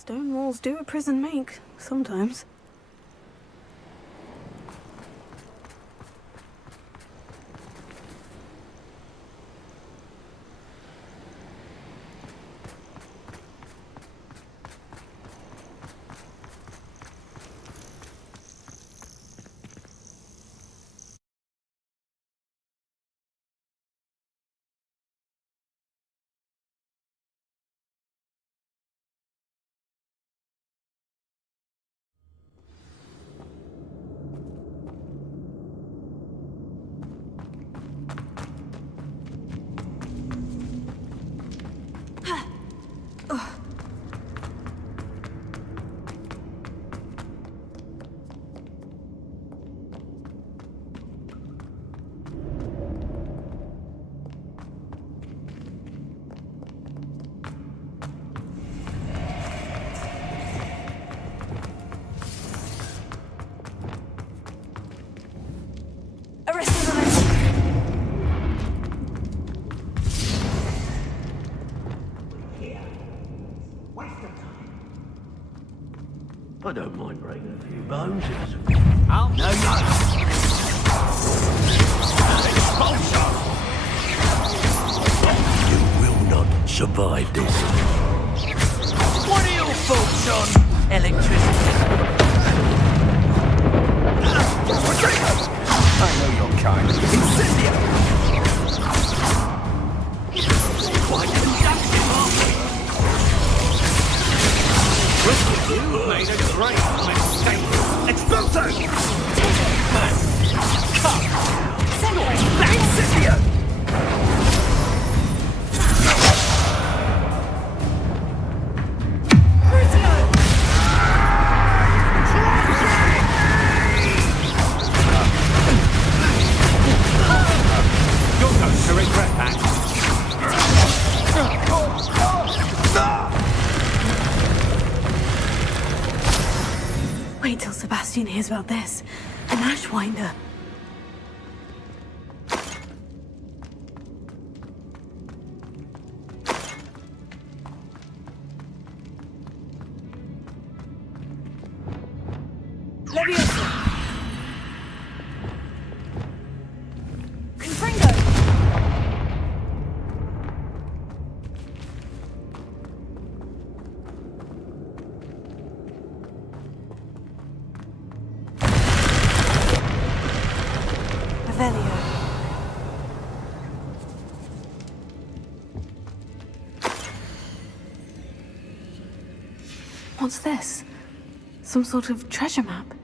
Stone walls do a prison make, sometimes. I don't mind breaking a few bones. Oh, no, you You will not survive this. What are your thoughts on electricity? I know your kind. Incendio! Quite conductive, aren't we? You made a great mistake. Expulso! Man, come! Incendio! You're going to regret that. Wait till Sebastian hears about this. An ashwinder. Leviosa! Confringo! Revelio. What's this? Some sort of treasure map?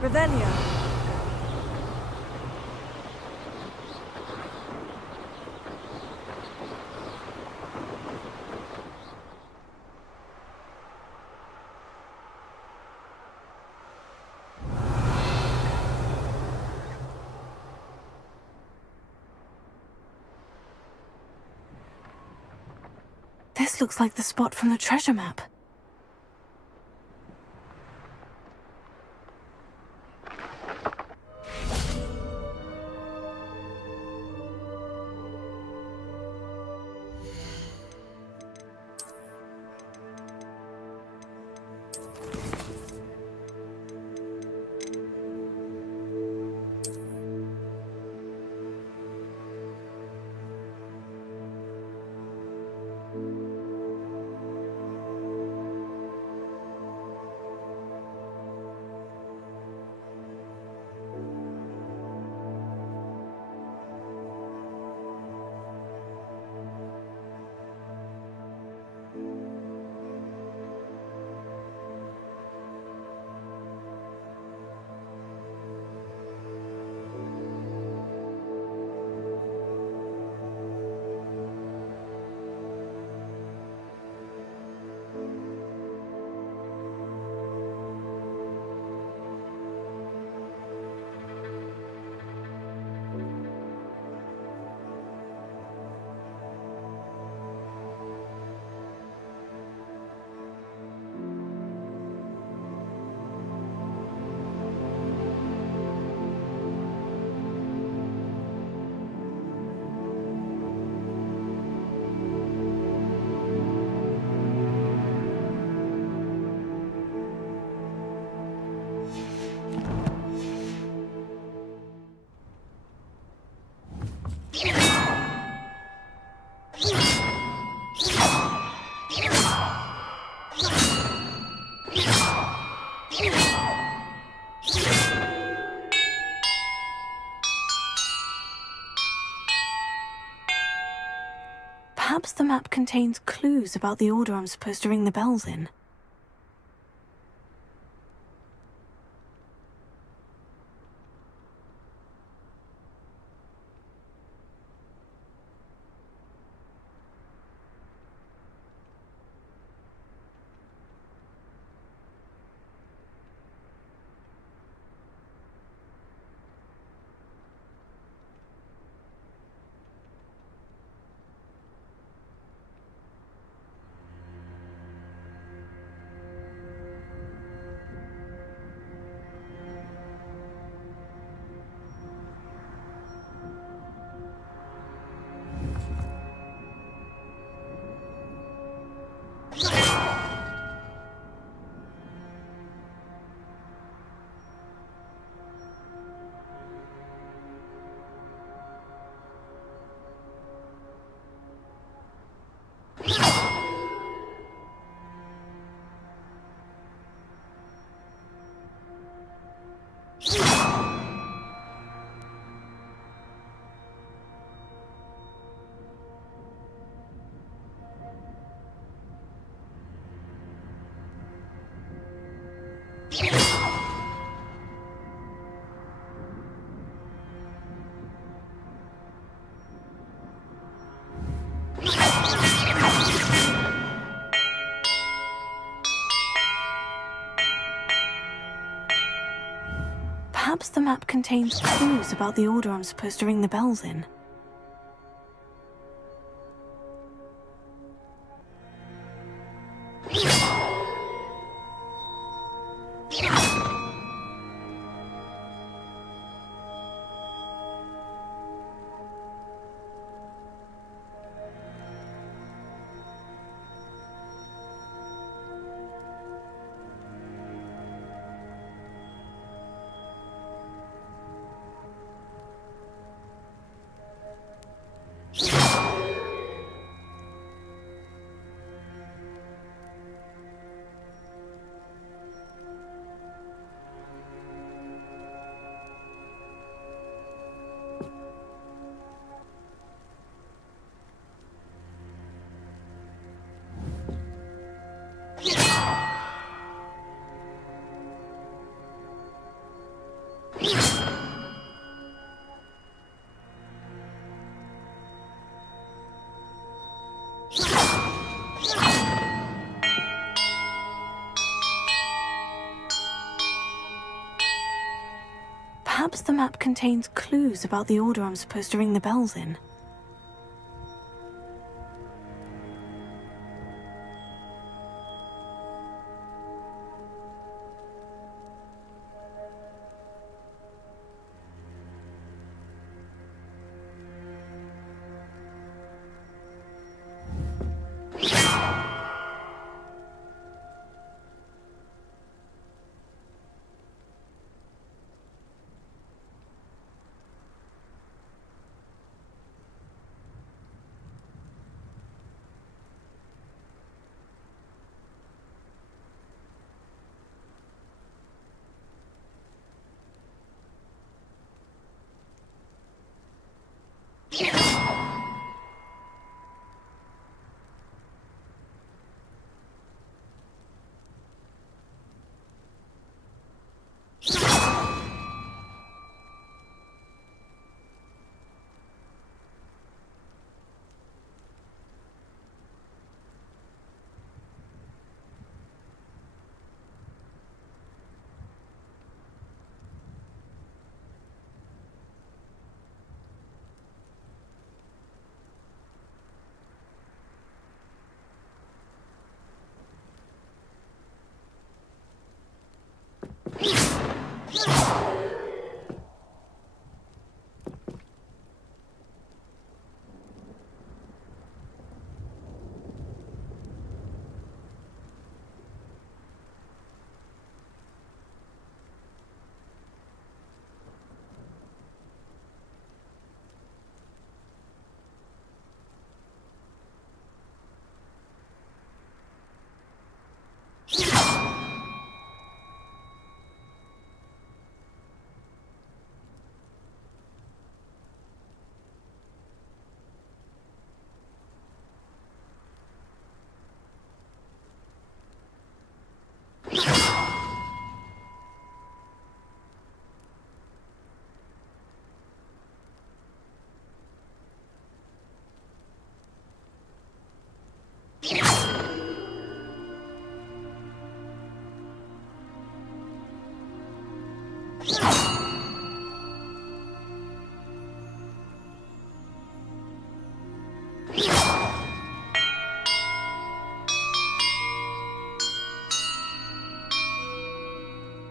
Revelio. This looks like the spot from the treasure map. Perhaps the map contains clues about the order I'm supposed to ring the bells in. Perhaps the map contains clues about the order I'm supposed to ring the bells in. Perhaps the map contains clues about the order I'm supposed to ring the bells in.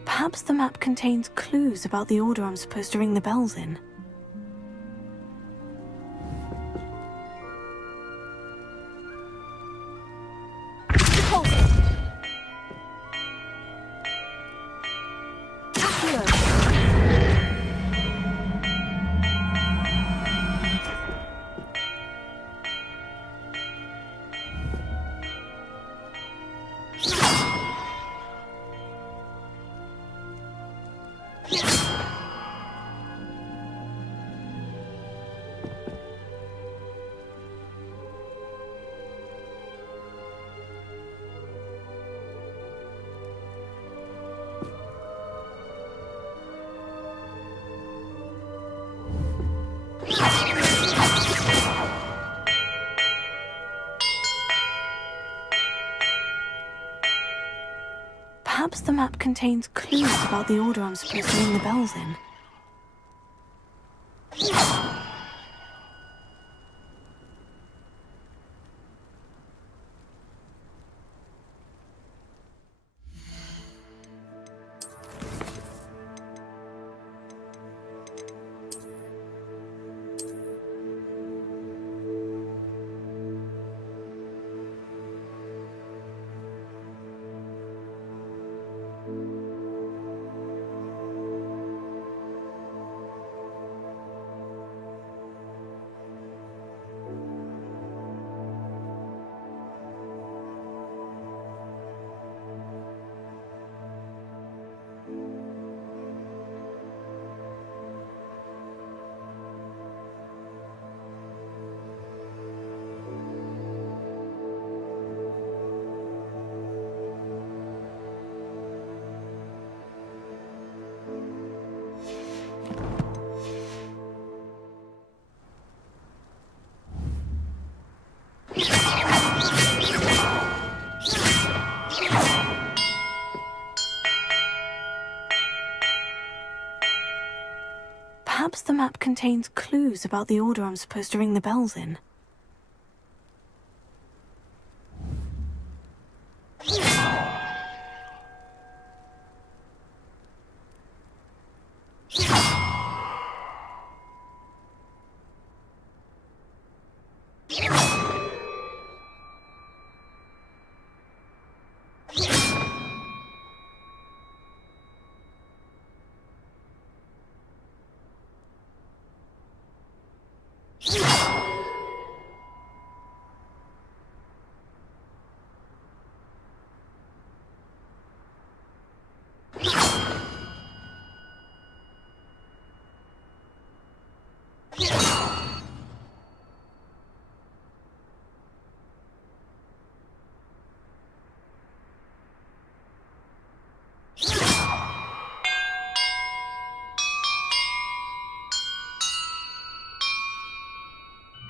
Perhaps the map contains clues about the order I'm supposed to ring the bells in. Perhaps the map contains clues about the order I'm supposed to ring the bells in. map contains clues about the order I'm supposed to ring the bells in.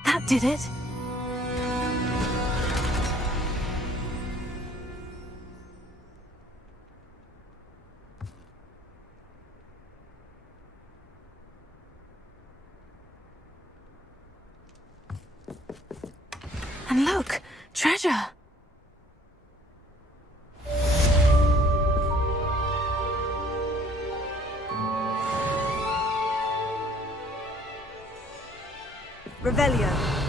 That did it. And look, treasure. Revelio.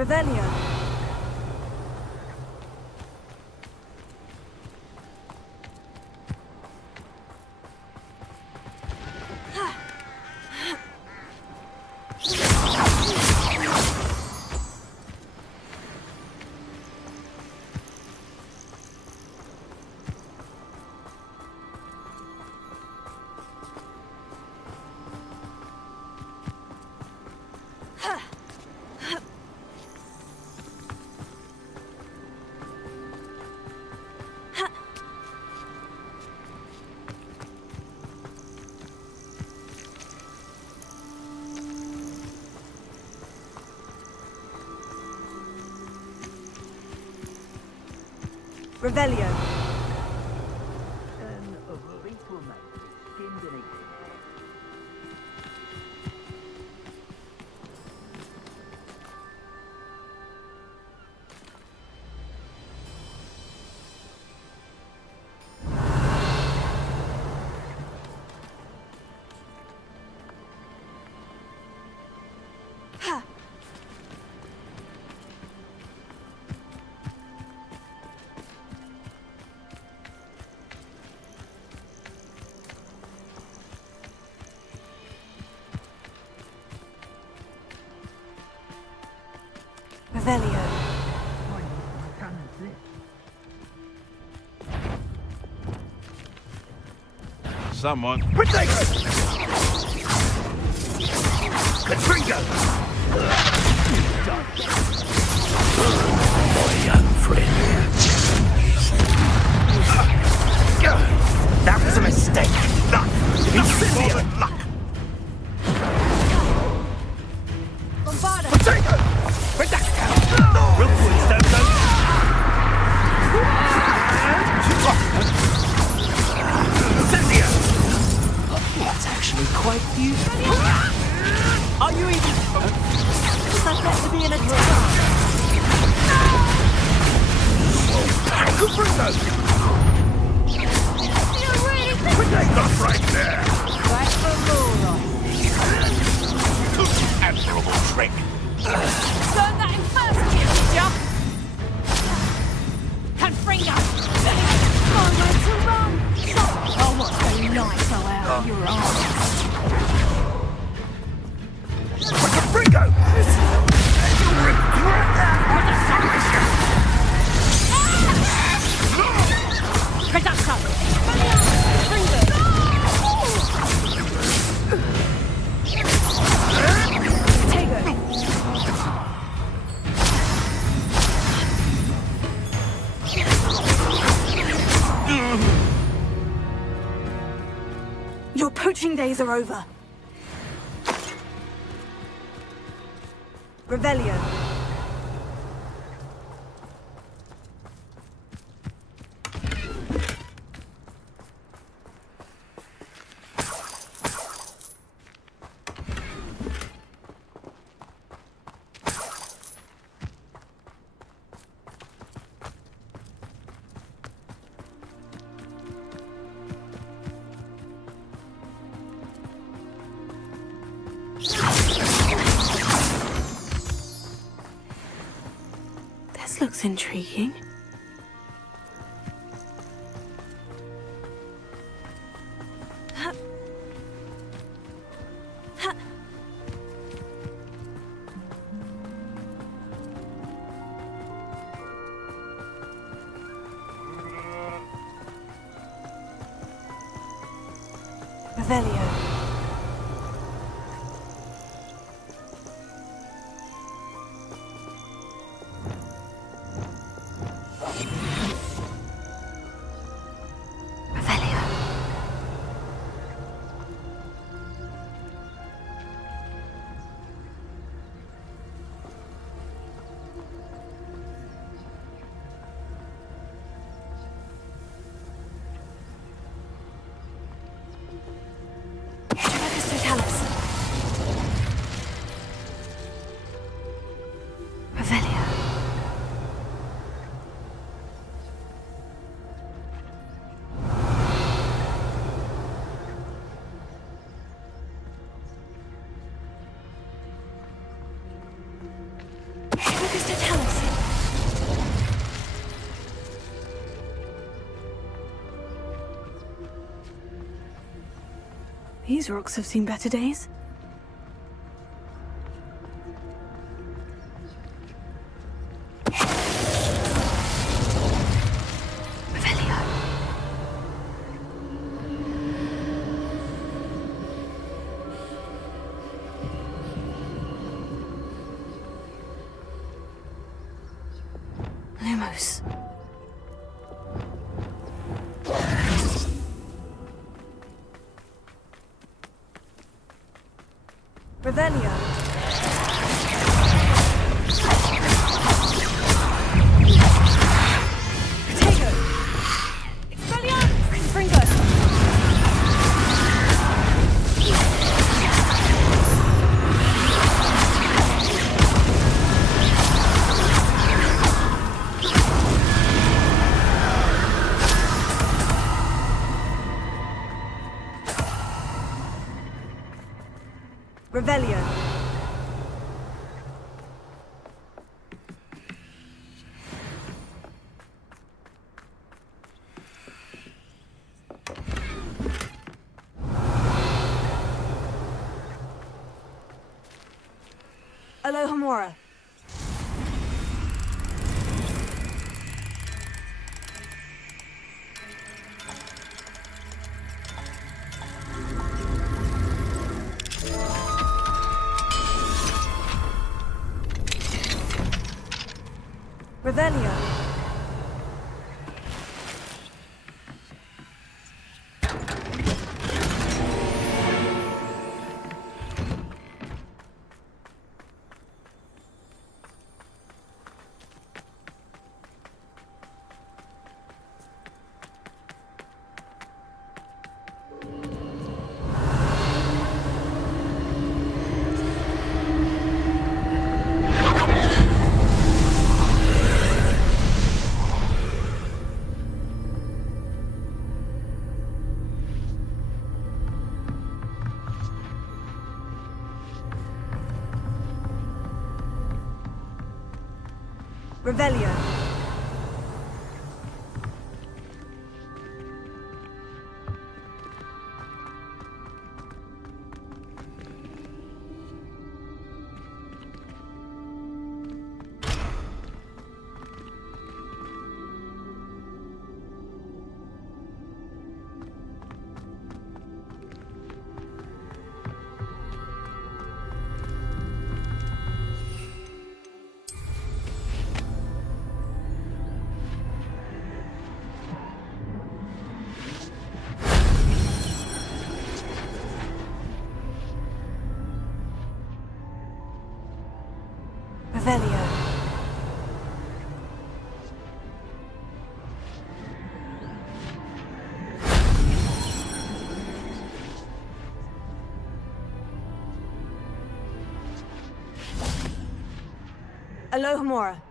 Revelio. Revelio. Revelio. Someone. Katrina! My young friend. That was a mistake. Incendia! Bombarda. Potato! Redacta! We'll put it down. You're really Protect us right there! Right for more. Admirable trick. Turn that in first, jump. Confringo. Oh, where to run? Oh, what's so nice out of your arms? Confringo! You'll regret that! Production. Take it. Your poaching days are over. Revelio. This looks intriguing. Revelio. Revelio. Revelio. Focus to tell us. These rocks have seen better days. Revelio. Lumos. Revelio. Potato. Expelliarmus. Confringo. Revelio. Alohomora. Revelio. Revelio. Revelio. Alohomora.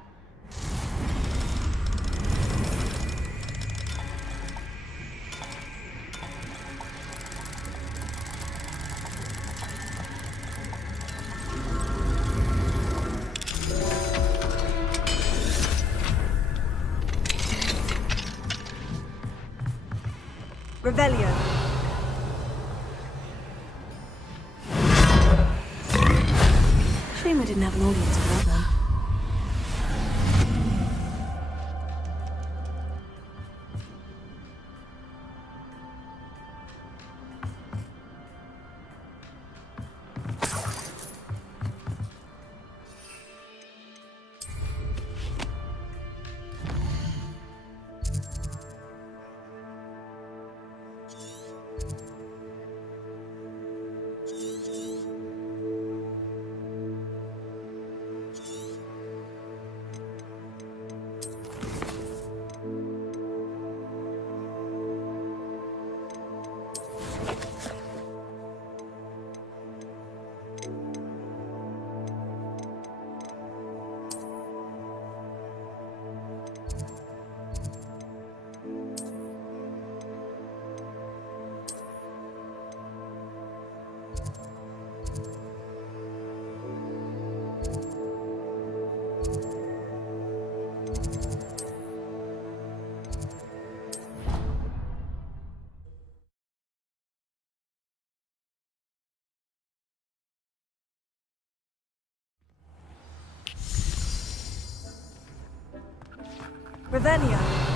Revelio. Shame I didn't have an audience for that one. Revelio.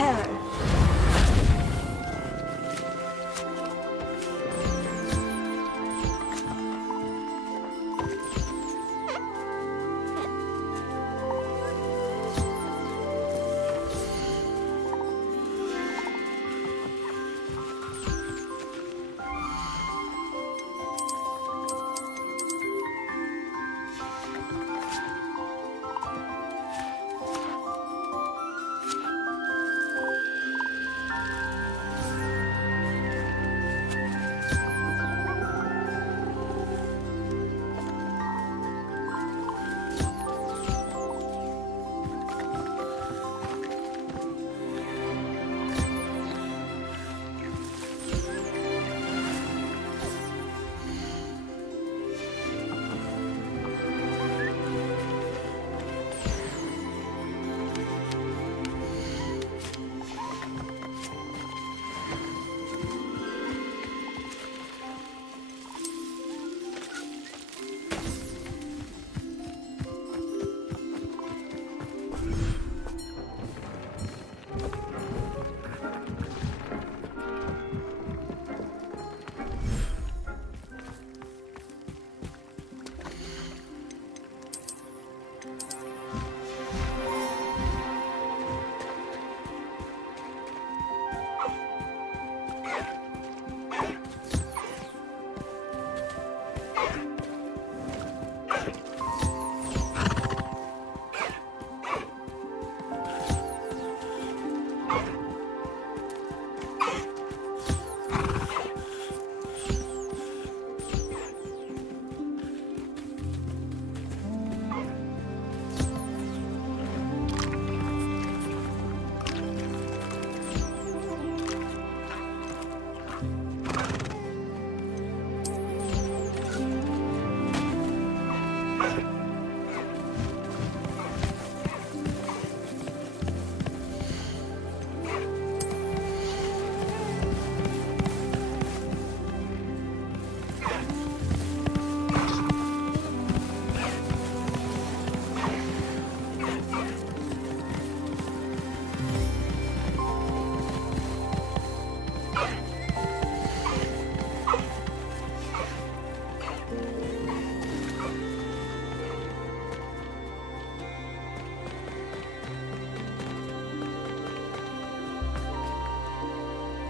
Hello.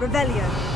Revelio.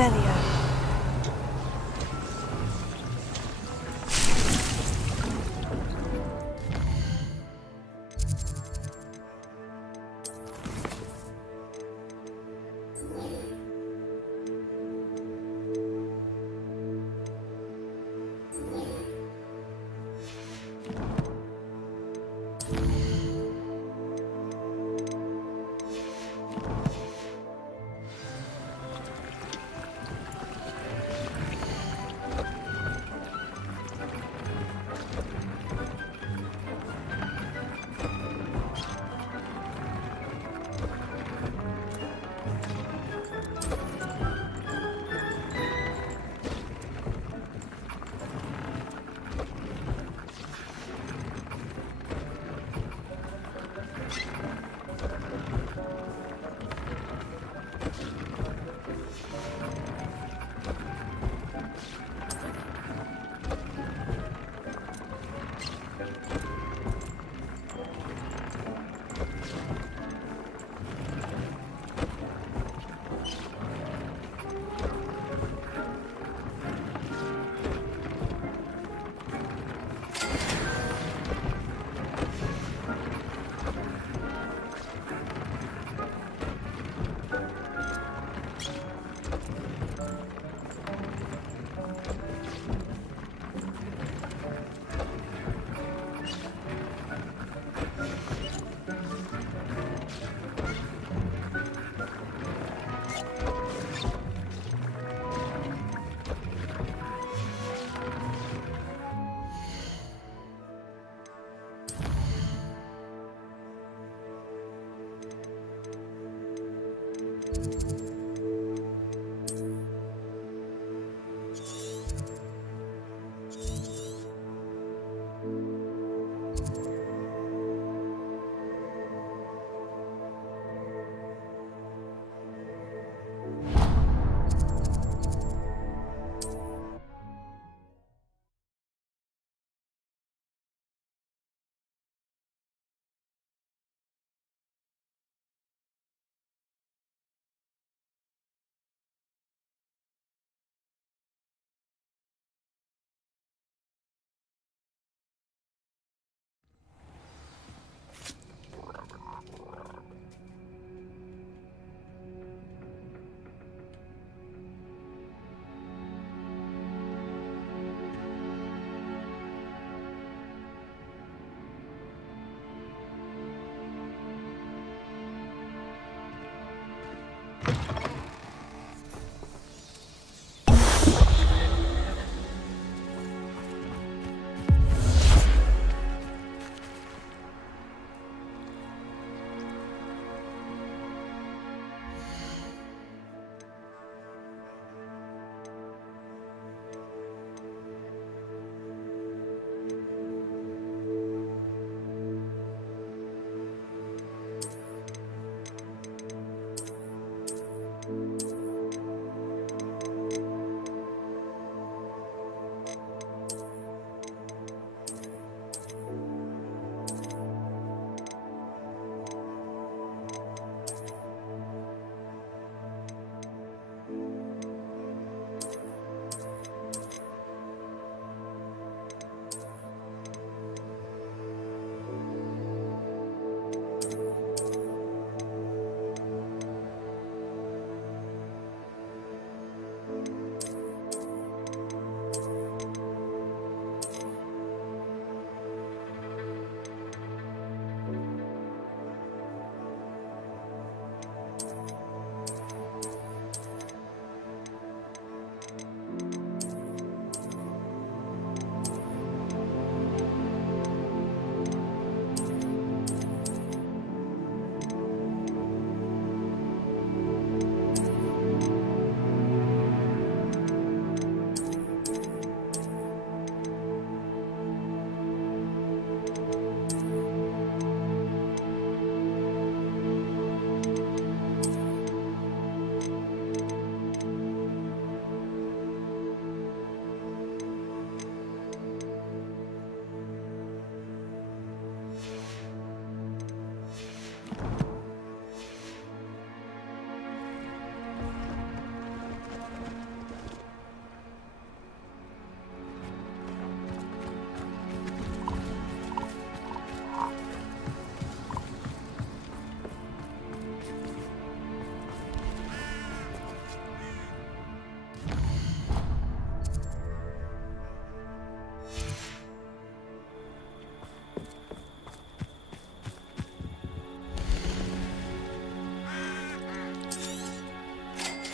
Revelio.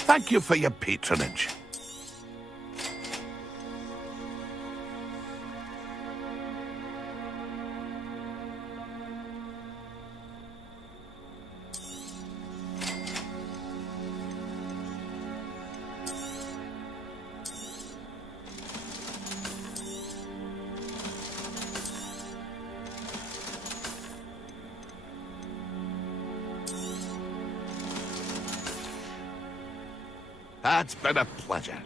Thank you for your patronage. It's been a pleasure.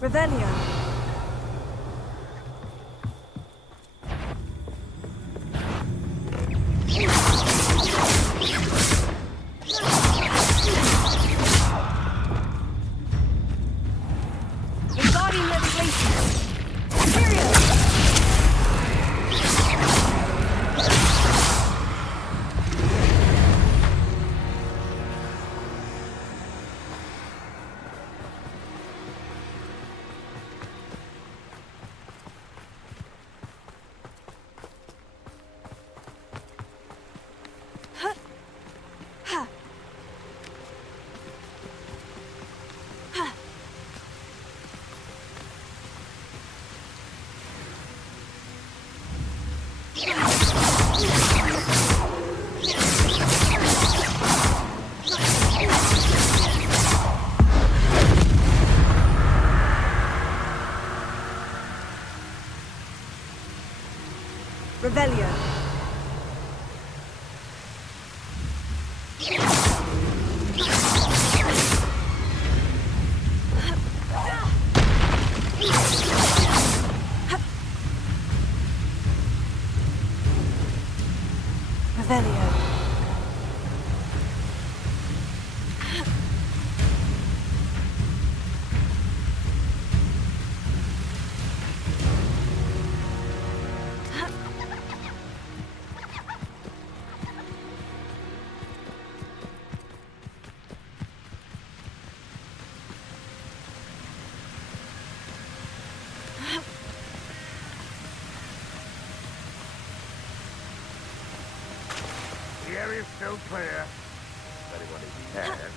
Revelio. Regarding levitation. Period. Revelio. Revelio. The area's still clear. If anyone even cares.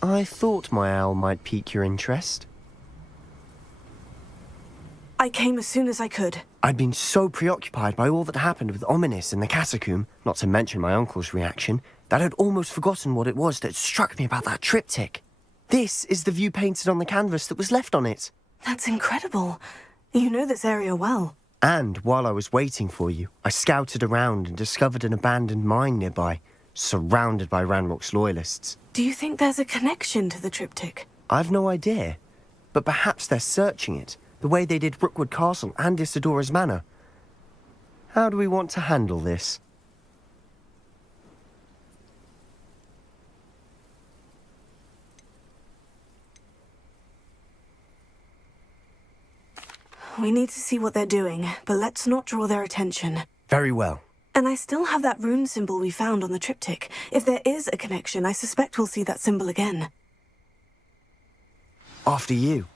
I thought my owl might pique your interest. I came as soon as I could. I'd been so preoccupied by all that happened with Ominis in the catacomb, not to mention my uncle's reaction, that I'd almost forgotten what it was that struck me about that triptych. This is the view painted on the canvas that was left on it. That's incredible. You know this area well. And while I was waiting for you, I scouted around and discovered an abandoned mine nearby, surrounded by Ranrock's loyalists. Do you think there's a connection to the triptych? I've no idea, but perhaps they're searching it, the way they did Rookwood Castle and Isidora's Manor. How do we want to handle this? We need to see what they're doing, but let's not draw their attention. Very well. And I still have that rune symbol we found on the triptych. If there is a connection, I suspect we'll see that symbol again. After you.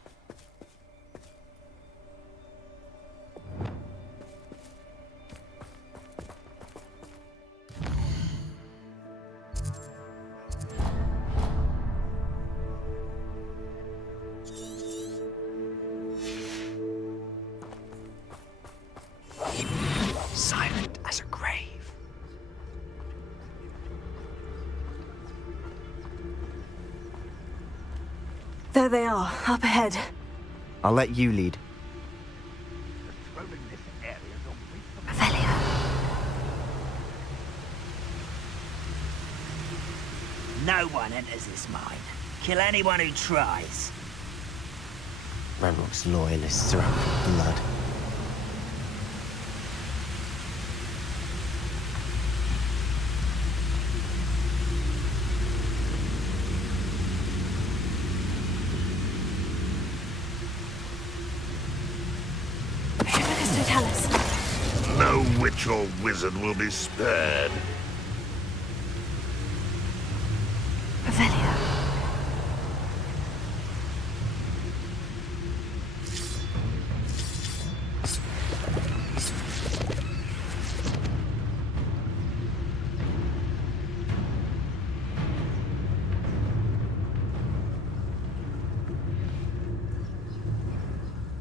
Silent as There they are, up ahead. I'll let you lead. Revelio. No one enters this mine. Kill anyone who tries. Ranrock's loyalists are out for blood. No witch or wizard will be spared. Revelio.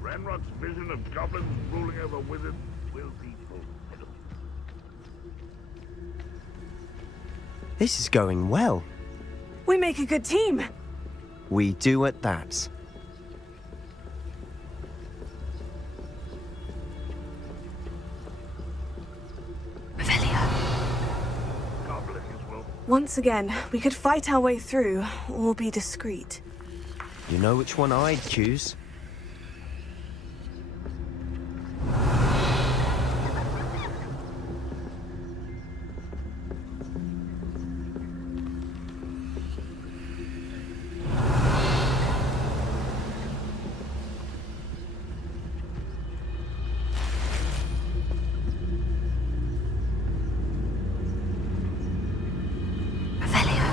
Ranrock's vision of goblins ruling over wizards will be fulfilled. This is going well. We make a good team. We do at that. Revelio. Goblins will... Once again, we could fight our way through, or be discreet. You know which one I'd choose.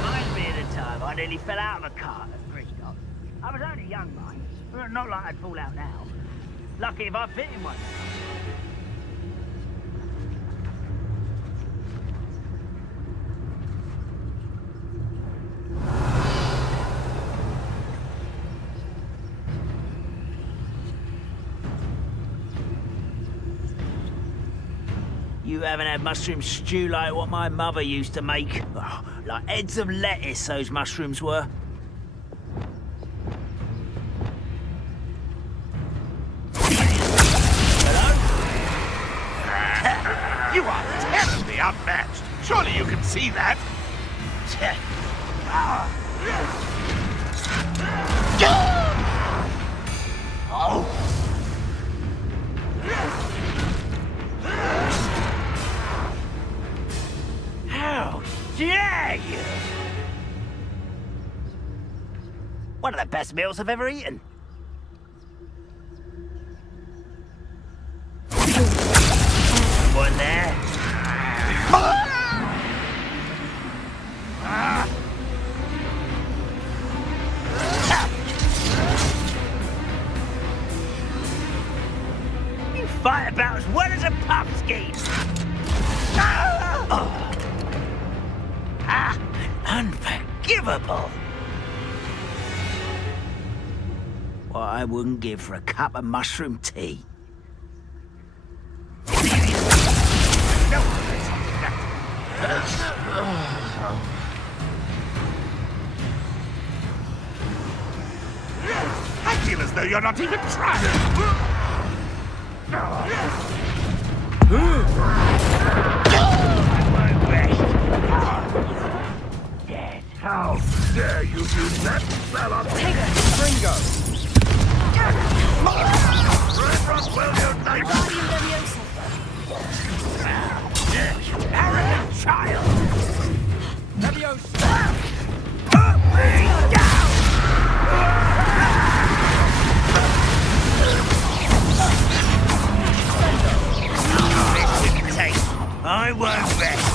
Reminds me of the time I nearly fell out of a cart at Bristol. I was only young, mind. Well, not like I'd fall out now. Lucky if I fit in one. You haven't had mushroom stew like what my mother used to make. Oh, like heads of lettuce, those mushrooms were. You are terribly outmatched. Surely you can see that. How dare you! One of the best meals I've ever eaten. One there. You fight about as well as a pumpkin. Unforgivable. What I wouldn't give for a cup of mushroom tea. I feel as though you're not even trying. Dead. How dare you use that spell on me? Ringo. Ranrock will unite. Arrogant child! I won't rest.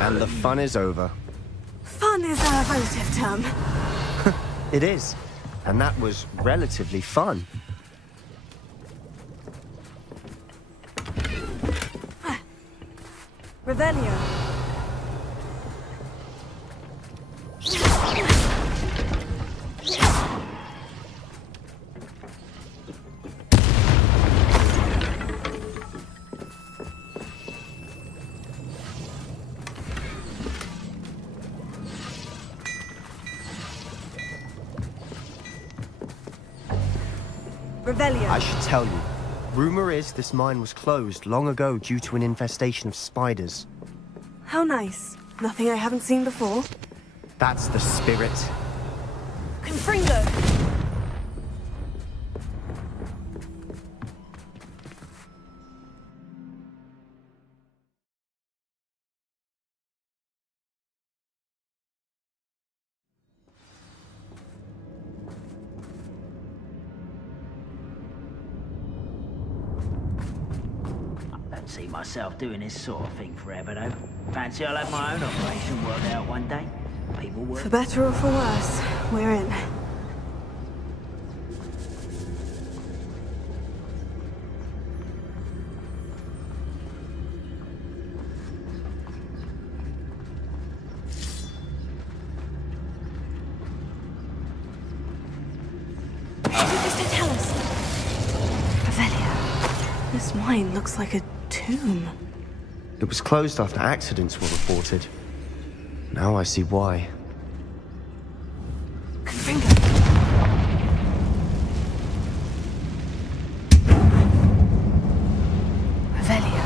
And the fun is over. Fun is a relative term. It is. And that was relatively fun. Revelio. Revelio. I should tell you. Rumor is this mine was closed long ago due to an infestation of spiders. How nice. Nothing I haven't seen before. That's the spirit. Confringo! Don't see myself doing this sort of thing forever, though. Fancy I'll have my own operation worked out one day. People work. For better or for worse, we're in. Tell us. Revelio. This mine looks like a tomb. It was closed after accidents were reported. Now I see why. Confringo. Revelio.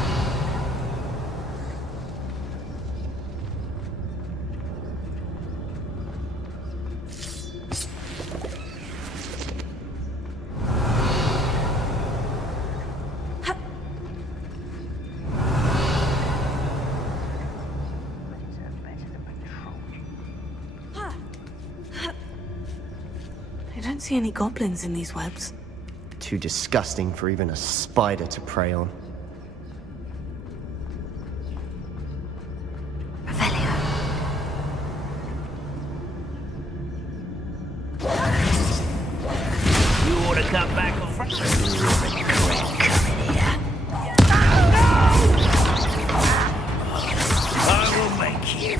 I don't see any goblins in these webs. Too disgusting for even a spider to prey on. Revelio. You ought to come back on front. I will make you.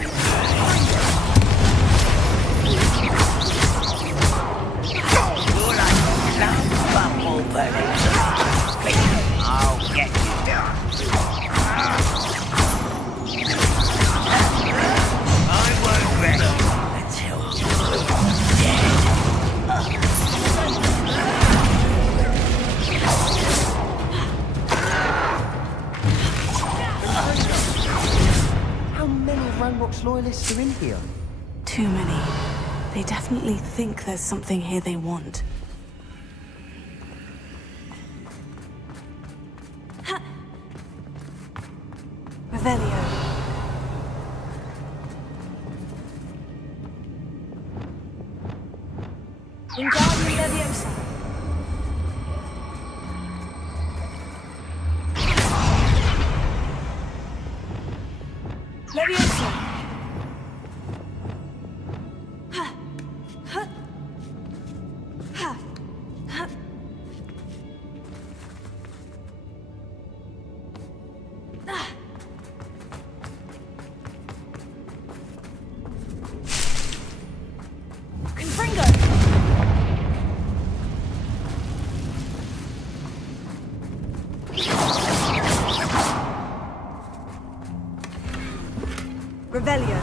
I'll get you down. I won't rest until you're dead. How many Ranrock's loyalists are in here? Too many. They definitely think there's something here they want. Revelio. Wingardium Leviosa. Leviosa. Ha. Ha. Ha. Ha. Ah. Confringo! Revelio.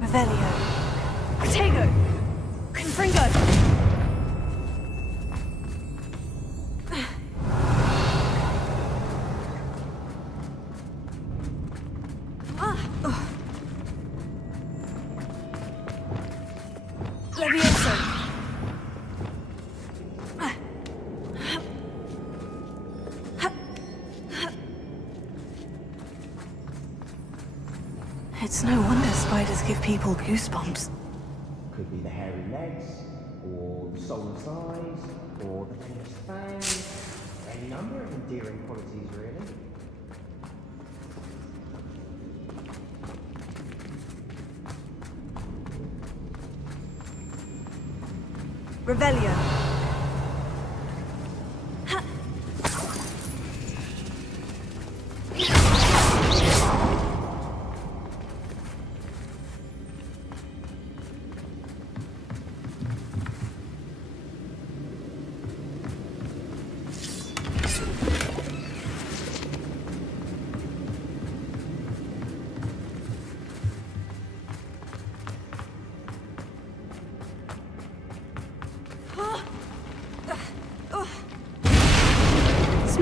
Revelio. Protego. Confringo. Levioso. It's no wonder spiders give people goosebumps. Could be the hairy legs, or the soulless eyes, or the famous fangs. Any number of endearing qualities, really. Revelio.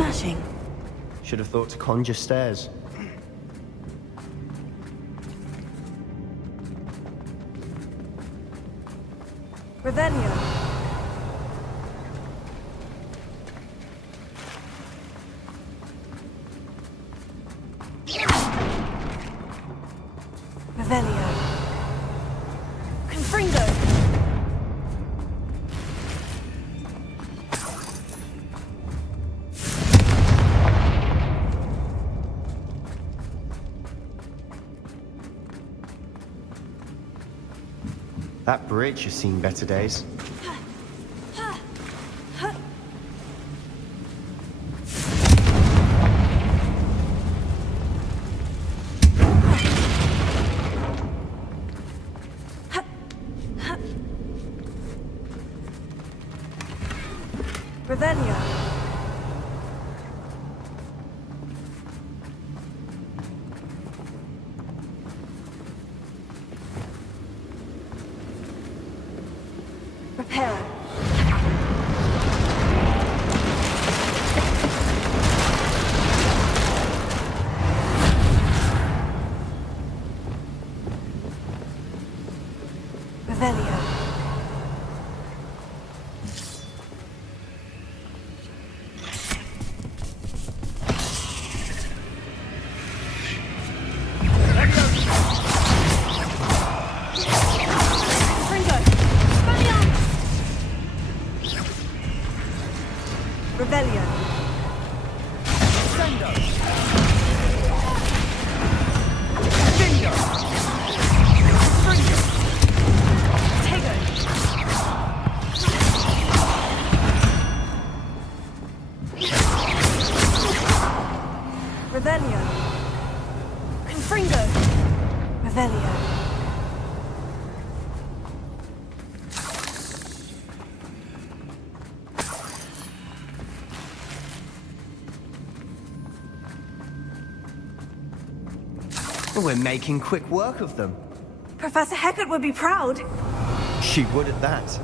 Smashing. Should have thought to conjure stairs. Revelio. Revelio. Confringo. That bridge has seen better days. Revelio. Reparo. Revelio. Confringo. Spellion. Revelio. Tego. Revelio. Confringo. Revelio. We're making quick work of them. Professor Hecat would be proud. She would at that.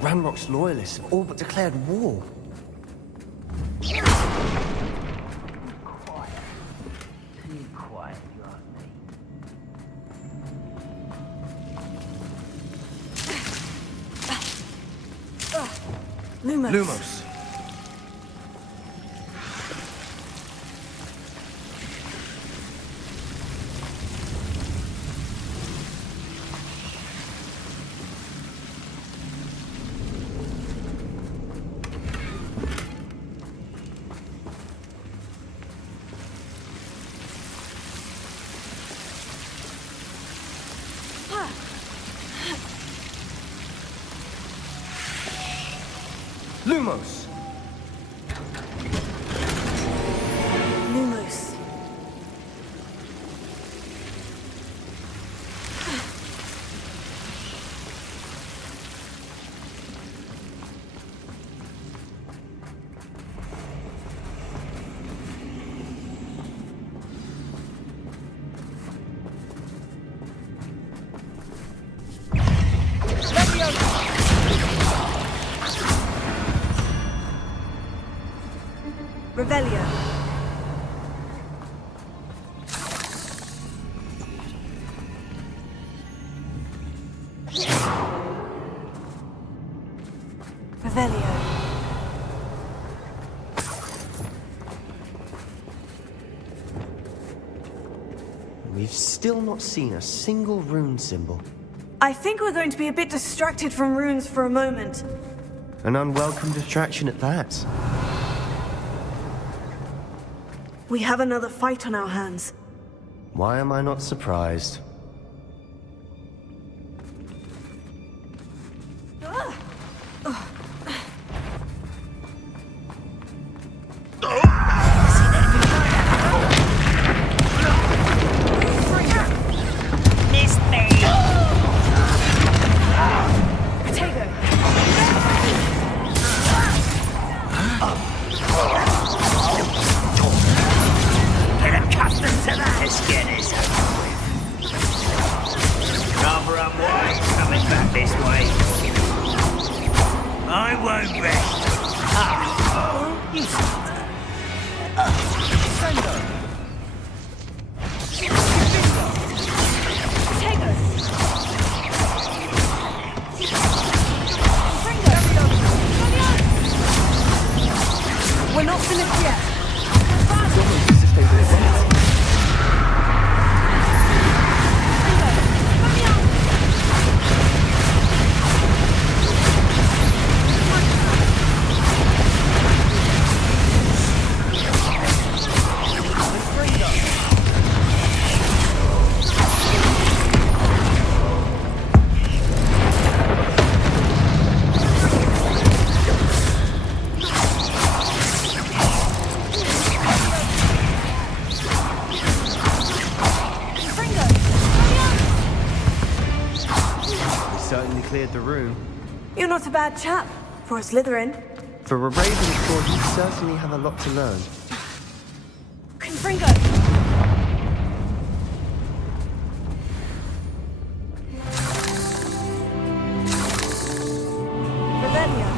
Ranrock's loyalists have all but declared war. Quiet. Too quiet, you ask me. Lumos. Lumos. Lumos. Lumos. Revelio. Revelio. We've still not seen a single rune symbol. I think we're going to be a bit distracted from runes for a moment. An unwelcome distraction at that. We have another fight on our hands. Why am I not surprised? Missed me! Potato. Get accustomed to that, let's get this over with. Rather unwise coming back this way. I won't rest. You stop. We're not finished yet. It's almost as if they were waiting. Certainly cleared the room. You're not a bad chap for a Slytherin. For a Ravenclaw, you certainly have a lot to learn. Confringo! Revelio.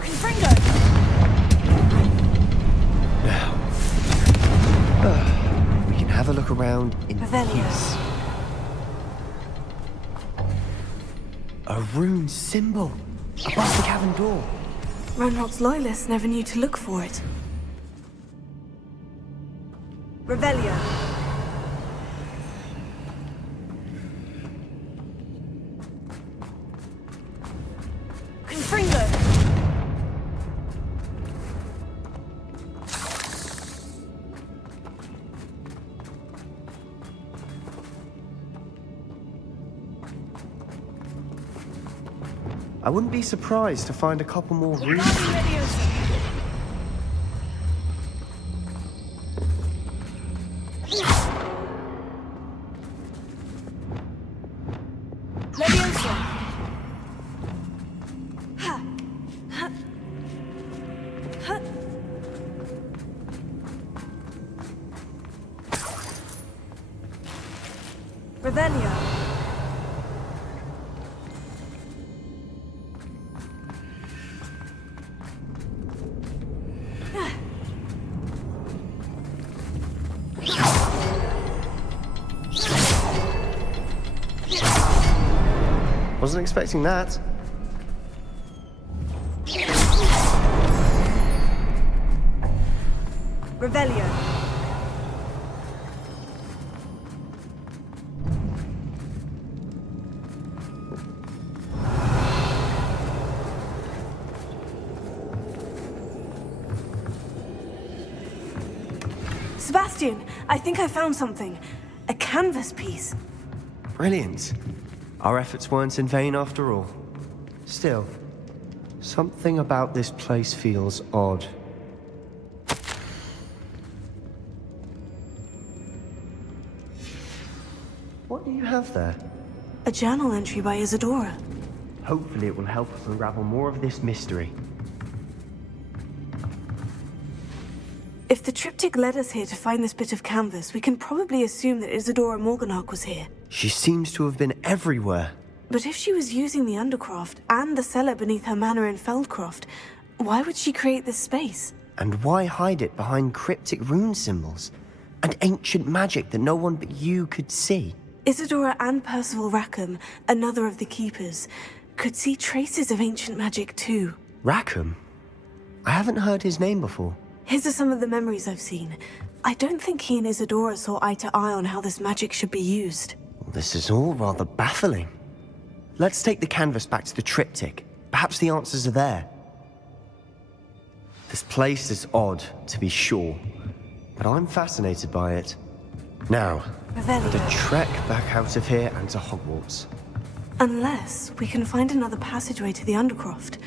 Confringo! Now, we can have a look around in Revelio. peace. A rune symbol above the cavern door. Ranrock's loyalists never knew to look for it. Revelio. Confringo. I wouldn't be surprised to find a couple more runes. Leviosa. Ha. Ha. Ha. Revelio. Wasn't expecting that. Revelio. Sebastian, I think I found something. A canvas piece. Brilliant. Our efforts weren't in vain after all. Still, something about this place feels odd. What do you have there? A journal entry by Isadora. Hopefully it will help us unravel more of this mystery. If the triptych led us here to find this bit of canvas, we can probably assume that Isadora Morganach was here. She seems to have been everywhere. But if she was using the Undercroft and the cellar beneath her manor in Feldcroft, why would she create this space? And why hide it behind cryptic rune symbols? And ancient magic that no one but you could see? Isadora and Percival Rackham, another of the Keepers, could see traces of ancient magic too. Rackham? I haven't heard his name before. His are some of the memories I've seen. I don't think he and Isadora saw eye to eye on how this magic should be used. This is all rather baffling. Let's take the canvas back to the triptych. Perhaps the answers are there. This place is odd, to be sure, but I'm fascinated by it. Now, Revelio. the trek back out of here and to Hogwarts. Unless we can find another passageway to the Undercroft.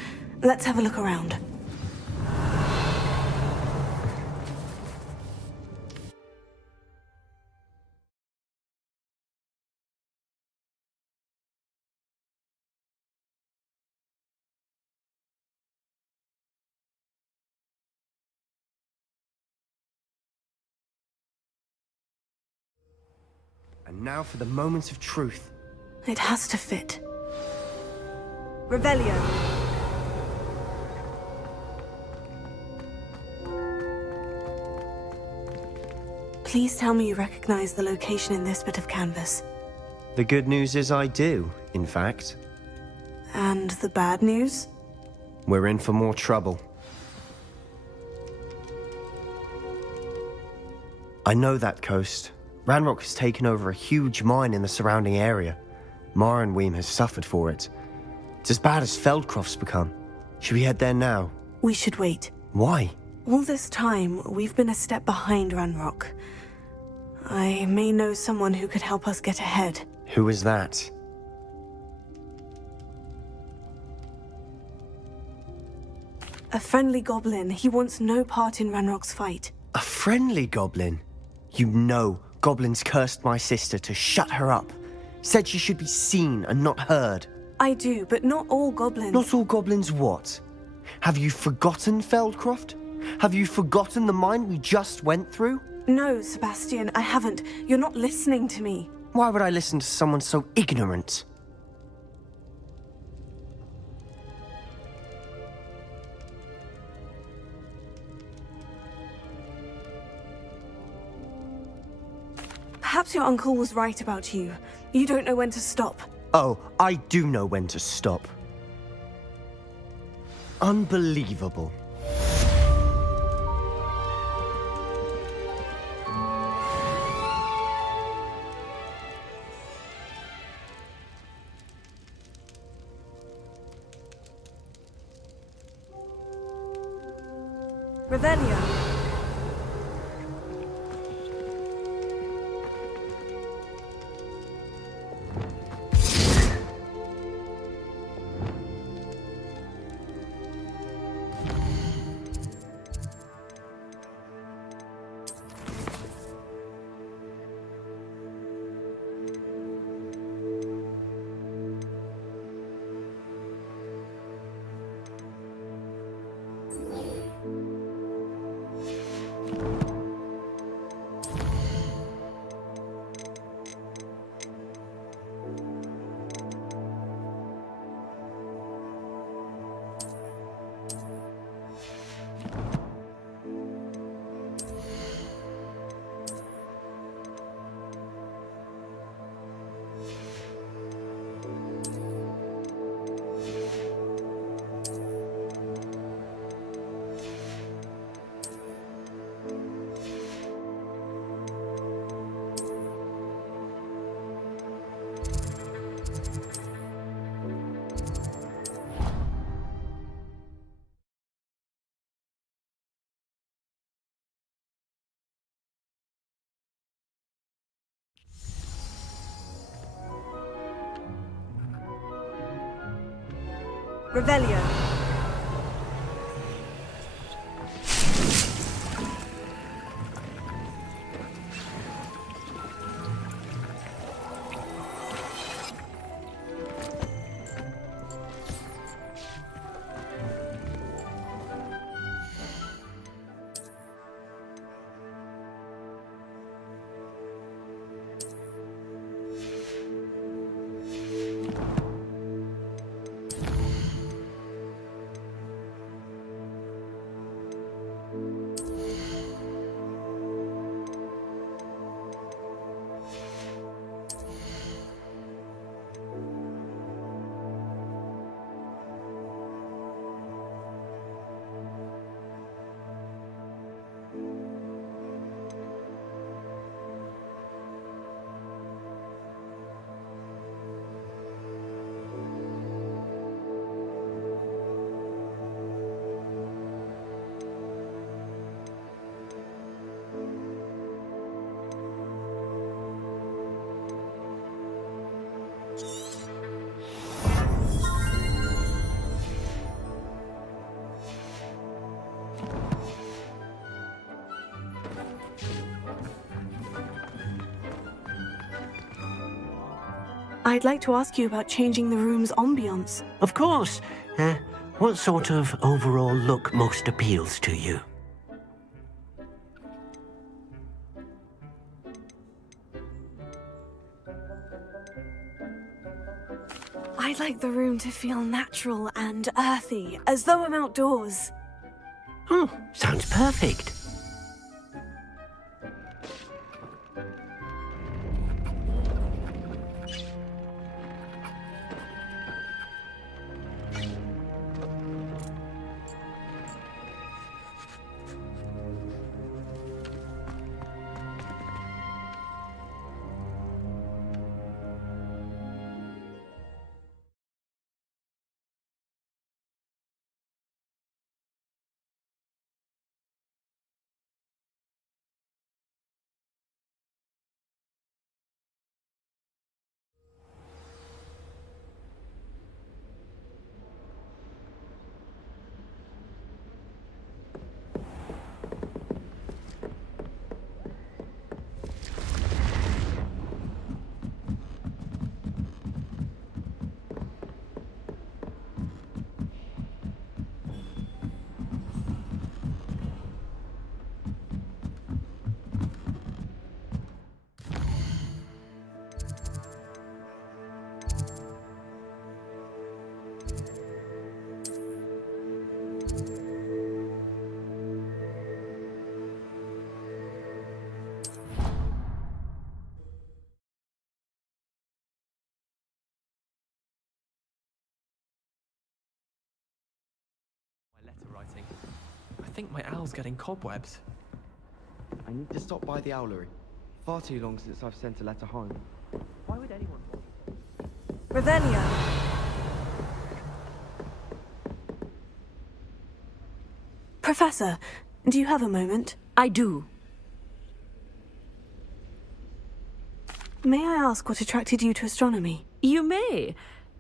Let's have a look around. And now for the moment of truth. It has to fit. Revelio. Please tell me you recognize the location in this bit of canvas. The good news is I do, in fact. And the bad news? We're in for more trouble. I know that coast. Ranrock has taken over a huge mine in the surrounding area. Marenweem has suffered for it. It's as bad as Feldcroft's become. Should we head there now? We should wait. Why? All this time, we've been a step behind Ranrock. I may know someone who could help us get ahead. Who is that? A friendly goblin. He wants no part in Ranrock's fight. A friendly goblin? You know, goblins cursed my sister to shut her up. Said she should be seen and not heard. I do, but not all goblins. Not all goblins what? Have you forgotten Feldcroft? Have you forgotten the mine we just went through? No, Sebastian, I haven't. You're not listening to me. Why would I listen to someone so ignorant? Perhaps your uncle was right about you. You don't know when to stop. Oh, I do know when to stop. Unbelievable. Revelio. Revelio. I'd like to ask you about changing the room's ambiance. Of course. What sort of overall look most appeals to you? I I'd like the room to feel natural and earthy, as though I'm outdoors. Oh, sounds perfect. Letter writing. I think my owl's getting cobwebs. I need to stop by the owlery. Far too long since I've sent a letter home. Why would anyone want? Revelio. Professor, do you have a moment? I do. May I ask what attracted you to astronomy? You may.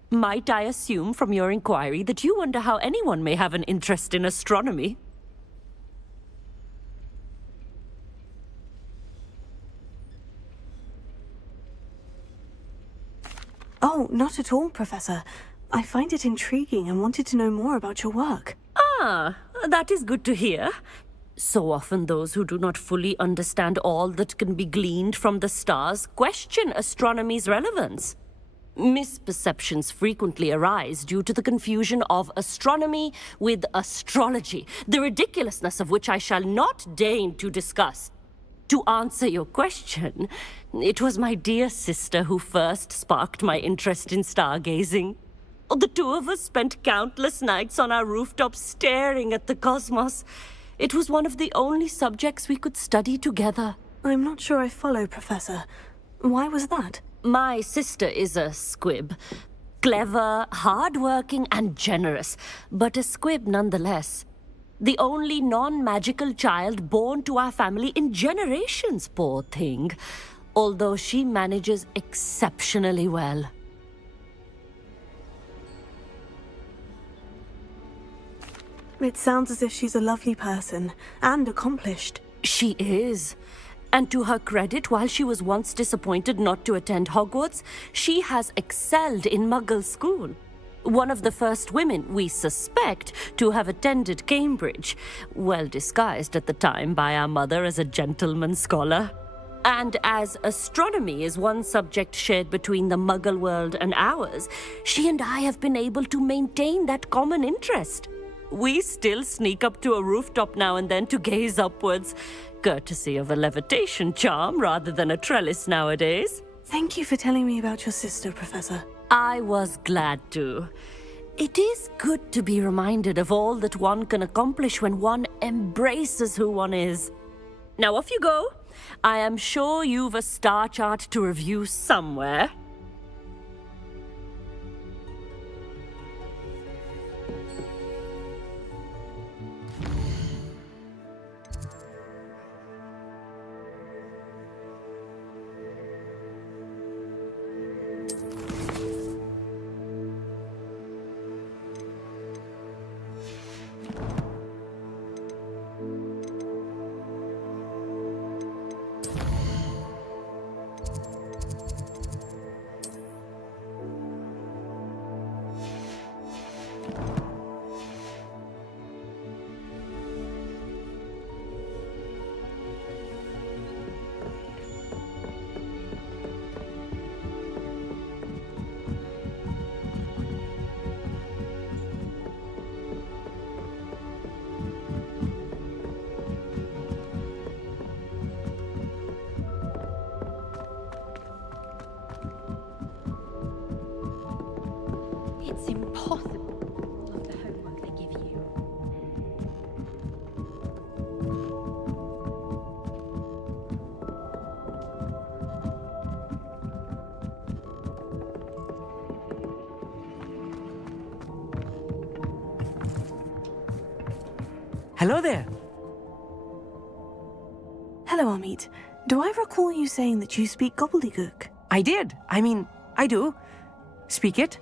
Might I assume from your inquiry that you wonder how anyone may have an interest in astronomy? Oh, not at all, Professor. I find it intriguing and wanted to know more about your work. Ah, that is good to hear. So often those who do not fully understand all that can be gleaned from the stars question astronomy's relevance. Misperceptions frequently arise due to the confusion of astronomy with astrology, the ridiculousness of which I shall not deign to discuss. To answer your question, it was my dear sister who first sparked my interest in stargazing. The two of us spent countless nights on our rooftop staring at the cosmos. It was one of the only subjects we could study together. I'm not sure I follow, Professor. Why was that? My sister is a squib. Clever, hard-working, and generous, but a squib nonetheless. The only non-magical child born to our family in generations, poor thing. Although she manages exceptionally well. It sounds as if she's a lovely person and accomplished. She is. And to her credit, while she was once disappointed not to attend Hogwarts, she has excelled in Muggle school. One of the first women, we suspect, to have attended Cambridge, well disguised at the time by our mother as a gentleman scholar. And as astronomy is one subject shared between the Muggle world and ours, she and I have been able to maintain that common interest. We still sneak up to a rooftop now and then to gaze upwards, courtesy of a levitation charm rather than a trellis nowadays. Thank you for telling me about your sister, Professor. I was glad to. It is good to be reminded of all that one can accomplish when one embraces who one is. Now off you go. I am sure you've a star chart to review somewhere. Hello there. Hello, Amit. Do I recall you saying that you speak gobbledygook? I did. I do. Speak it.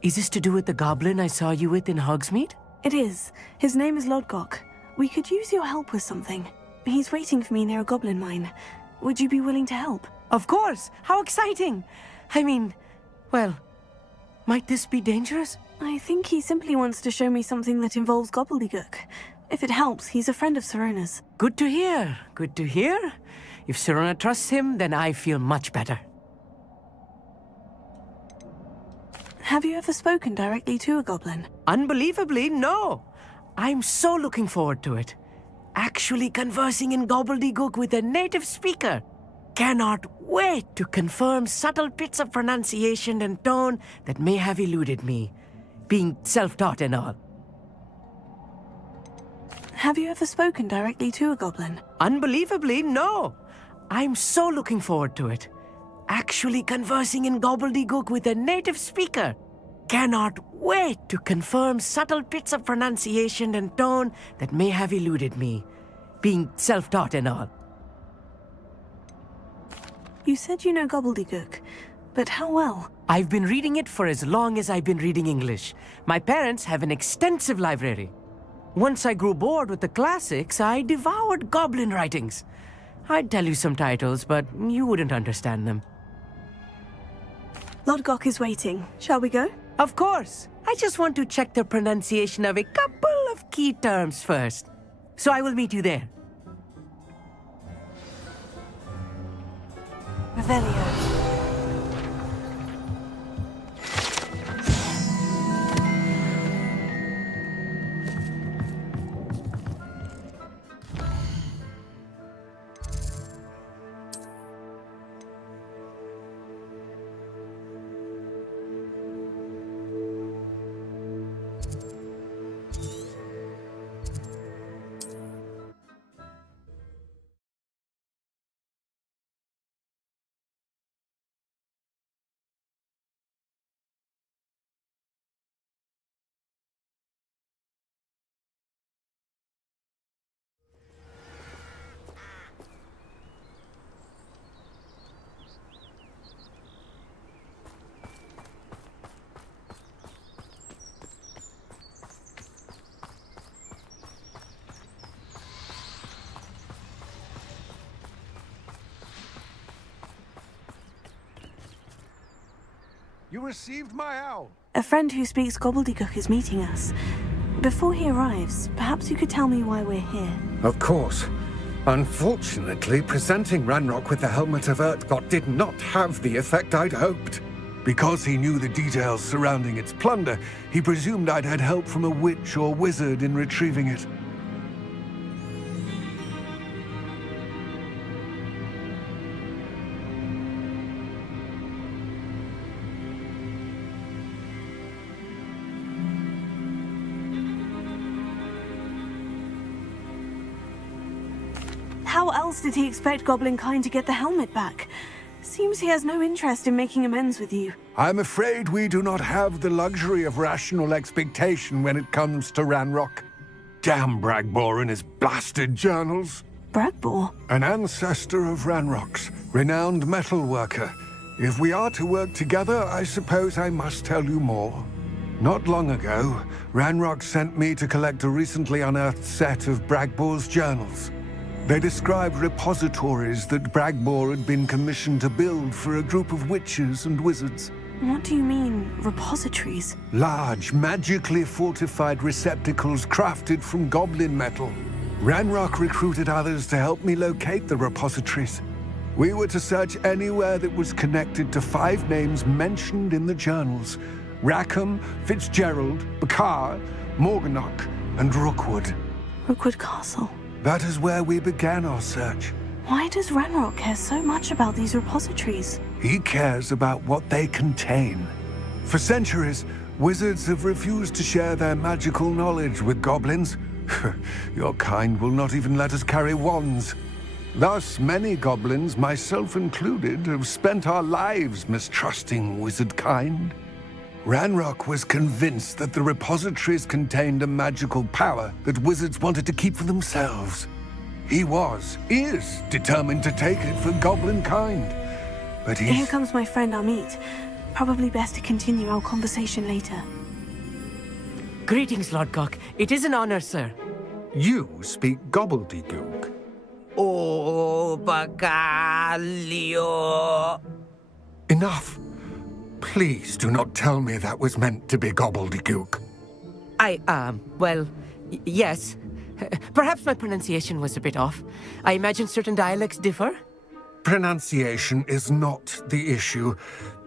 Is this to do with the goblin I saw you with in Hogsmeade? It is. His name is Lodgok. We could use your help with something. He's waiting for me near a goblin mine. Would you be willing to help? Of course! How exciting! Well, might this be dangerous? I think he simply wants to show me something that involves gobbledygook. If it helps, he's a friend of Serona's. Good to hear. Good to hear. If Serona trusts him, then I feel much better. Have you ever spoken directly to a goblin? Unbelievably, no. I'm so looking forward to it. Actually conversing in gobbledygook with a native speaker. Cannot wait to confirm subtle bits of pronunciation and tone that may have eluded me, being self-taught and all. Have you ever spoken directly to a goblin? Unbelievably, no. I'm so looking forward to it. Actually conversing in gobbledygook with a native speaker. Cannot wait to confirm subtle bits of pronunciation and tone that may have eluded me, being self-taught and all. You said you know gobbledygook, but how well? I've been reading it for as long as I've been reading English. My parents have an extensive library. Once I grew bored with the classics, I devoured goblin writings. I'd tell you some titles, but you wouldn't understand them. Lodgok is waiting. Shall we go? Of course. I just want to check the pronunciation of a couple of key terms first. So I will meet you there. Revelio. You received my owl. A friend who speaks gobbledygook is meeting us. Before he arrives, perhaps you could tell me why we're here. Of course. Unfortunately, presenting Ranrock with the Helmet of Urtkot did not have the effect I'd hoped. Because he knew the details surrounding its plunder, he presumed I'd had help from a witch or wizard in retrieving it. How else did he expect Goblinkind to get the helmet back? Seems he has no interest in making amends with you. I'm afraid we do not have the luxury of rational expectation when it comes to Ranrock. Damn Bragbor and his blasted journals. Bragbor? An ancestor of Ranrock's, renowned metal worker. If we are to work together, I suppose I must tell you more. Not long ago, Ranrock sent me to collect a recently unearthed set of Bragbor's journals. They described repositories that Bragbor had been commissioned to build for a group of witches and wizards. What do you mean, repositories? Large, magically fortified receptacles crafted from goblin metal. Ranrock recruited others to help me locate the repositories. We were to search anywhere that was connected to 5 names mentioned in the journals: Rackham, Fitzgerald, Bakar, Morganach, and Rookwood. Rookwood Castle. That is where we began our search. Why does Ranrock care so much about these repositories? He cares about what they contain. For centuries, wizards have refused to share their magical knowledge with goblins. Your kind will not even let us carry wands. Thus, many goblins, myself included, have spent our lives mistrusting wizard kind. Ranrock was convinced that the repositories contained a magical power that wizards wanted to keep for themselves. He is determined to take it for goblin kind. But Here he's... comes my friend Amit. Probably best to continue our conversation later. Greetings, Lord Cock. It is an honor, sir. You speak gobbledygook. Oh, Bacalio. Enough. Please do not tell me that was meant to be gobbledygook. Well, yes. Perhaps my pronunciation was a bit off. I imagine certain dialects differ. Pronunciation is not the issue.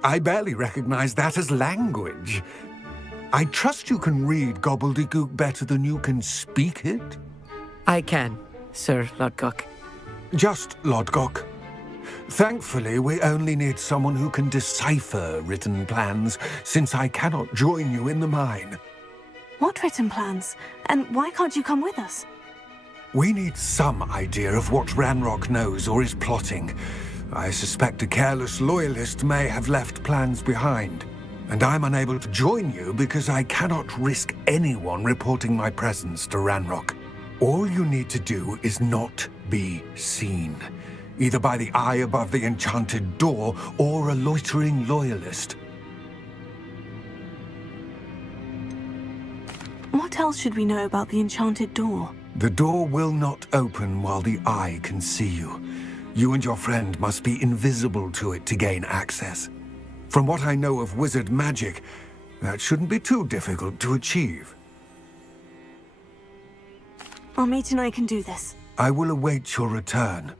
I barely recognize that as language. I trust you can read gobbledygook better than you can speak it? I can, Sir Lodgok. Just Lodgok. Thankfully, we only need someone who can decipher written plans, since I cannot join you in the mine. What written plans? And why can't you come with us? We need some idea of what Ranrock knows or is plotting. I suspect a careless loyalist may have left plans behind. And I'm unable to join you because I cannot risk anyone reporting my presence to Ranrock. All you need to do is not be seen, either by the eye above the enchanted door or a loitering loyalist. What else should we know about the enchanted door? The door will not open while the eye can see you. You and your friend must be invisible to it to gain access. From what I know of wizard magic, that shouldn't be too difficult to achieve. Amit and I can do this. I will await your return.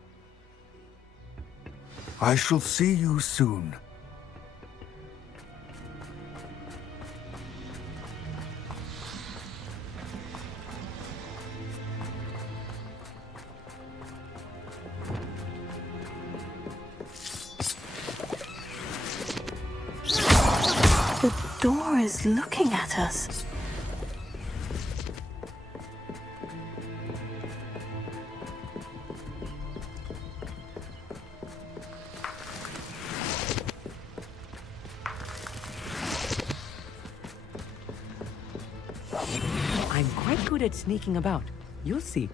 I shall see you soon. The door is looking at us. I'm quite good at sneaking about. You'll see.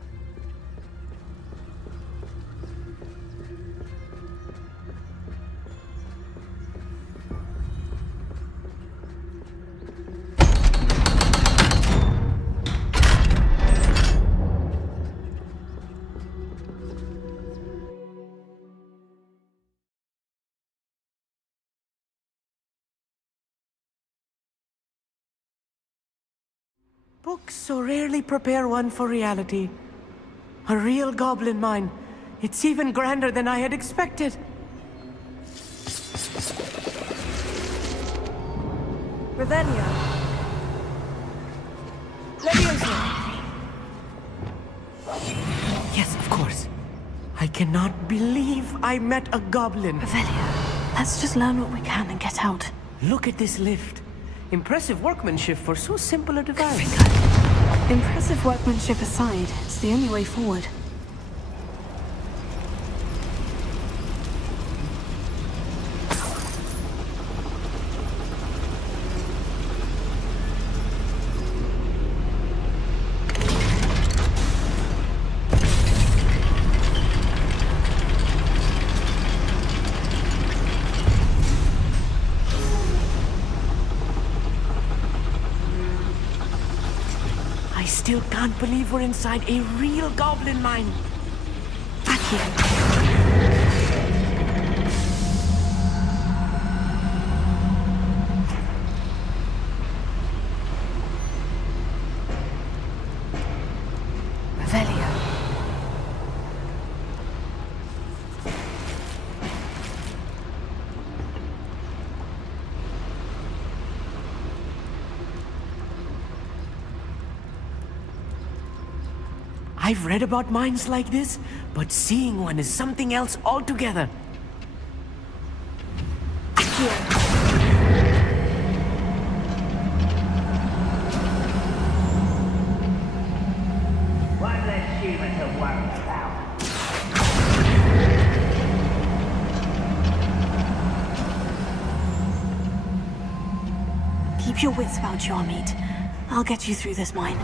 Books so rarely prepare one for reality. A real goblin mine. It's even grander than I had expected. Ravenna. Leviosa. Yes, of course. I cannot believe I met a goblin. Revelia, let's just learn what we can and get out. Look at this lift. Impressive workmanship for so simple a device. Impressive workmanship aside, it's the only way forward. I still can't believe we're inside a real goblin mine. Back here. Revelia. I've read about mines like this, but seeing one is something else altogether. One less human to worry about. Keep your wits about you, Amit. I'll get you through this mine.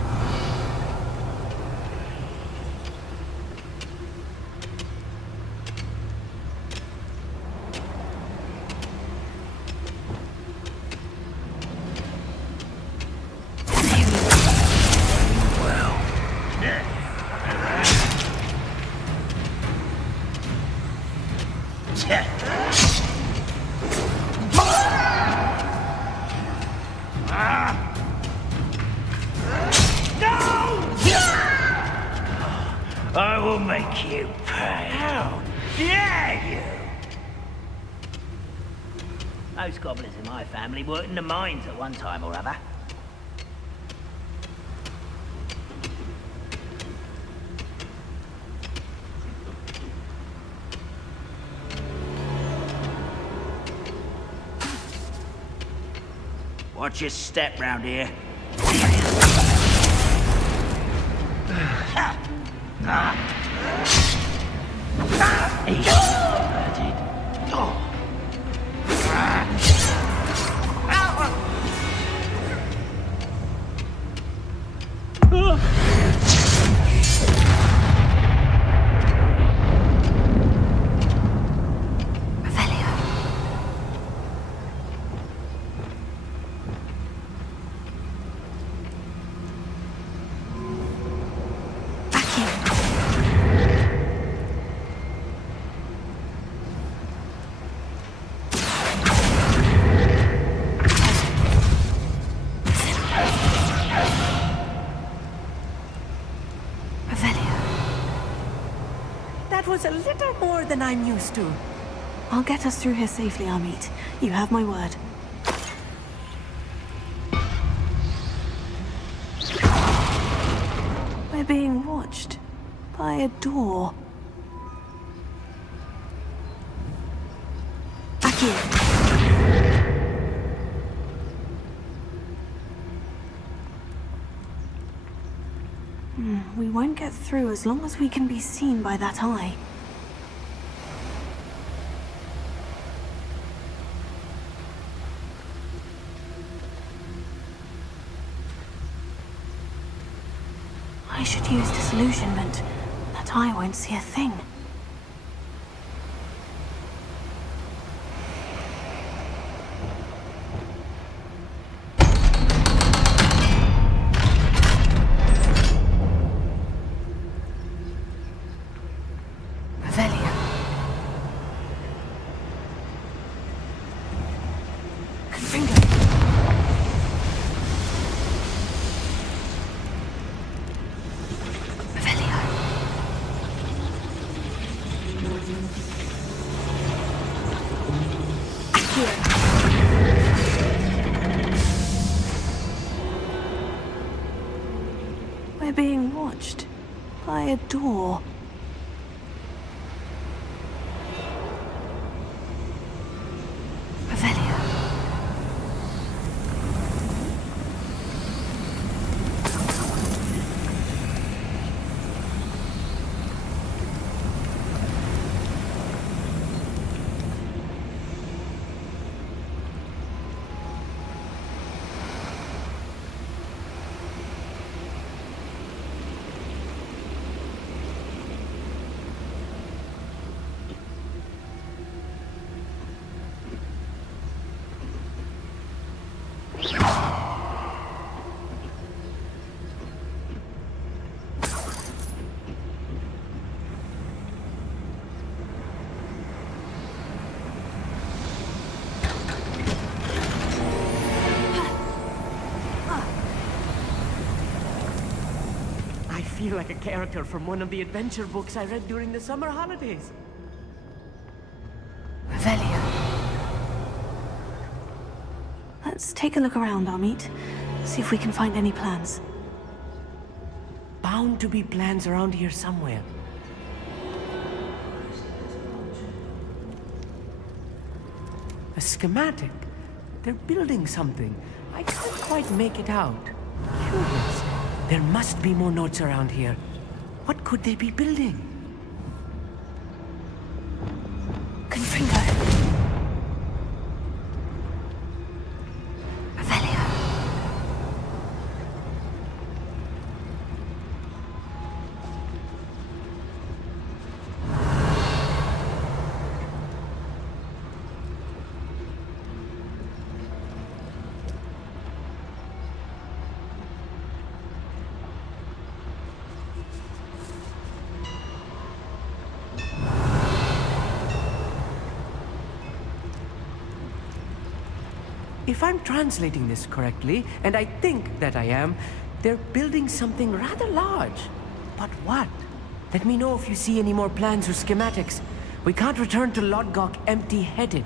I will make you pay. How dare you! Most goblins in my family worked in the mines at one time or other. Watch your step round here. That was a little more than I'm used to. I'll get us through here safely, Amit. You have my word. We're being watched by a door. Aquí. We won't get through as long as we can be seen by that eye. I should use disillusionment. That eye won't see a thing. We're being watched by a door. I feel like a character from one of the adventure books I read during the summer holidays. Let's take a look around, Amit. See if we can find any plans. Bound to be plans around here somewhere. A schematic. They're building something. I can't quite make it out. Curious. There must be more notes around here. What could they be building? Confringo. Revelio. If I'm translating this correctly, and I think that I am, they're building something rather large. But what? Let me know if you see any more plans or schematics. We can't return to Lodgok empty-headed.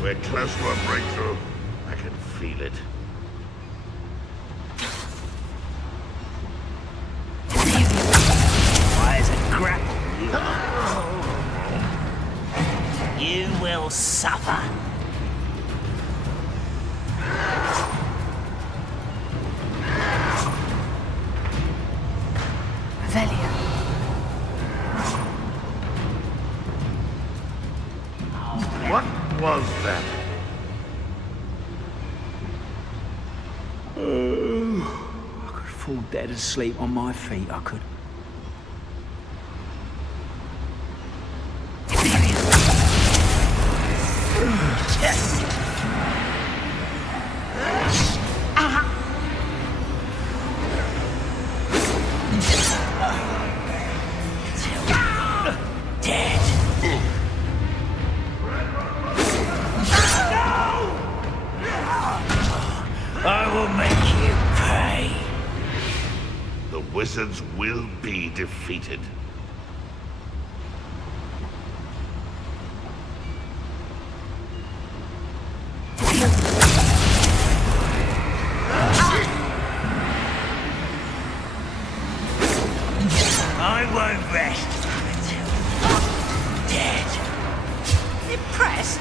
We're close to a breakthrough. I can feel it. Why is it grapple you? You will suffer. Velia. What was that? I could fall dead asleep on my feet, I could. I will make you pay. The wizards will be defeated. I won't rest until you're dead. Impressed?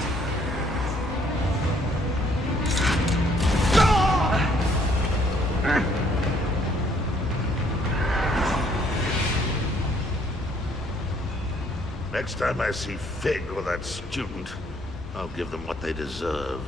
Next time I see Fig or that student, I'll give them what they deserve.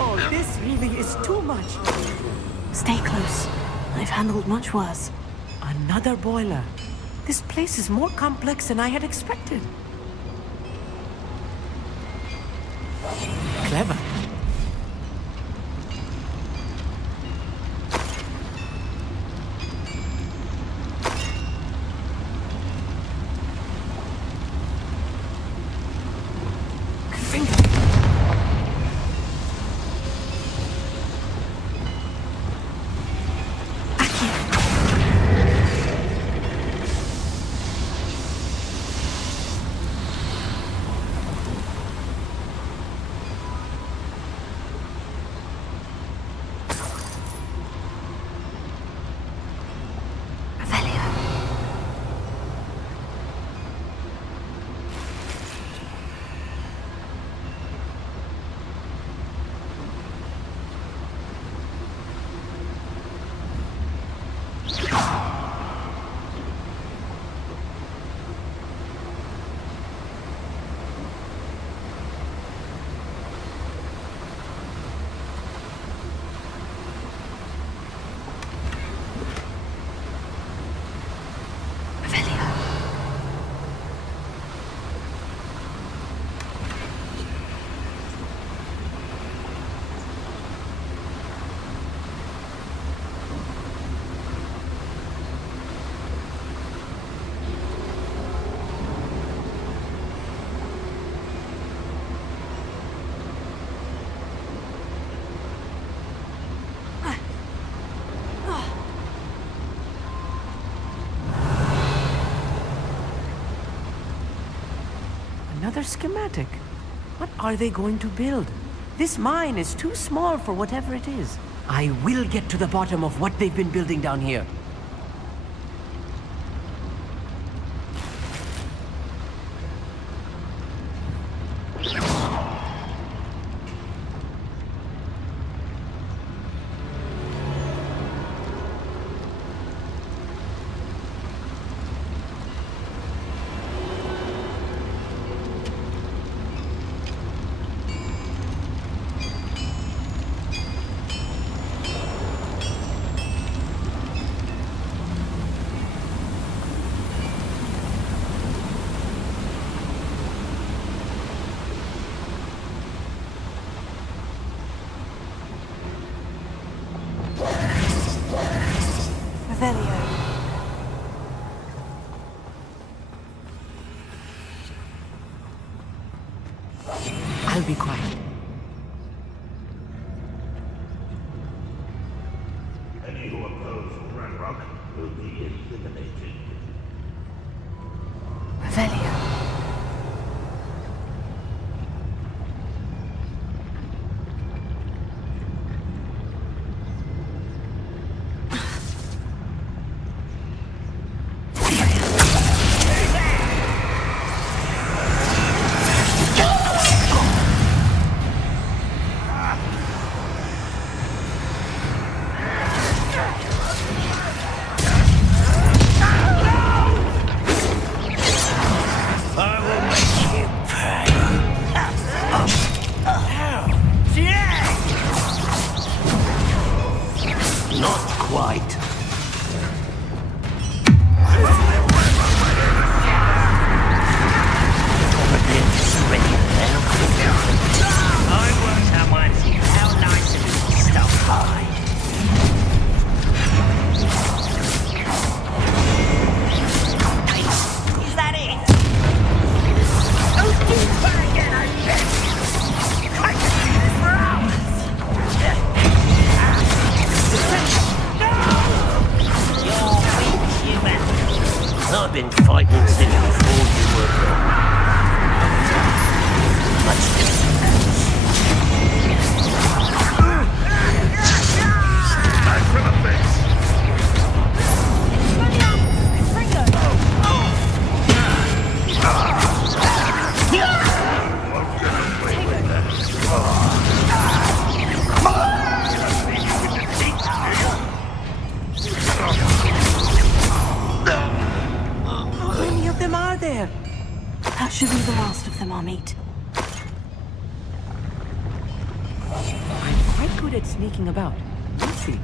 Oh, this really is too much. Stay close. I've handled much worse. Another boiler. This place is more complex than I had expected. Clever. Another schematic. What are they going to build? This mine is too small for whatever it is. I will get to the bottom of what they've been building down here. I'll be quiet. Any who oppose Ranrock will be eliminated. Revelio. I've been fighting since before you were born. Much Time for the fix. That should be the last of them, I'll meet. I'm quite good at sneaking about. Let's see.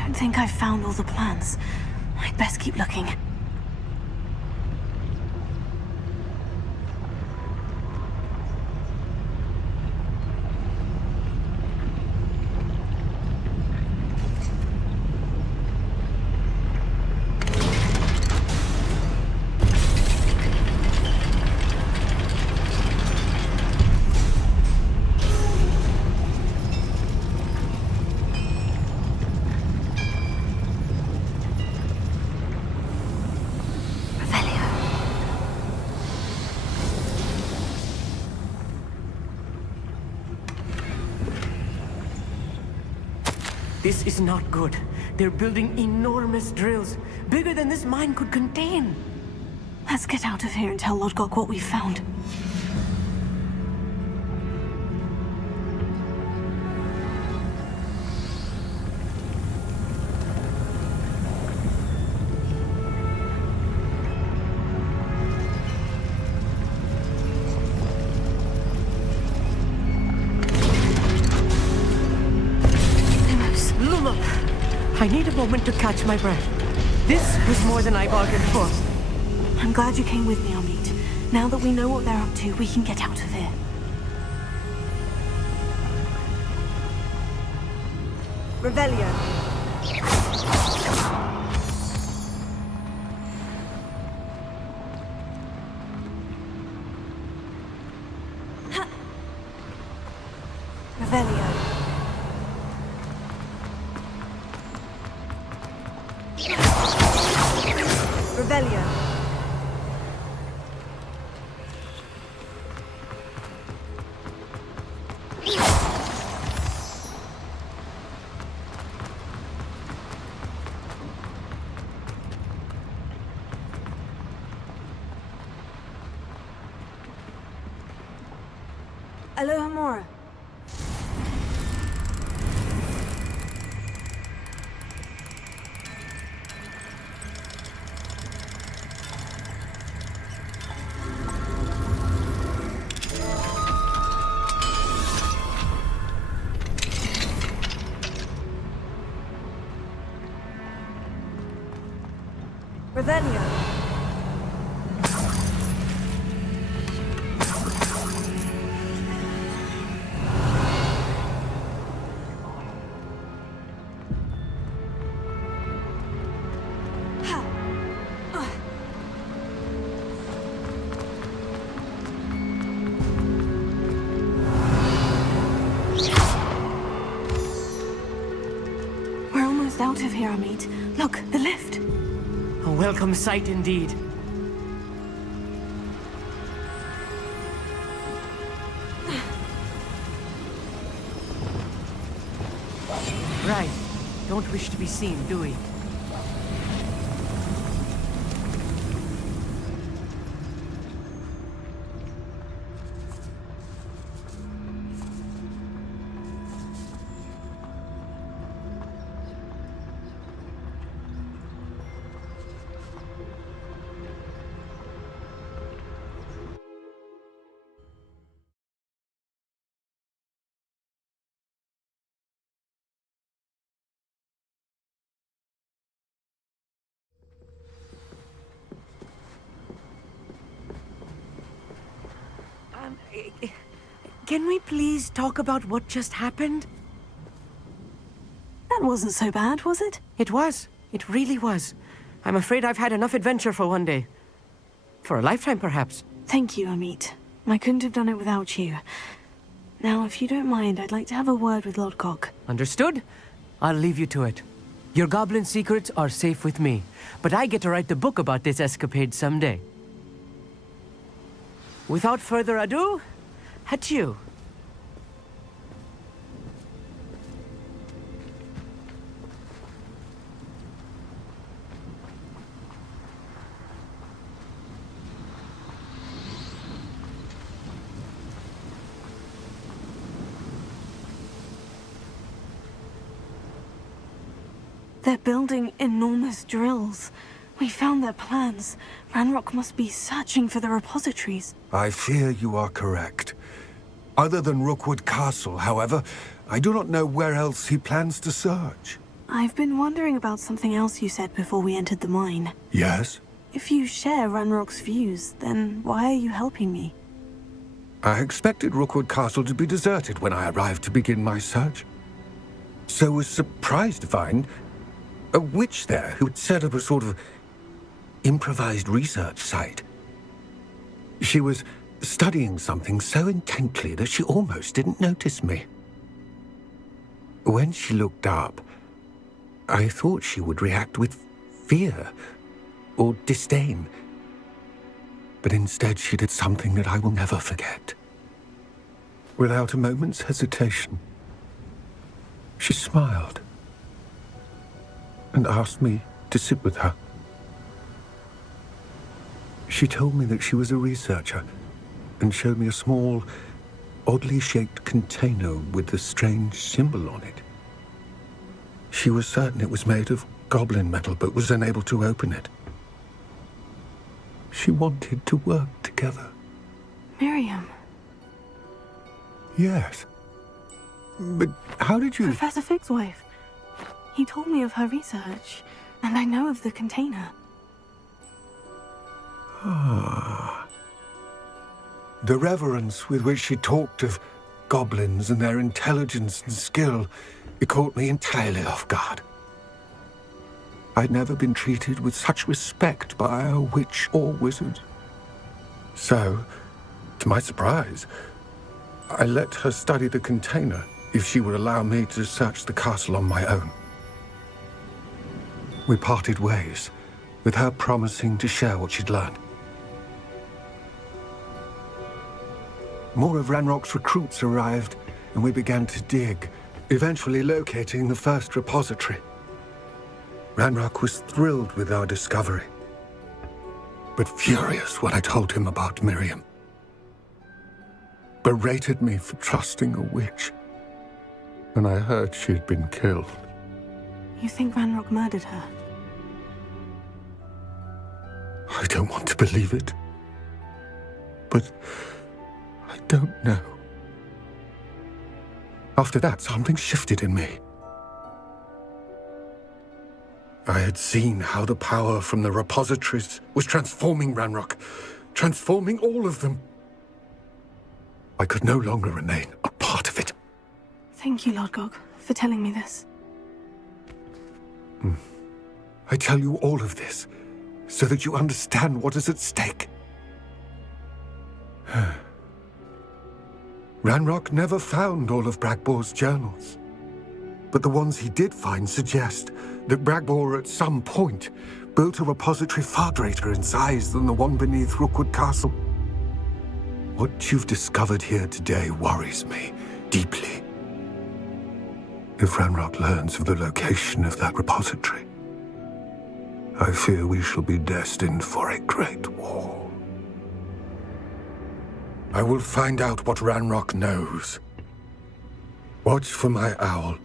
I think I've found all the plans. I'd best keep looking. This is not good. They're building enormous drills, bigger than this mine could contain. Let's get out of here and tell Lodgok what we found. I need a moment to catch my breath. This was more than I bargained for. I'm glad you came with me, Amit. Now that we know what they're up to, we can get out of here. Revelio. Revelio. Revelio. Aloha Mora. Revelio. We're almost out of here, Amit. Look, the lift. A welcome sight indeed. Right. Don't wish to be seen, do we? Can we please talk about what just happened? That wasn't so bad, was it? It was. It really was. I'm afraid I've had enough adventure for one day. For a lifetime, perhaps. Thank you, Amit. I couldn't have done it without you. Now, if you don't mind, I'd like to have a word with Lodgok. Understood? I'll leave you to it. Your goblin secrets are safe with me, but I get to write the book about this escapade someday. Without further ado, adieu. They're building enormous drills. We found their plans. Ranrock must be searching for the repositories. I fear you are correct. Other than Rookwood Castle, however, I do not know where else he plans to search. I've been wondering about something else you said before we entered the mine. Yes? If you share Ranrock's views, then why are you helping me? I expected Rookwood Castle to be deserted when I arrived to begin my search. So was surprised to find a witch there who had set up a sort of improvised research site. She was studying something so intently that she almost didn't notice me. When she looked up, I thought she would react with fear or disdain. But instead she did something that I will never forget. Without a moment's hesitation, she smiled and asked me to sit with her. She told me that she was a researcher and showed me a small, oddly shaped container with a strange symbol on it. She was certain it was made of goblin metal, but was unable to open it. She wanted to work together. Miriam. Yes. But how did you... Professor Fig's wife. He told me of her research, and I know of the container. Ah. The reverence with which she talked of goblins and their intelligence and skill, it caught me entirely off guard. I'd never been treated with such respect by a witch or wizard. So, to my surprise, I let her study the container if she would allow me to search the castle on my own. We parted ways, with her promising to share what she'd learned. More of Ranrock's recruits arrived, and we began to dig, eventually locating the first repository. Ranrock was thrilled with our discovery, but furious when I told him about Miriam. Berated me for trusting a witch, and I heard she'd been killed. You think Ranrock murdered her? I don't want to believe it, but I don't know. After that, something shifted in me. I had seen how the power from the repositories was transforming Ranrock, transforming all of them. I could no longer remain a part of it. Thank you, Lodgok, for telling me this. I tell you all of this so that you understand what is at stake. Ranrock never found all of Bragbor's journals, but the ones he did find suggest that Bragbor at some point built a repository far greater in size than the one beneath Rookwood Castle. What you've discovered here today worries me deeply. If Ranrock learns of the location of that repository, I fear we shall be destined for a great war. I will find out what Ranrock knows. Watch for my owl.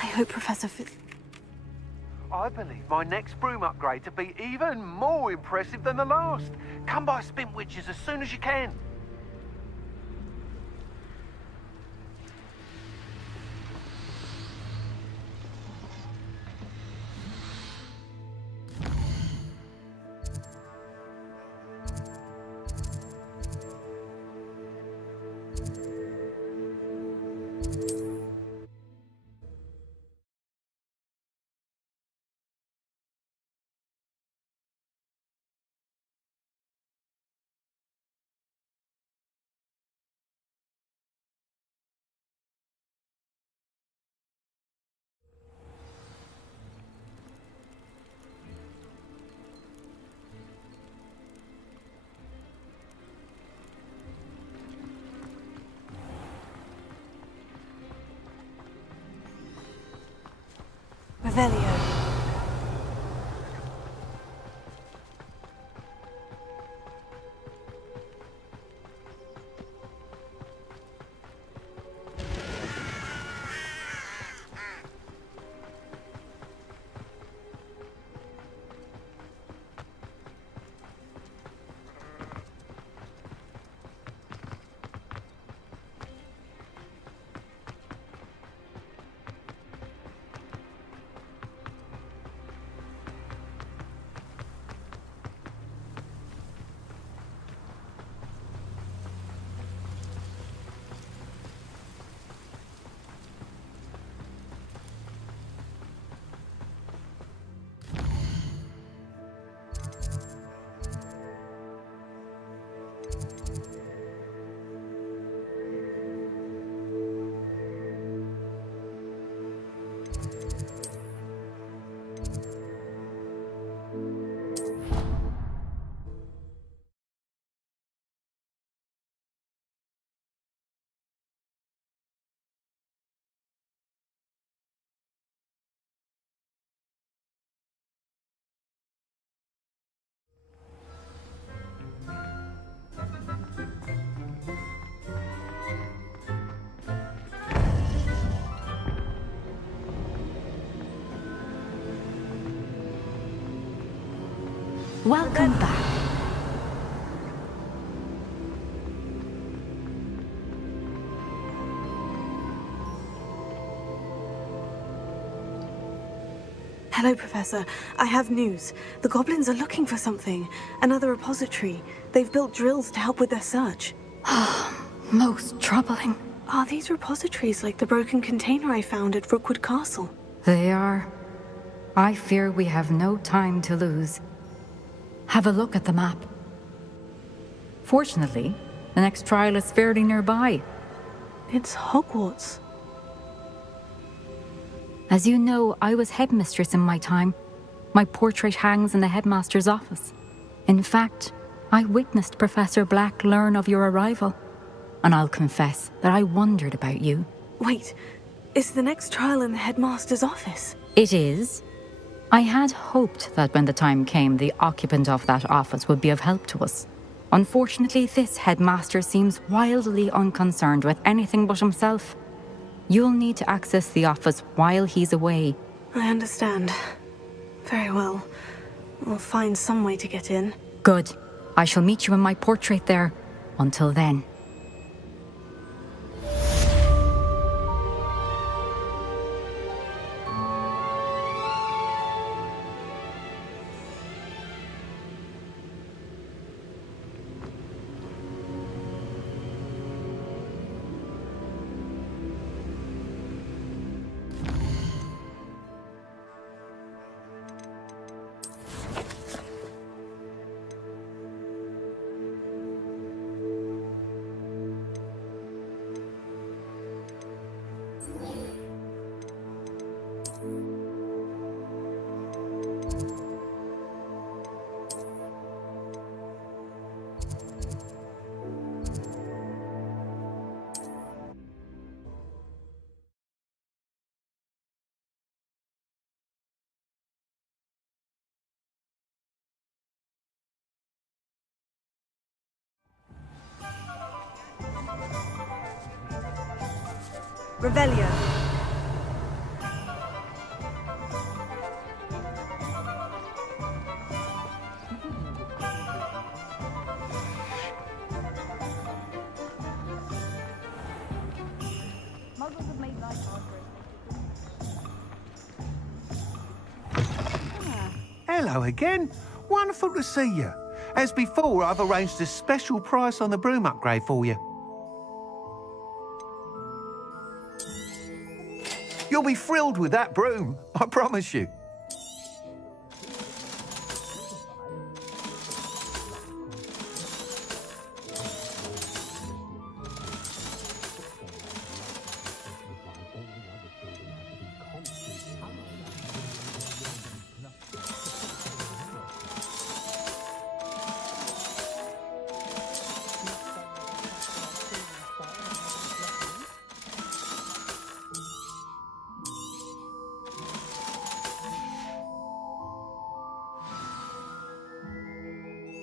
I hope Professor Fig... I believe my next broom upgrade to be even more impressive than the last. Come by Spintwitches as soon as you can. Revelio. Welcome back. Hello, Professor. I have news. The goblins are looking for something. Another repository. They've built drills to help with their search. Most troubling. Are these repositories like the broken container I found at Rookwood Castle? They are. I fear we have no time to lose. Have a look at the map. Fortunately, the next trial is fairly nearby. It's Hogwarts. As you know, I was headmistress in my time. My portrait hangs in the headmaster's office. In fact, I witnessed Professor Black learn of your arrival. And I'll confess that I wondered about you. Wait, is the next trial in the headmaster's office? It is. I had hoped that when the time came, the occupant of that office would be of help to us. Unfortunately, this headmaster seems wildly unconcerned with anything but himself. You'll need to access the office while he's away. I understand. Very well. We'll find some way to get in. Good. I shall meet you in my portrait there. Until then. Revelio. Hello again. Wonderful to see you. As before, I've arranged a special price on the broom upgrade for you. You'll be thrilled with that broom, I promise you.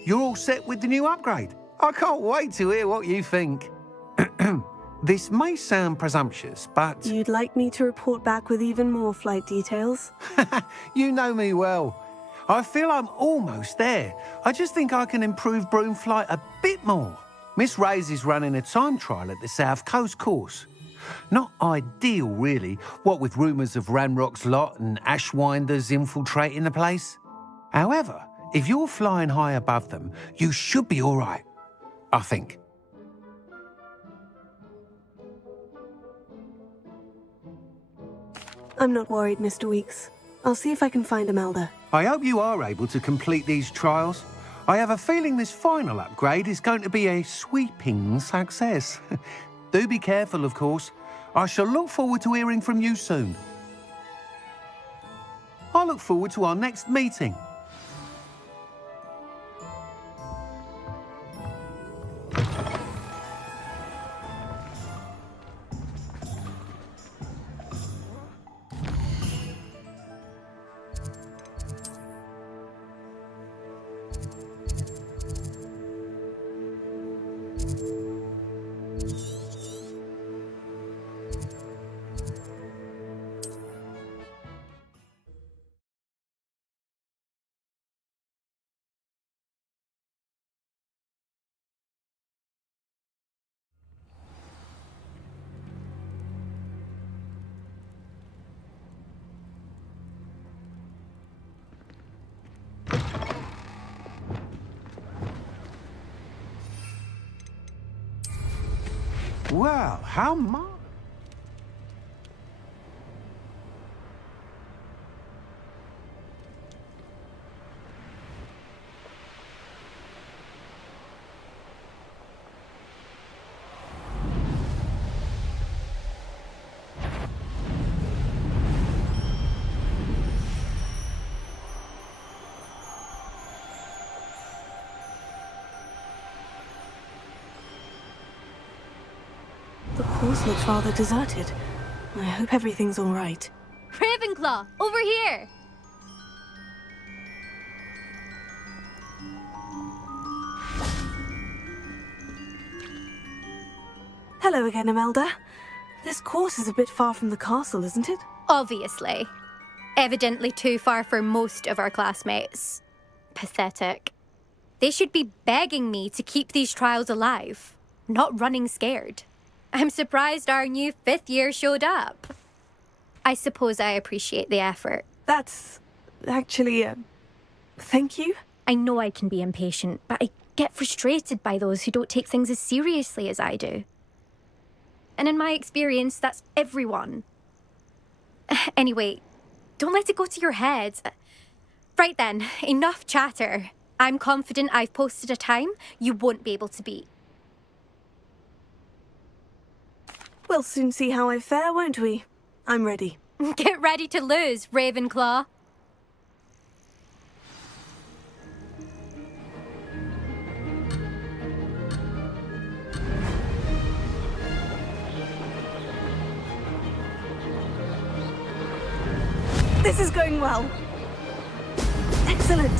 You're all set with the new upgrade. I can't wait to hear what you think. This may sound presumptuous, but... You'd like me to report back with even more flight details? You know me well. I feel I'm almost there. I just think I can improve broom flight a bit more. Miss Ray's is running a time trial at the South Coast course. Not ideal, really, what with rumours of Ranrock's lot and Ashwinders infiltrating the place. However, if you're flying high above them, you should be all right, I think. I'm not worried, Mr. Weeks. I'll see if I can find Imelda. I hope you are able to complete these trials. I have a feeling this final upgrade is going to be a sweeping success. Do be careful, of course. I shall look forward to hearing from you soon. I look forward to our next meeting. Well, how much? The course looks rather deserted. I hope everything's all right. Ravenclaw, over here! Hello again, Imelda. This course is a bit far from the castle, isn't it? Obviously. Evidently too far for most of our classmates. Pathetic. They should be begging me to keep these trials alive, not running scared. I'm surprised our new 5th year showed up. I suppose I appreciate the effort. That's actually, thank you. I know I can be impatient, but I get frustrated by those who don't take things as seriously as I do. And in my experience, that's everyone. Anyway, don't let it go to your head. Right then, enough chatter. I'm confident I've posted a time you won't be able to beat. We'll soon see how I fare, won't we? I'm ready. Get ready to lose, Ravenclaw. This is going well. Excellent.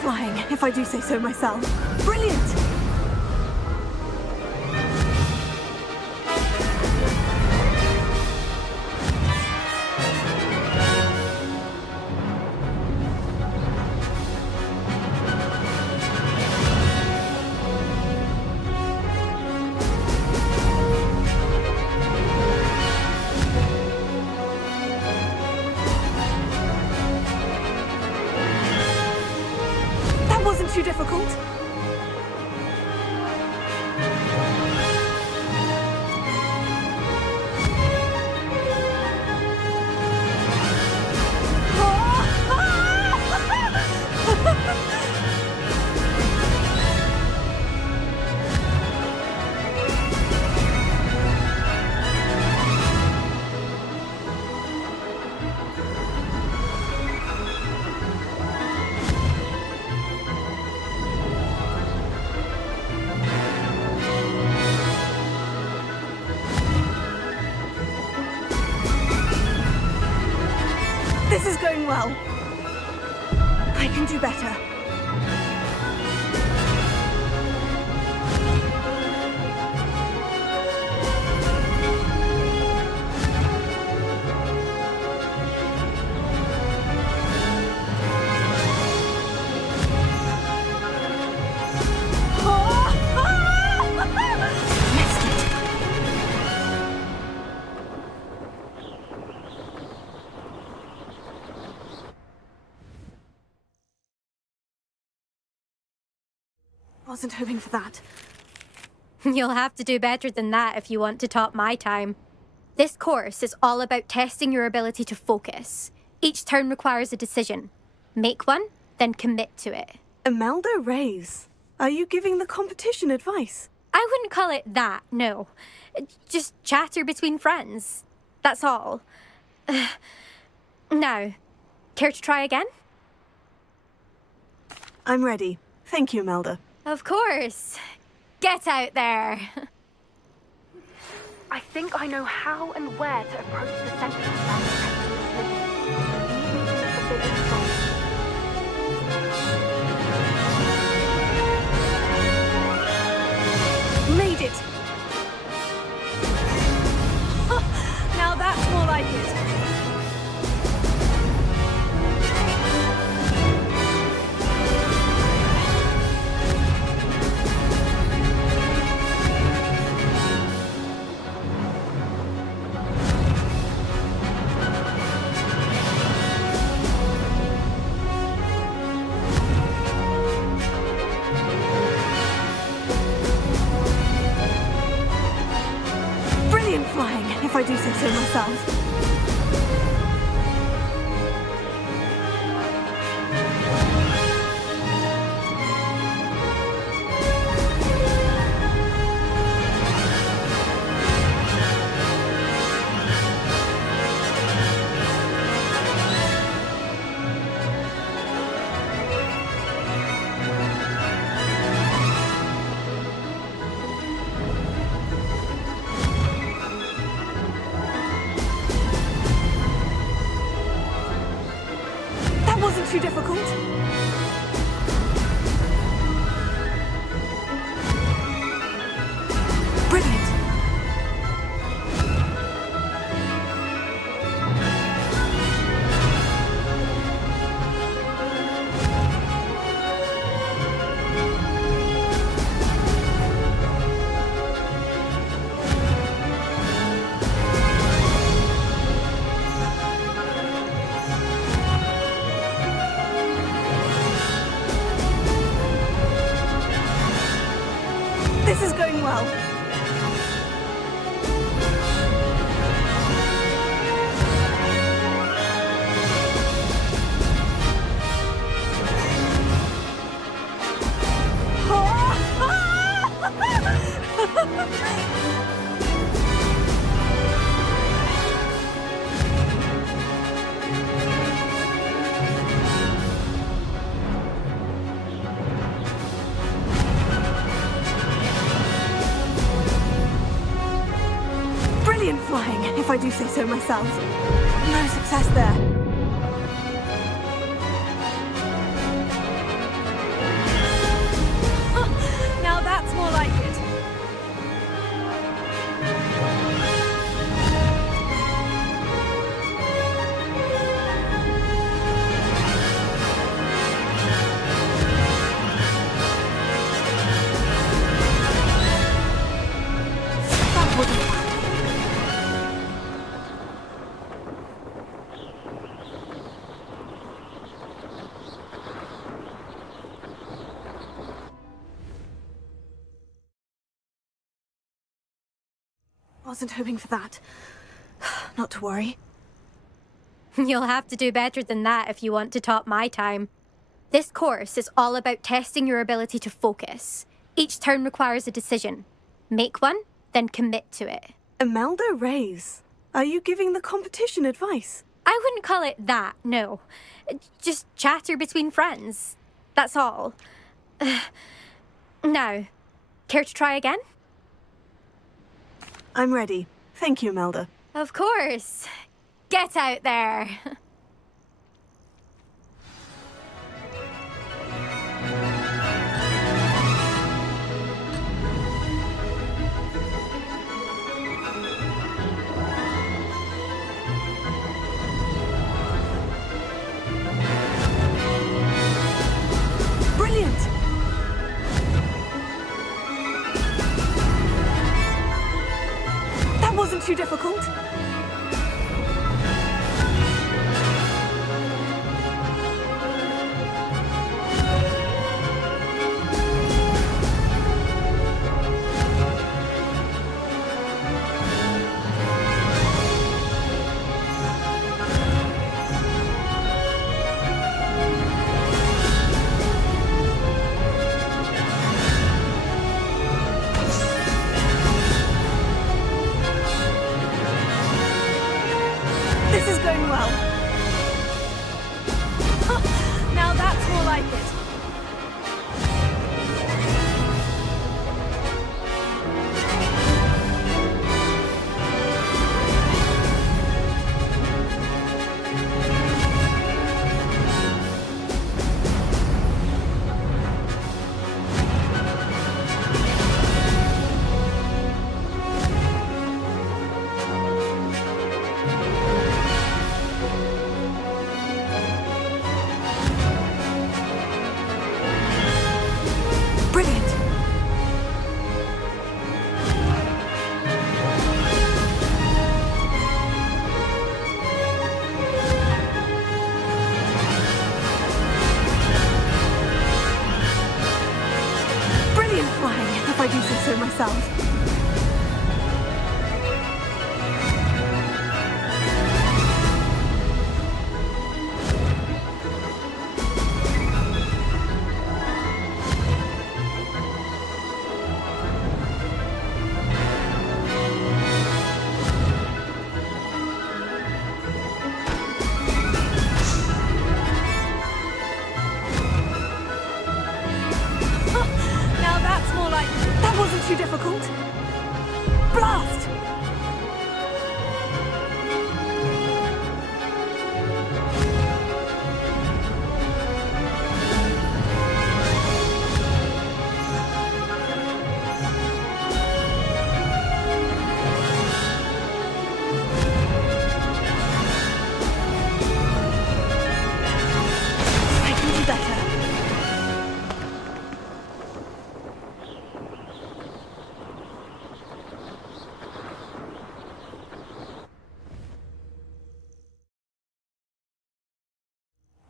Flying, if I do say so myself. Brilliant! Wasn't too difficult. This is going well. I can do better. Wasn't hoping for that. You'll have to do better than that if you want to top my time. This course is all about testing your ability to focus. Each turn requires a decision. Make one, then commit to it. Imelda Reyes, are you giving the competition advice? I wouldn't call it that, no. Just chatter between friends. That's all. Now, care to try again? I'm ready. Thank you, Imelda. Of course. Get out there. I think I know how and where to approach the center of that. Made it! Now that's more like it. Brilliant flying, if I do say so myself. That wasn't too difficult. Brilliant. This is going well. Brilliant flying, if I do say so myself. No success there. Now that's more like it. That wasn't bad. Wasn't hoping for that. Not to worry. You'll have to do better than that if you want to top my time. This course is all about testing your ability to focus. Each turn requires a decision. Make one, then commit to it. Imelda Reyes, are you giving the competition advice? I wouldn't call it that, no. Just chatter between friends. That's all. Now, care to try again? I'm ready. Thank you, Imelda. Of course. Get out there. Brilliant! That wasn't too difficult. like it. Brilliant. Brilliant flying, if I do say so myself. Now that's more like... That wasn't too difficult. Blast! I can do better.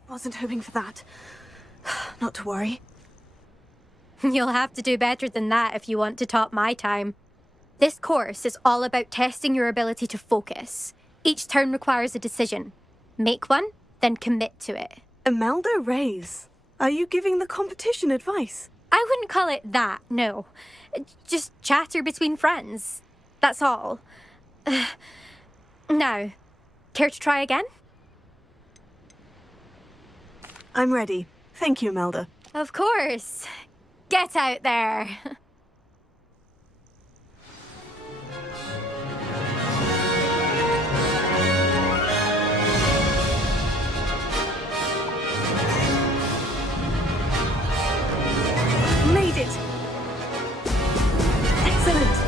Wasn't hoping for that. Not to worry. You'll have to do better than that if you want to top my time. This course is all about testing your ability to focus. Each turn requires a decision. Make one, then commit to it. Imelda Reyes, are you giving the competition advice? I wouldn't call it that, no. Just chatter between friends. That's all. Now, care to try again? I'm ready. Thank you, Imelda. Of course. Get out there. Made it! Excellent!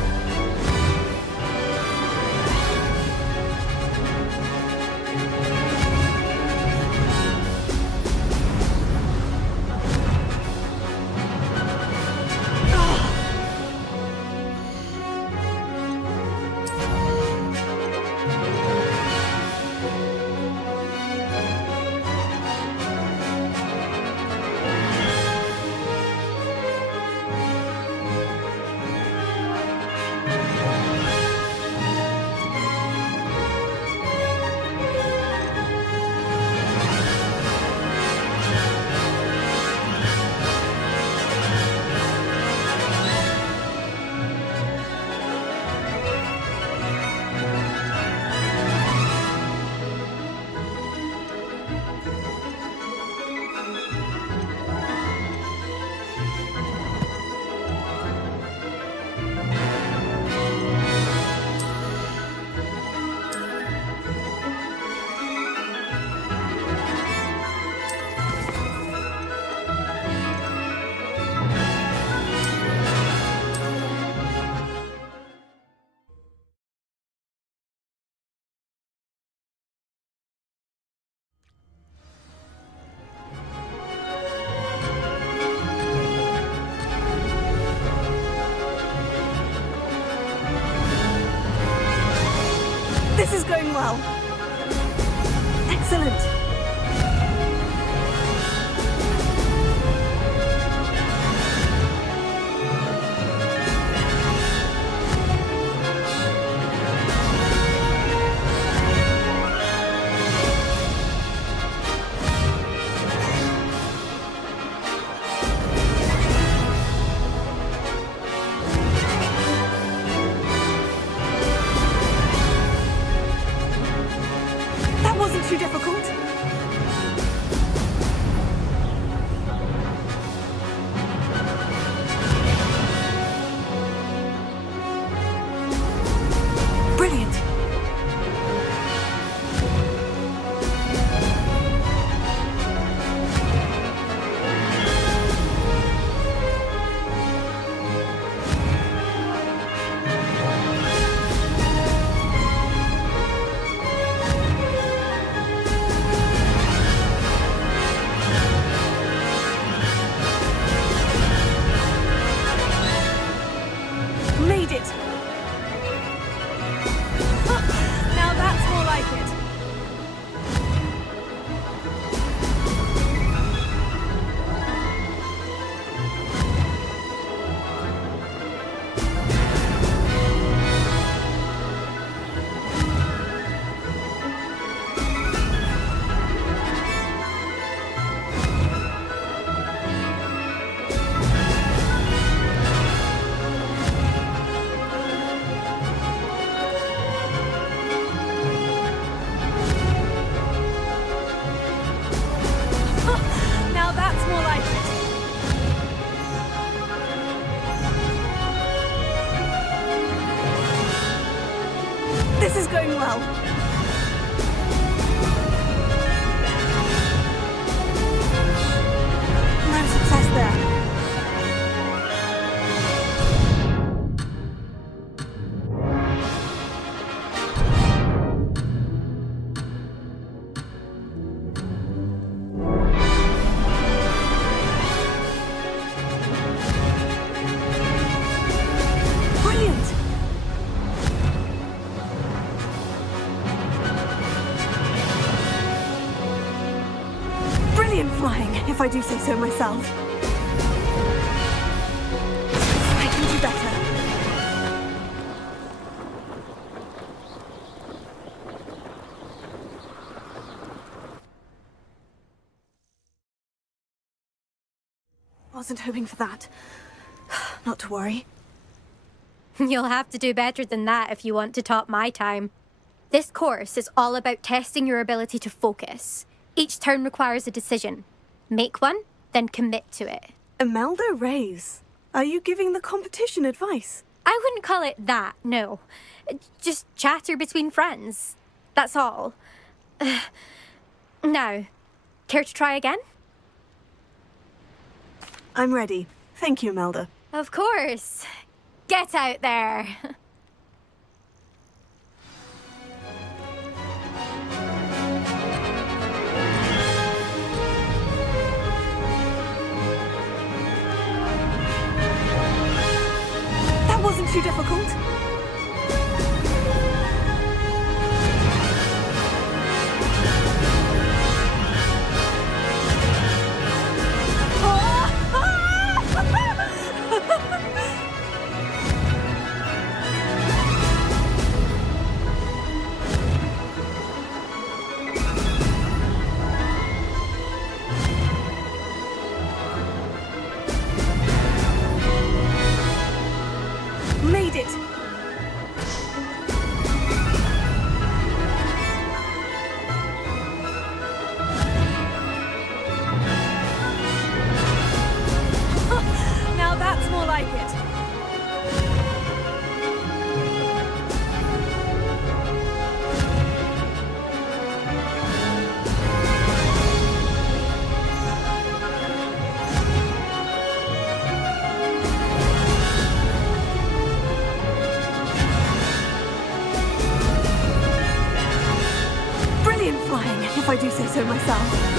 This is going well. Excellent. flying, if I do say so myself. I can do better. Wasn't hoping for that. Not to worry. You'll have to do better than that if you want to top my time. This course is all about testing your ability to focus. Each turn requires a decision. Make one, then commit to it. Imelda Reyes, are you giving the competition advice? I wouldn't call it that, no. Just chatter between friends. That's all. Now, care to try again? I'm ready. Thank you, Imelda. Of course. Get out there. That wasn't too difficult. Made it! Now that's more like it. Brilliant flying, if I do say so myself.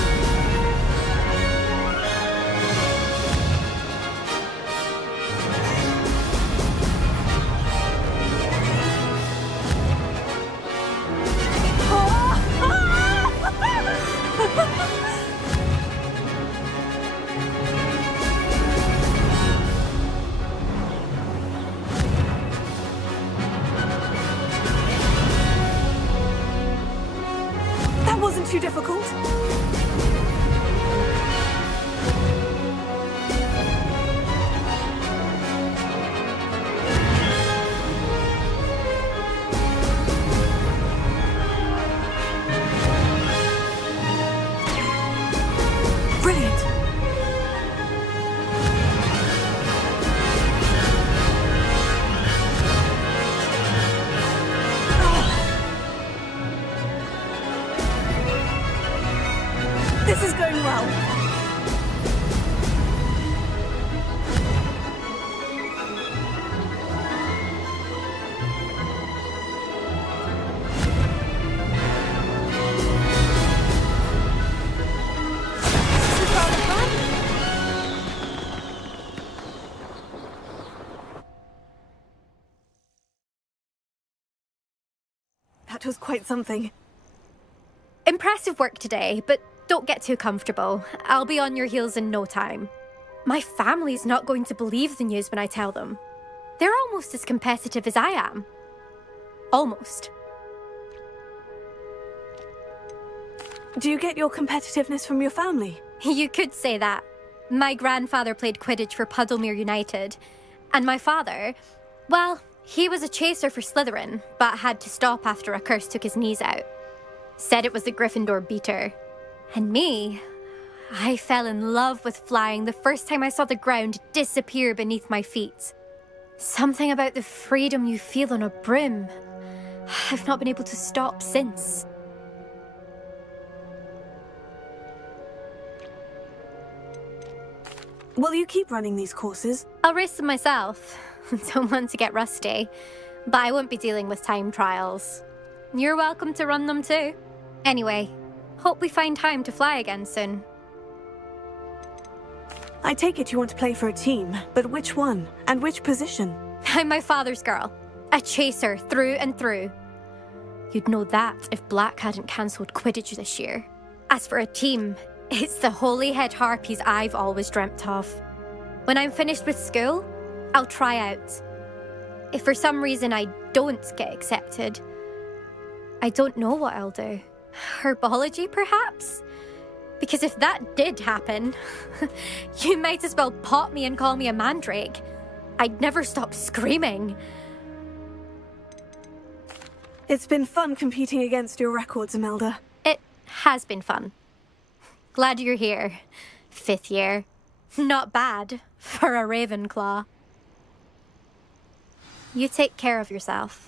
That wasn't too difficult. Brilliant. This is going well. This is rather fun. That was quite something. Impressive work today, but don't get too comfortable. I'll be on your heels in no time. My family's not going to believe the news when I tell them. They're almost as competitive as I am. Almost. Do you get your competitiveness from your family? You could say that. My grandfather played Quidditch for Puddlemere United. And my father, well, he was a chaser for Slytherin, but had to stop after a curse took his knees out. Said it was the Gryffindor beater. And me, I fell in love with flying the first time I saw the ground disappear beneath my feet. Something about the freedom you feel on a broom. I've not been able to stop since. Will you keep running these courses? I'll race them myself. Don't want to get rusty. But I won't be dealing with time trials. You're welcome to run them too. Anyway, hope we find time to fly again soon. I take it you want to play for a team, but which one? And which position? I'm my father's girl. A chaser through and through. You'd know that if Black hadn't cancelled Quidditch this year. As for a team, It's the holy-head harpies I've always dreamt of. When I'm finished with school, I'll try out. If for some reason I don't get accepted, I don't know what I'll do. Herbology, perhaps? Because if that did happen, you might as well pop me and call me a mandrake. I'd never stop screaming. It's been fun competing against your records, Imelda. It has been fun. Glad you're here. 5th year. Not bad for a Ravenclaw. You take care of yourself.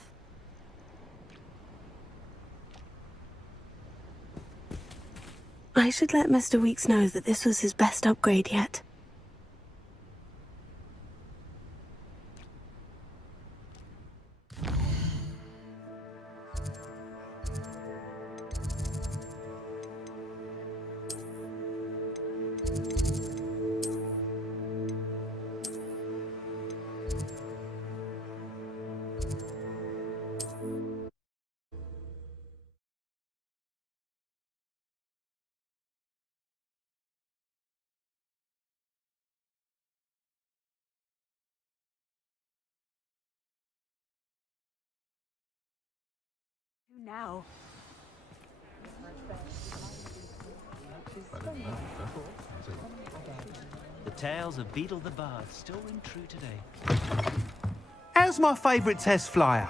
I should let Mr. Weeks know that this was his best upgrade yet. Now. The tales of Beetle the Bard still ring true today. How's my favourite test flyer?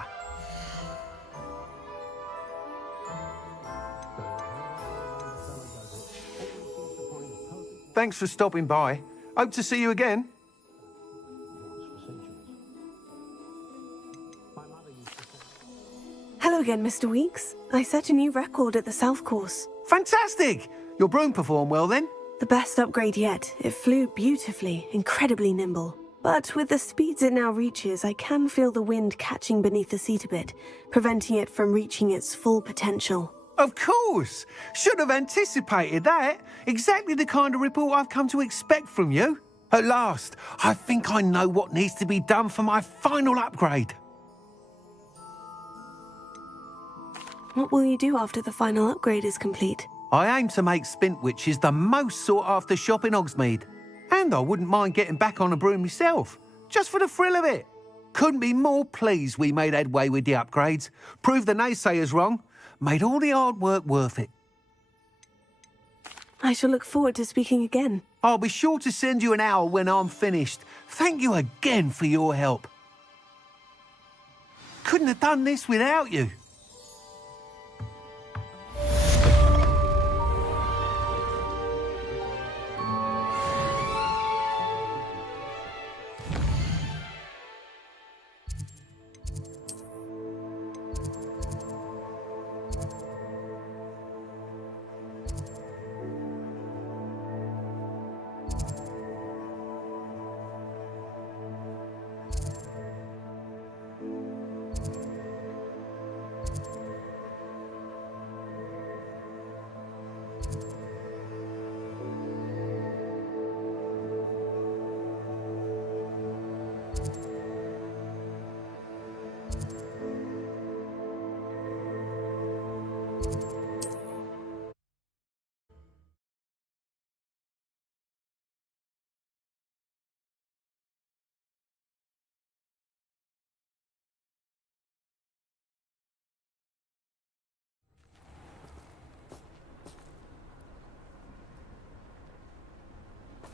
Thanks for stopping by. Hope to see you again. Hello again, Mr. Weeks. I set a new record at the South Course. Fantastic! Your broom performed well then? The best upgrade yet. It flew beautifully, incredibly nimble. But with the speeds it now reaches, I can feel the wind catching beneath the seat a bit, preventing it from reaching its full potential. Of course! Should have anticipated that. Exactly the kind of report I've come to expect from you. At last, I think I know what needs to be done for my final upgrade. What will you do after the final upgrade is complete? I aim to make Spintwitches the most sought-after shop in Hogsmeade. And I wouldn't mind getting back on a broom myself, just for the thrill of it. Couldn't be more pleased we made headway with the upgrades, proved the naysayers wrong, made all the hard work worth it. I shall look forward to speaking again. I'll be sure to send you an owl when I'm finished. Thank you again for your help. Couldn't have done this without you.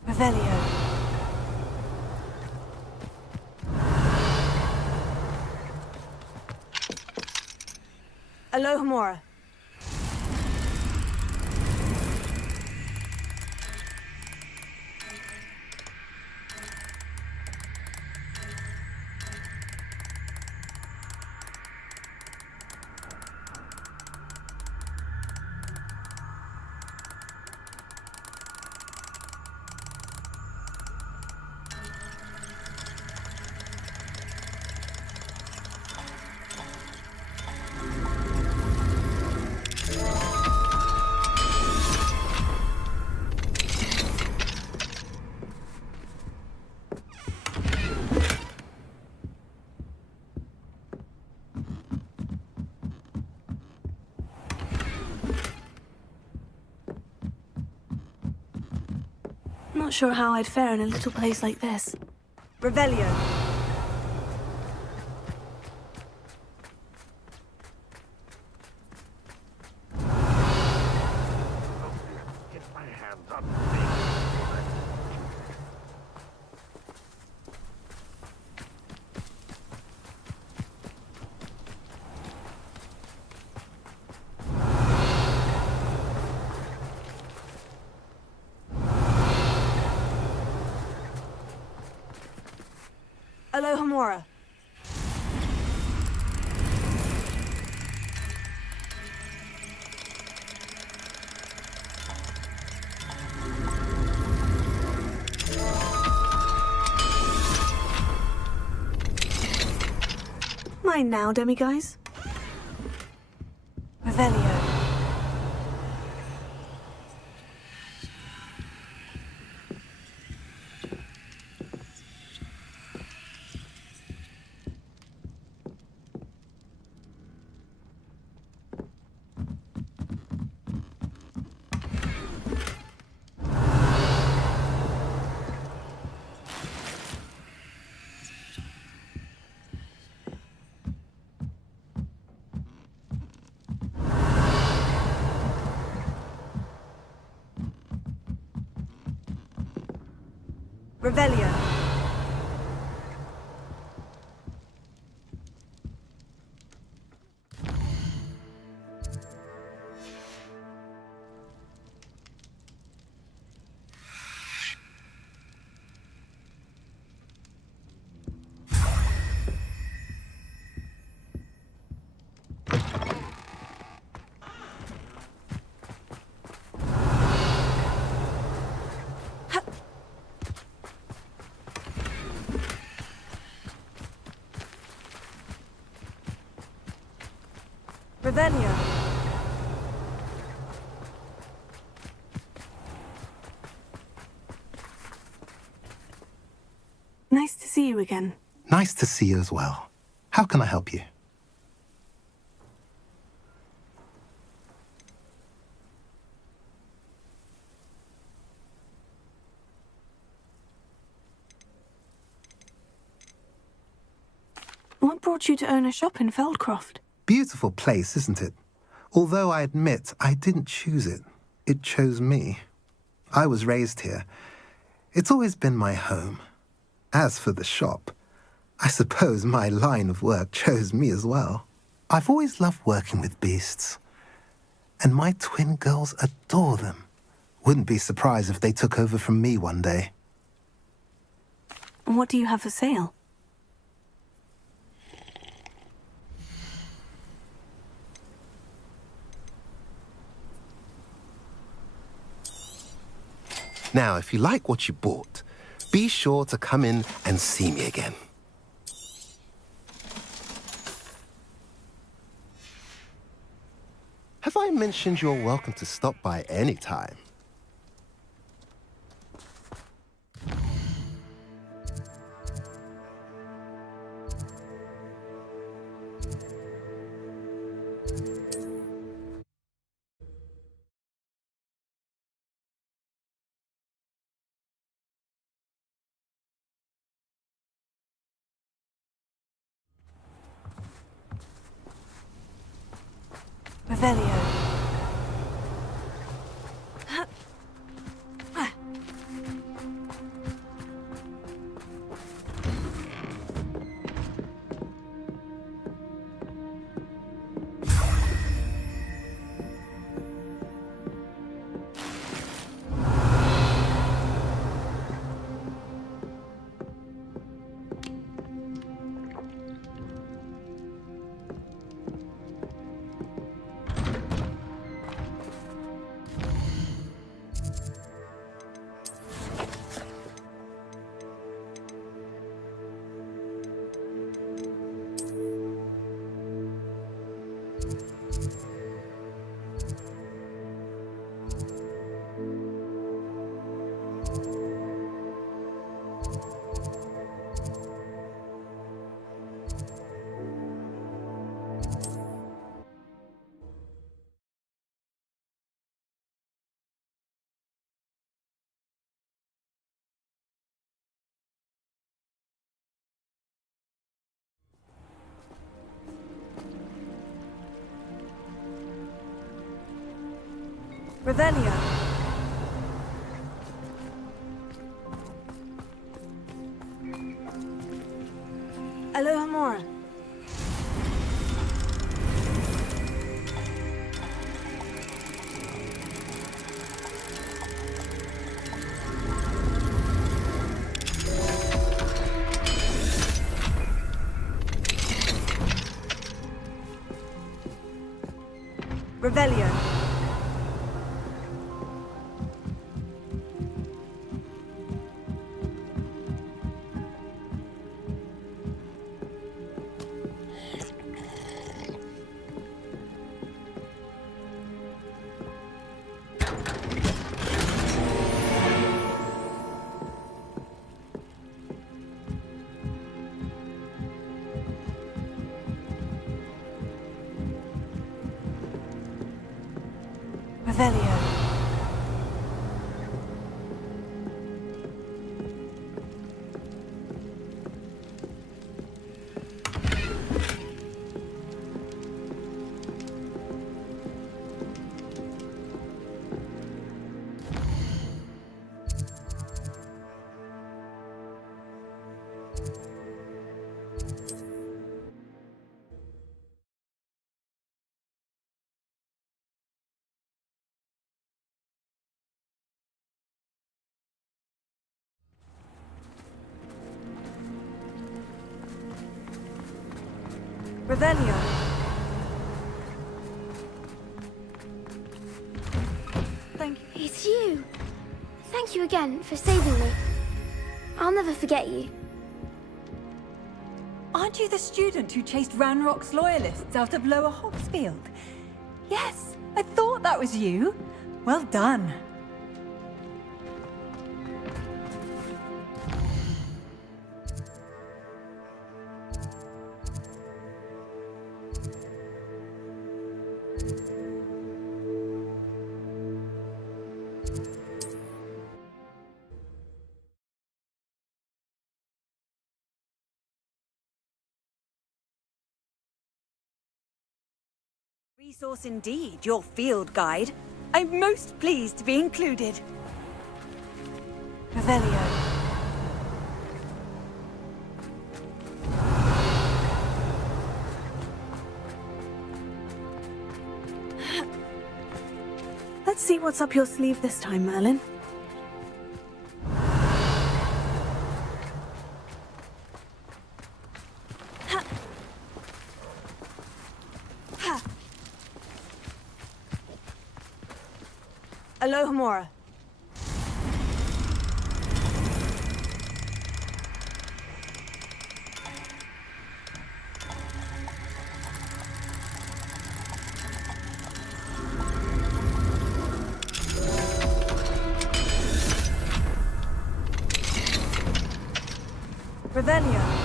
Revelio. Alohomora. Not sure how I'd fare in a little place like this. Revelio. Get my hands up. Alohomora. Mine now, demiguise. Revelio. Revelio. Revelio. Nice to see you again. Nice to see you as well. How can I help you? What brought you to own a shop in Feldcroft? Beautiful place, isn't it? Although I admit I didn't choose it. It chose me. I was raised here. It's always been my home. As for the shop, I suppose my line of work chose me as well. I've always loved working with beasts. And my twin girls adore them. Wouldn't be surprised if they took over from me one day. What do you have for sale? Now, if you like what you bought, be sure to come in and see me again. Have I mentioned you're welcome to stop by any time? Revelio. Revelio. Alohomora. Revelio. Revelio. Revelio. Thank you. It's you. Thank you again for saving me. I'll never forget you. Aren't you the student who chased Ranrock's loyalists out of Lower Hogsfield? Yes, I thought that was you. Well done. Resource indeed, your field guide. I'm most pleased to be included. Revelio. Let's see what's up your sleeve this time, Merlin. Alohomora. Revelio.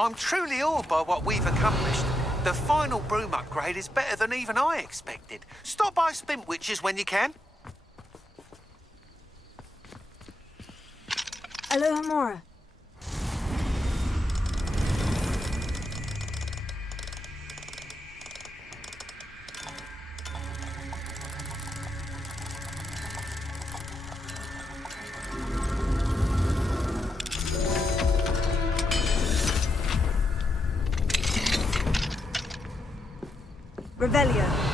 I'm truly awed by what we've accomplished. The final broom upgrade is better than even I expected. Stop by Spintwitches when you can. Alohomora. Revelio.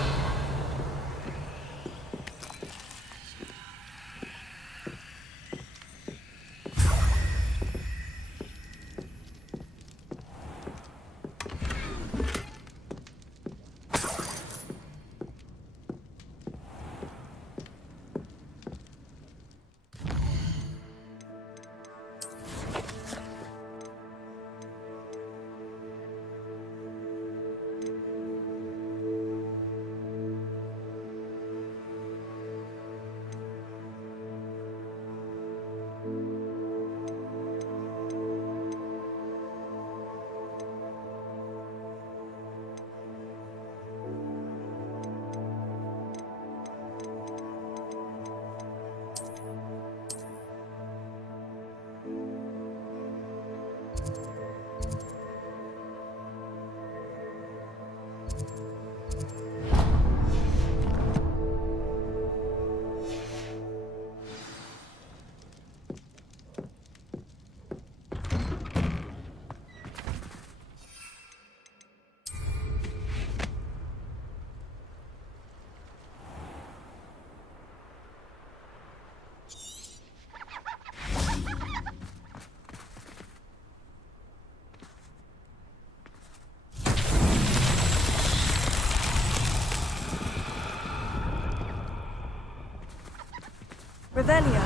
Revelio.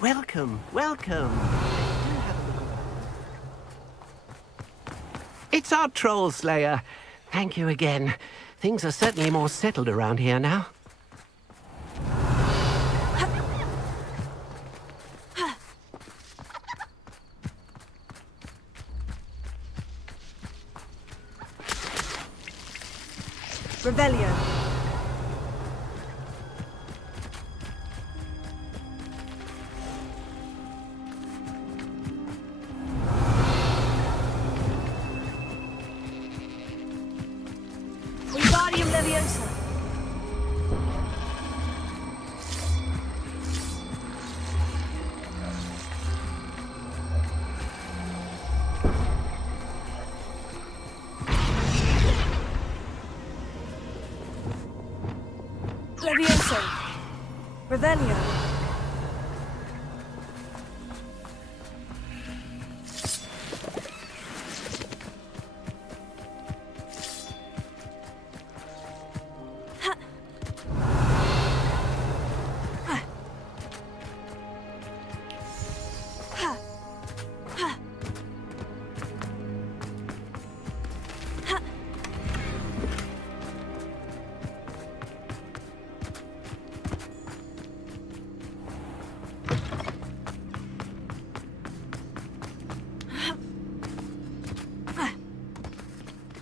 Welcome, welcome. It's our Troll Slayer. Thank you again. Things are certainly more settled around here now. Revelio. Wingardium Leviosa. Levioso. Revelio.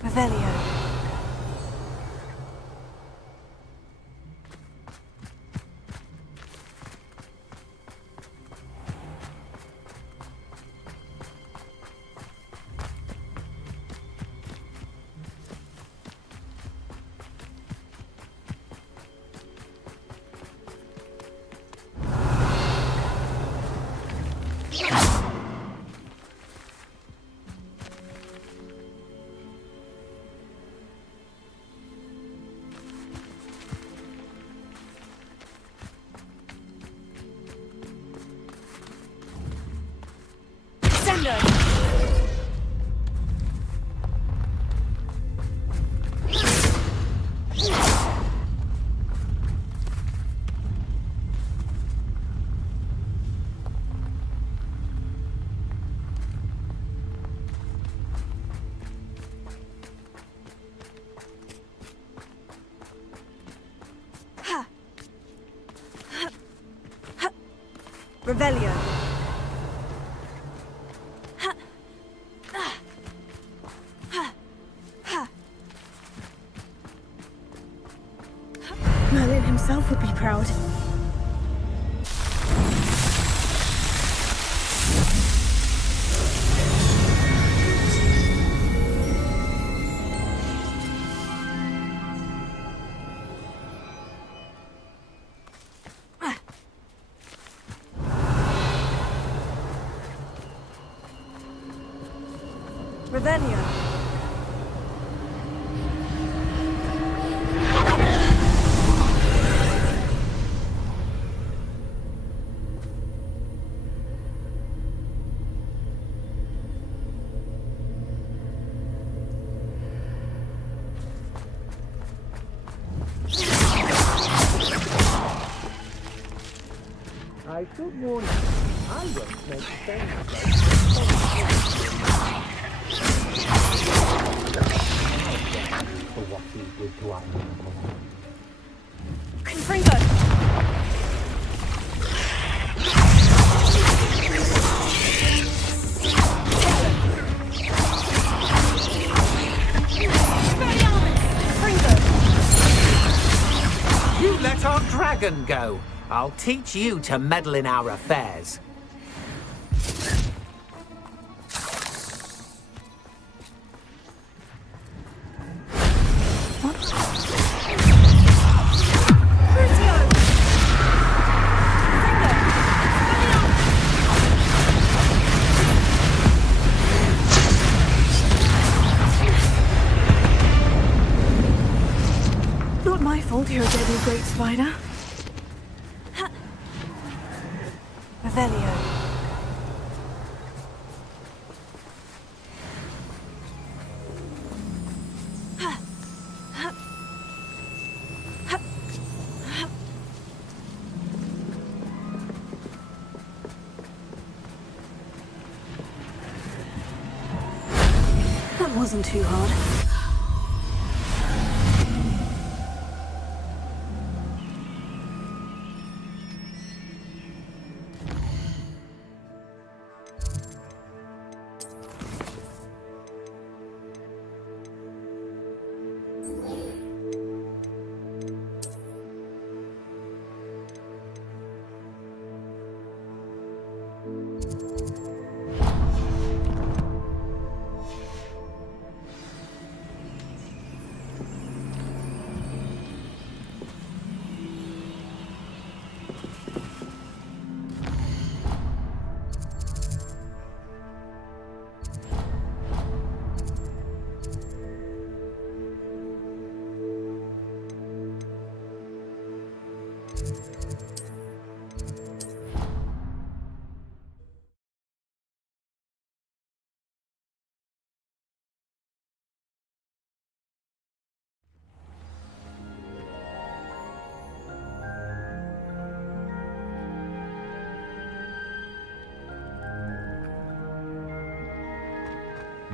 Revelio. Revelio. Merlin himself would be proud. Revelio. I should warn you, I won't make sense. For what he did to us. Confringo. You let our dragon go. I'll teach you to meddle in our affairs. Not my fault you're a deadly great spider. Revelio. wasn't too hard.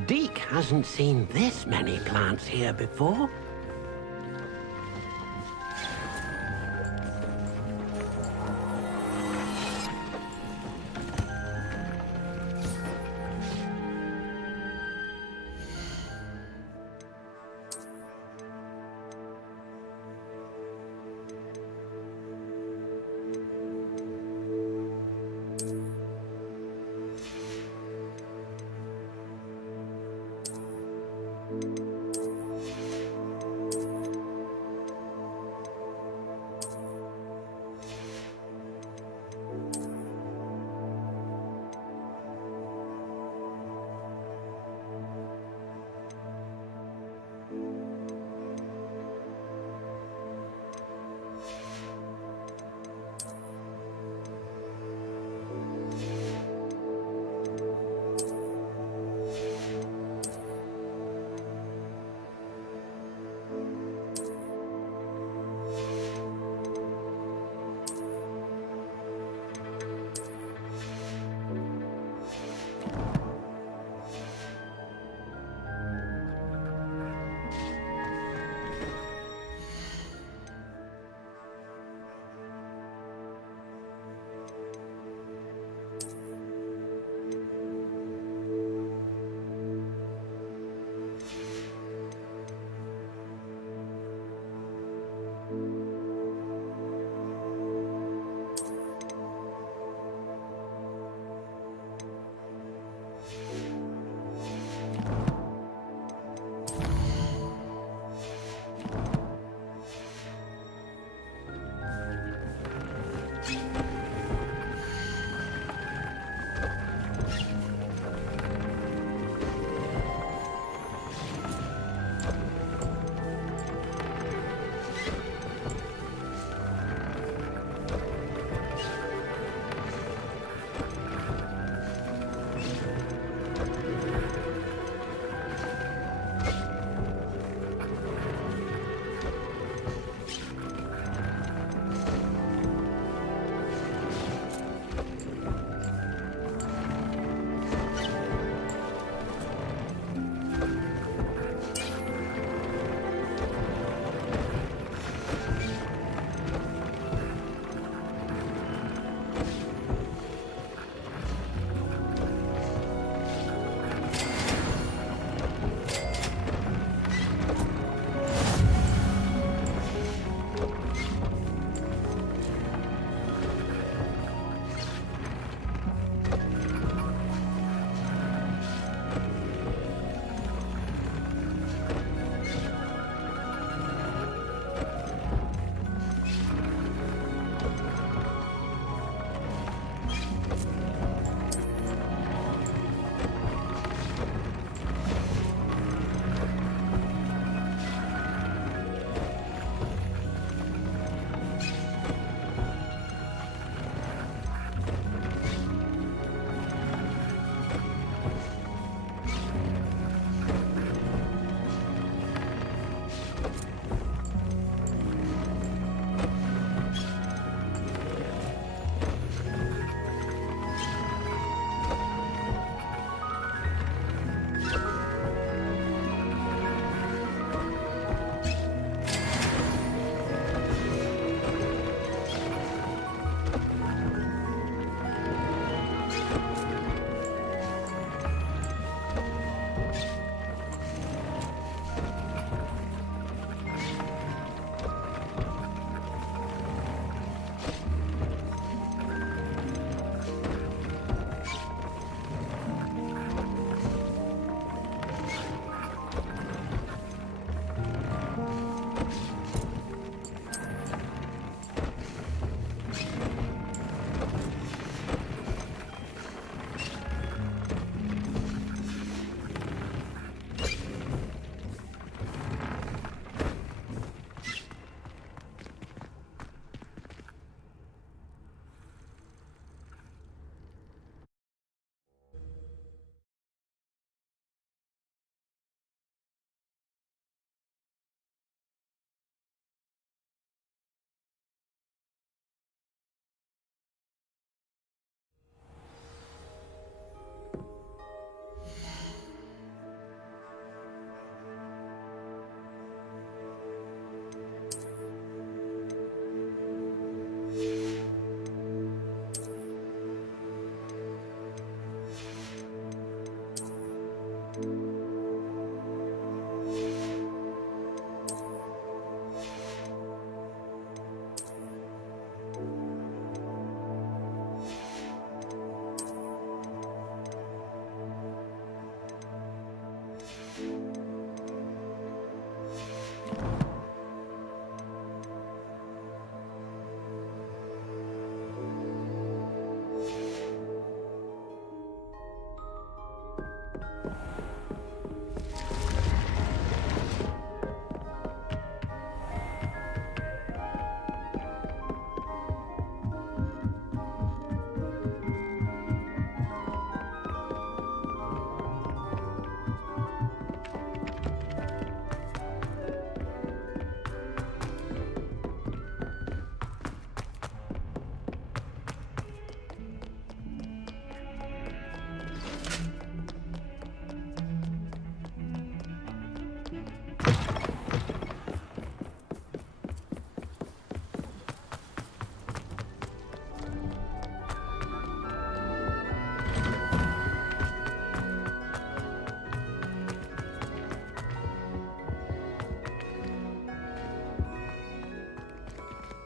Deke hasn't seen this many plants here before.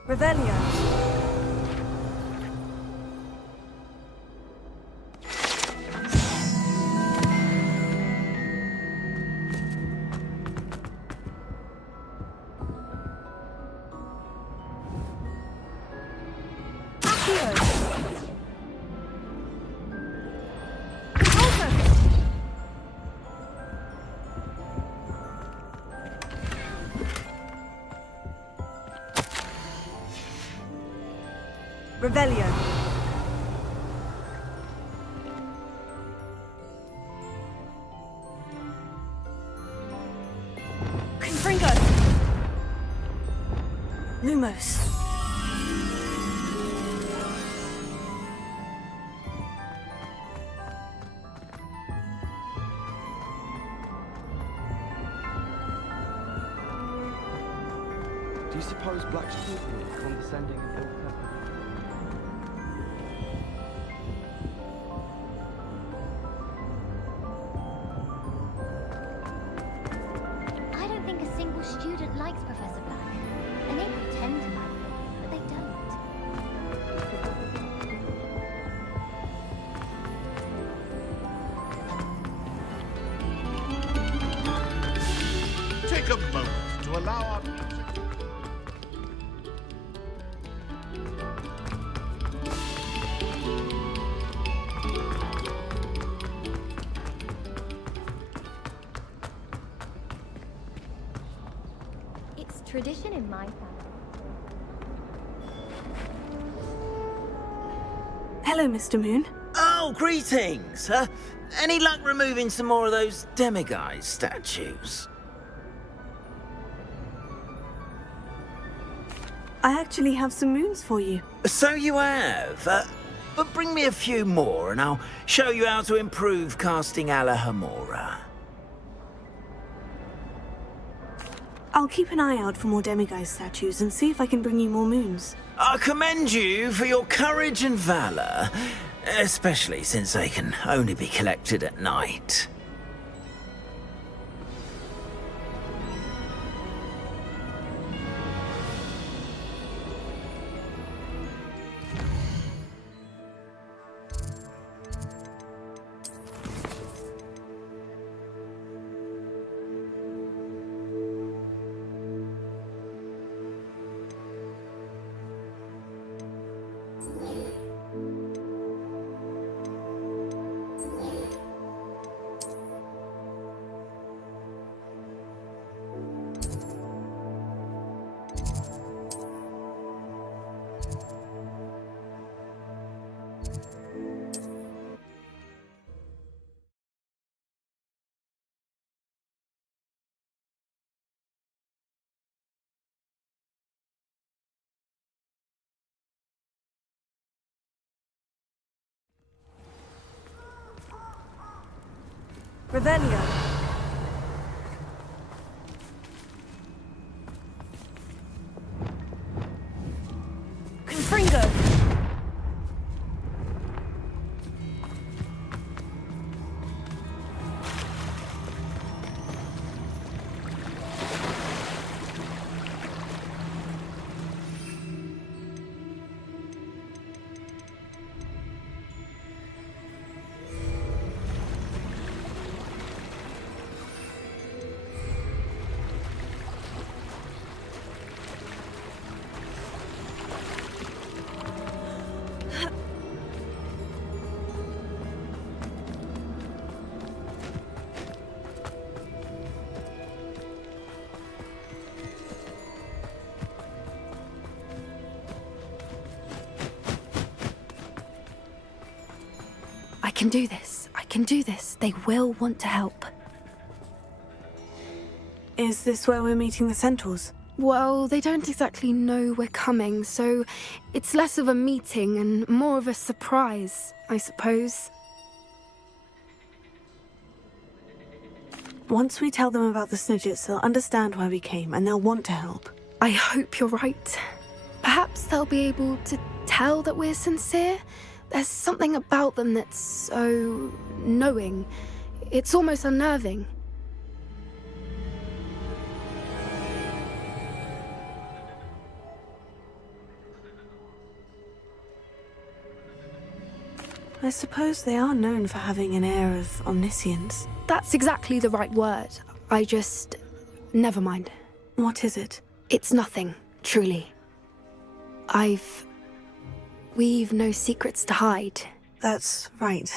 Revelio. Revelio. Confringo. Lumos. Do you suppose Black's people are condescending and ill-tempered? I don't think a single student likes Professor Black. And they pretend to like him, but they don't. Take a moment to allow our music. It's tradition in my family. Hello, Mr. Moon. Oh, greetings! Any luck removing some more of those demiguise statues? I actually have some moons for you. So you have. But bring me a few more and I'll show you how to improve casting a la Hamura. I'll keep an eye out for more demiguise statues and see if I can bring you more moons. I commend you for your courage and valor, especially since they can only be collected at night. Revelio. Confringo. can do this. I can do this. They will want to help. Is this where we're meeting the centaurs? Well, they don't exactly know we're coming, so it's less of a meeting and more of a surprise, I suppose. Once we tell them about the Snidgets, they'll understand why we came and they'll want to help. I hope you're right. Perhaps they'll be able to tell that we're sincere. There's something about them that's so knowing. It's almost unnerving. I suppose they are known for having an air of omniscience. That's exactly the right word. Never mind. What is it? It's nothing, truly. We've no secrets to hide. That's right.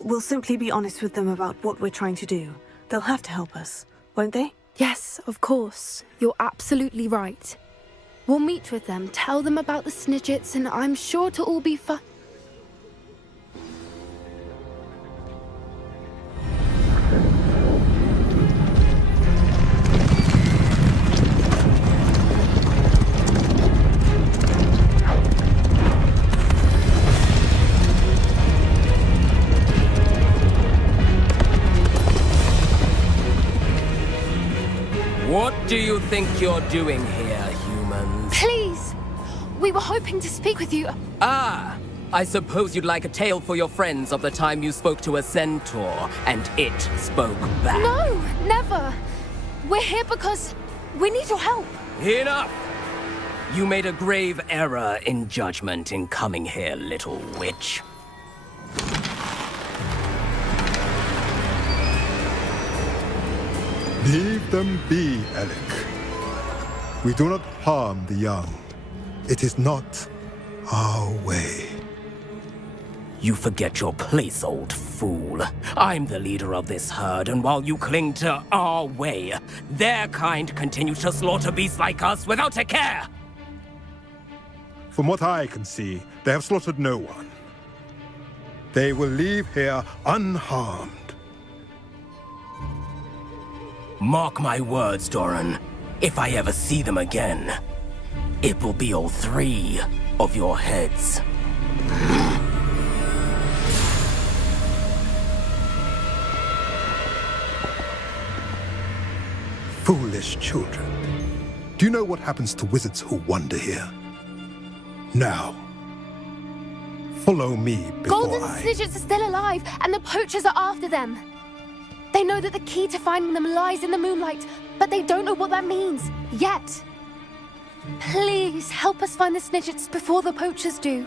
We'll simply be honest with them about what we're trying to do. They'll have to help us, won't they? Yes, of course. You're absolutely right. We'll meet with them, tell them about the Snidgets, and I'm sure to all be fine. What do you think you're doing here, humans? Please! We were hoping to speak with you. Ah! I suppose you'd like a tale for your friends of the time you spoke to a centaur, and it spoke back. No! Never! We're here because we need your help. Enough! You made a grave error in judgment in coming here, little witch. Leave them be, Alec. We do not harm the young. It is not our way. You forget your place, old fool. I'm the leader of this herd, and while you cling to our way, their kind continue to slaughter beasts like us without a care! From what I can see, they have slaughtered no one. They will leave here unharmed. Mark my words, Doran. If I ever see them again, it will be all 3 of your heads. Foolish children. Do you know what happens to wizards who wander here? Now, follow me before Golden Snidgets are still alive, and the poachers are after them. They know that the key to finding them lies in the moonlight, but they don't know what that means, yet. Please, help us find the Snidgets before the poachers do.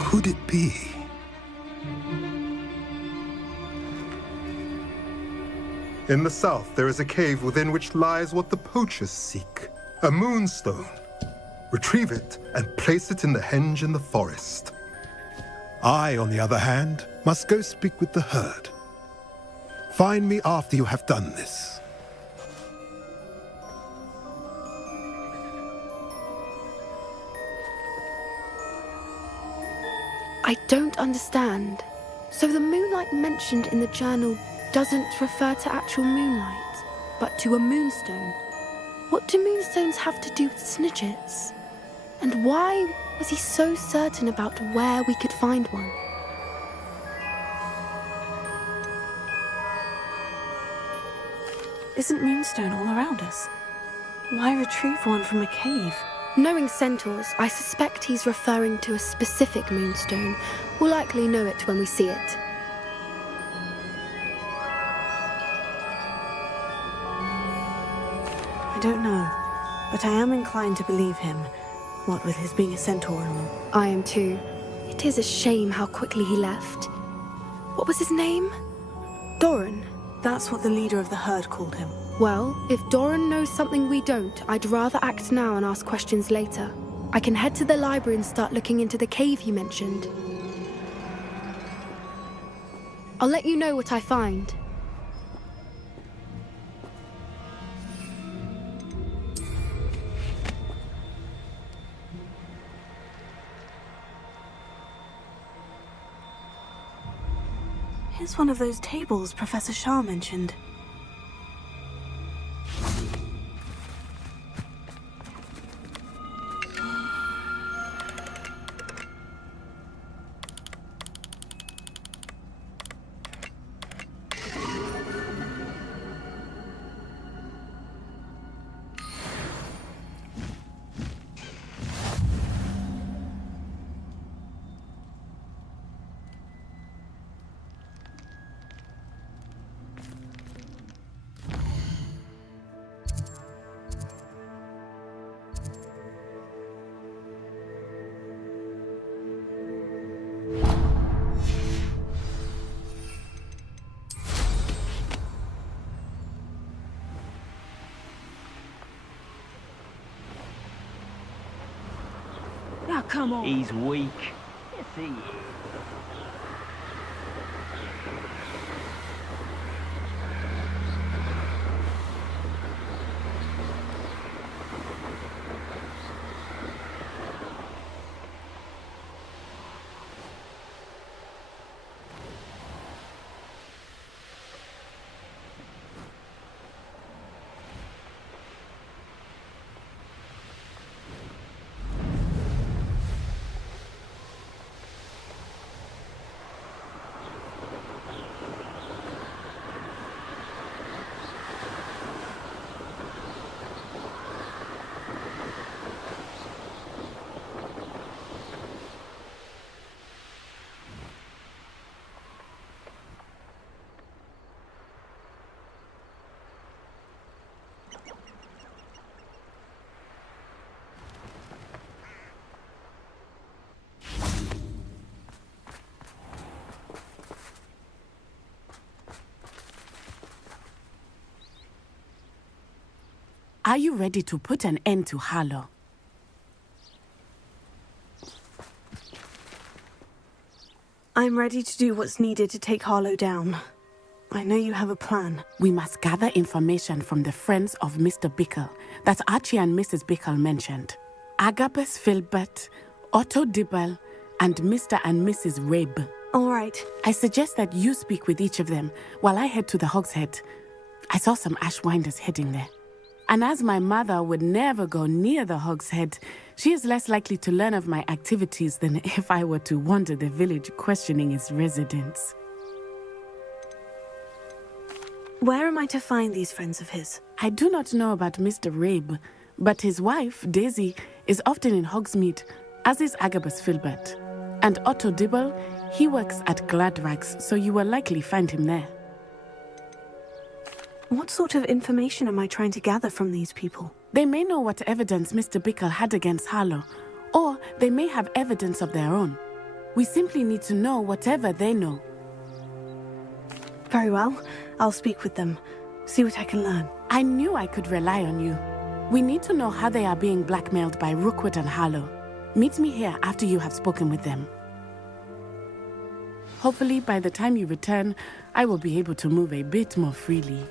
Could it be? In the south, there is a cave within which lies what the poachers seek. A moonstone. Retrieve it and place it in the henge in the forest. I, on the other hand, must go speak with the herd. Find me after you have done this. I don't understand. So the moonlight mentioned in the journal doesn't refer to actual moonlight, but to a moonstone. What do moonstones have to do with Snidgets? And why was he so certain about where we could find one? Isn't moonstone all around us? Why retrieve one from a cave? Knowing centaurs, I suspect he's referring to a specific moonstone. We'll likely know it when we see it. I don't know, but I am inclined to believe him, what with his being a centaur and all. I am too. It is a shame how quickly he left. What was his name? Doran. That's what the leader of the herd called him. Well, if Doran knows something we don't, I'd rather act now and ask questions later. I can head to the library and start looking into the cave you mentioned. I'll let you know what I find. Here's one of those tables Professor Shah mentioned. Now come on. He's weak. Yes, he is. Are you ready to put an end to Harlow? I'm ready to do what's needed to take Harlow down. I know you have a plan. We must gather information from the friends of Mr. Bickle that Archie and Mrs. Bickle mentioned. Agabus Filbert, Otto Dibble, and Mr. and Mrs. Rabe. All right. I suggest that you speak with each of them while I head to the Hog's Head. I saw some Ashwinders heading there. And as my mother would never go near the Hog's Head, she is less likely to learn of my activities than if I were to wander the village questioning its residents. Where am I to find these friends of his? I do not know about Mr. Rabe, but his wife, Daisy, is often in Hogsmeade, as is Agabus Filbert. And Otto Dibble, he works at Gladrags, so you will likely find him there. What sort of information am I trying to gather from these people? They may know what evidence Mr. Bickle had against Harlow, or they may have evidence of their own. We simply need to know whatever they know. Very well. I'll speak with them. See what I can learn. I knew I could rely on you. We need to know how they are being blackmailed by Rookwood and Harlow. Meet me here after you have spoken with them. Hopefully, by the time you return, I will be able to move a bit more freely.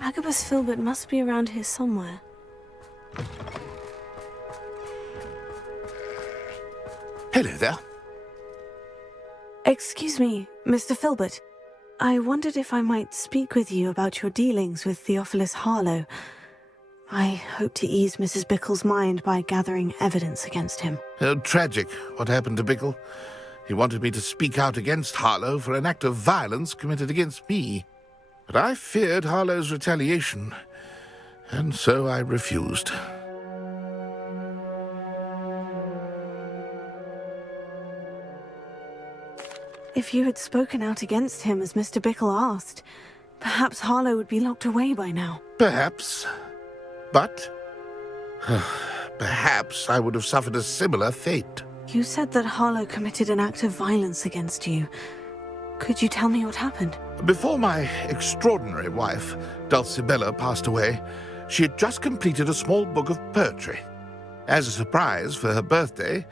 Agabus Filbert must be around here somewhere. Hello there. Excuse me, Mr. Filbert. I wondered if I might speak with you about your dealings with Theophilus Harlow. I hope to ease Mrs. Bickle's mind by gathering evidence against him. Tragic, what happened to Bickle. He wanted me to speak out against Harlow for an act of violence committed against me. But I feared Harlow's retaliation, and so I refused. If you had spoken out against him as Mr. Bickle asked, perhaps Harlow would be locked away by now. Perhaps. But perhaps I would have suffered a similar fate. You said that Harlow committed an act of violence against you. Could you tell me what happened? Before my extraordinary wife, Dulcibella, passed away, she had just completed a small book of poetry. As a surprise for her birthday,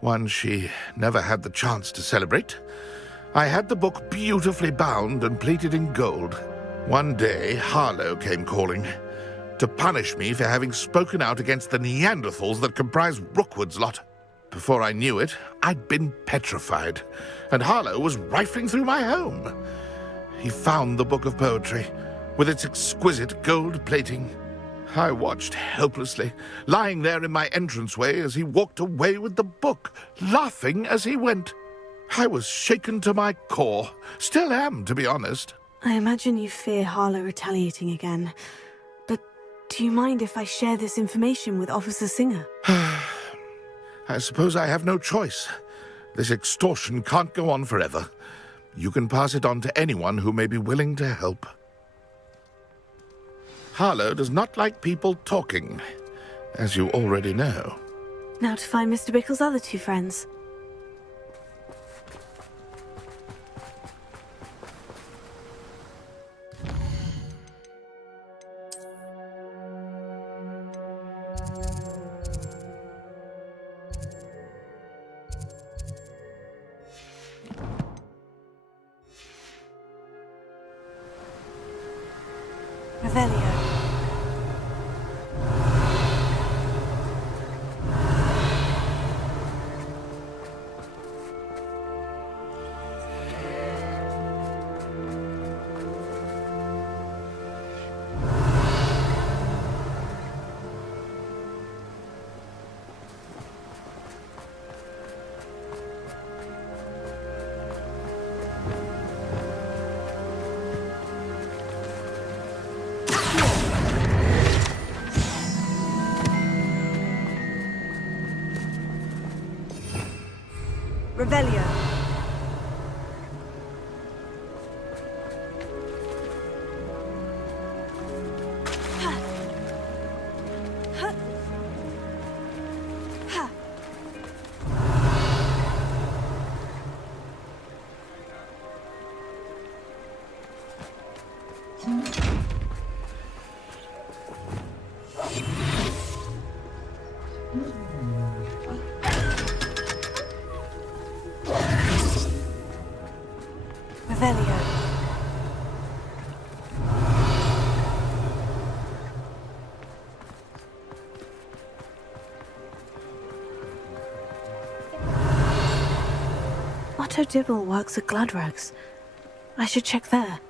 one she never had the chance to celebrate, I had the book beautifully bound and plated in gold. One day, Harlow came calling to punish me for having spoken out against the Neanderthals that comprise Rookwood's lot. Before I knew it, I'd been petrified, and Harlow was rifling through my home. He found the book of poetry, with its exquisite gold plating. I watched helplessly, lying there in my entranceway as he walked away with the book, laughing as he went. I was shaken to my core. Still am, to be honest. I imagine you fear Harlow retaliating again. But do you mind if I share this information with Officer Singer? I suppose I have no choice. This extortion can't go on forever. You can pass it on to anyone who may be willing to help. Harlow does not like people talking, as you already know. Now to find Mr. Bickle's other two friends. Revelio. Revelio. Revelio. Otto Dibble works at Gladrags. I should check there.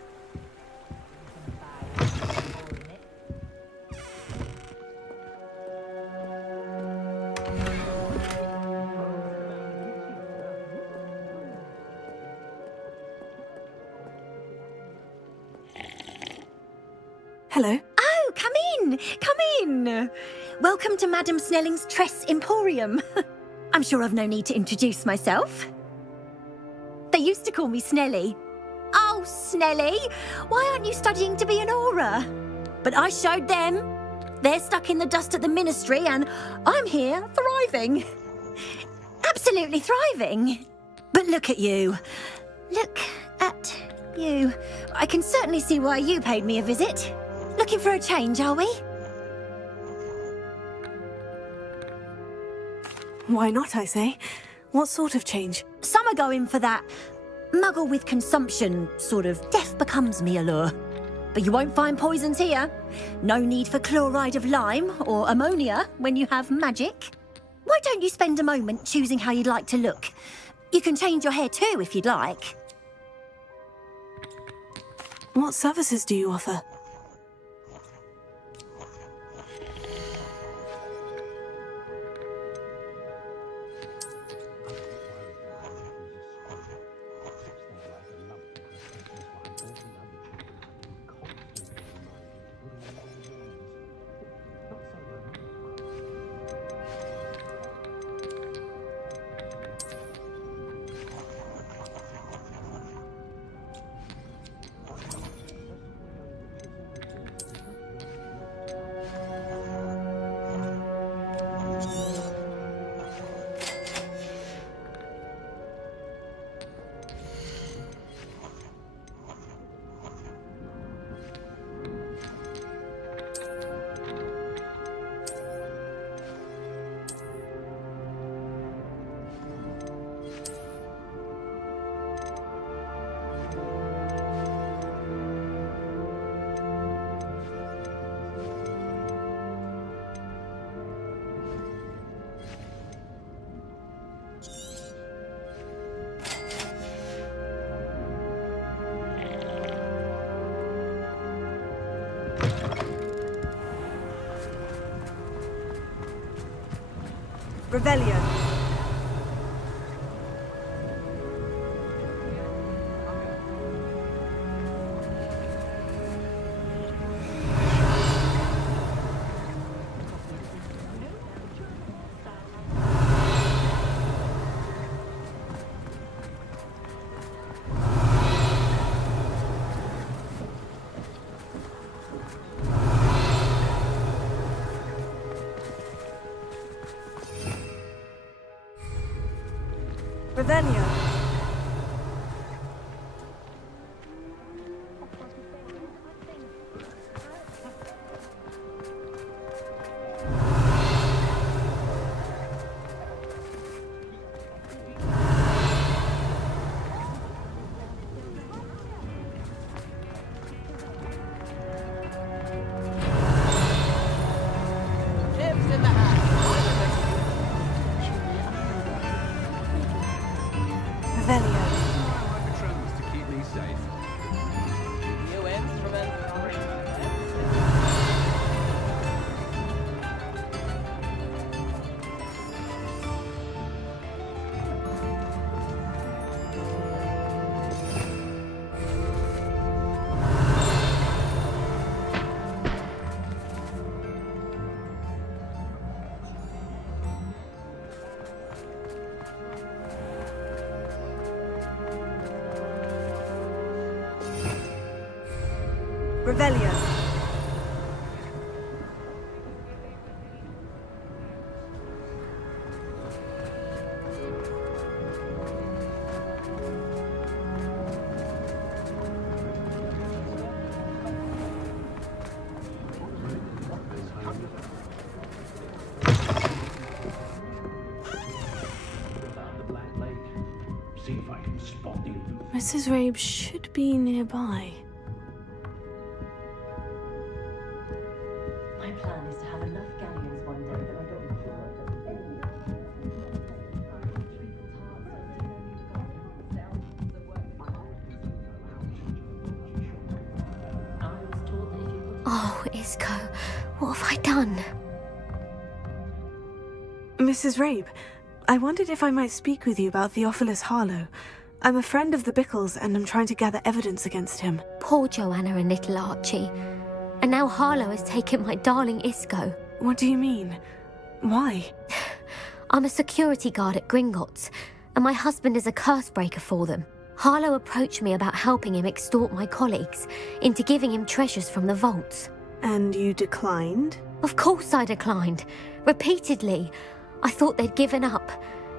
Hello. Oh, come in! Come in! Welcome to Madame Snelling's Tress Emporium. I'm sure I've no need to introduce myself. They used to call me Snelly. Oh, Snelly! Why aren't you studying to be an aura? But I showed them. They're stuck in the dust at the Ministry, and I'm here, thriving. Absolutely thriving. But look at you. Look at you. I can certainly see why you paid me a visit. Looking for a change, are we? Why not, I say? What sort of change? Some are going for that muggle with consumption, sort of death becomes me allure. But you won't find poisons here. No need for chloride of lime or ammonia when you have magic. Why don't you spend a moment choosing how you'd like to look? You can change your hair too if you'd like. What services do you offer? Revelio. Revelio. Revelio. Mrs. Rabe should be nearby. My plan is to have enough galleons one day that I don't feel Oh, Isco, what have I done? Mrs. Rabe, I wondered if I might speak with you about Theophilus Harlow. I'm a friend of the Bickles and I'm trying to gather evidence against him. Poor Joanna and little Archie. And now Harlow has taken my darling Isco. What do you mean? Why? I'm a security guard at Gringotts, and my husband is a curse breaker for them. Harlow approached me about helping him extort my colleagues into giving him treasures from the vaults. And you declined? Of course I declined. Repeatedly. I thought they'd given up,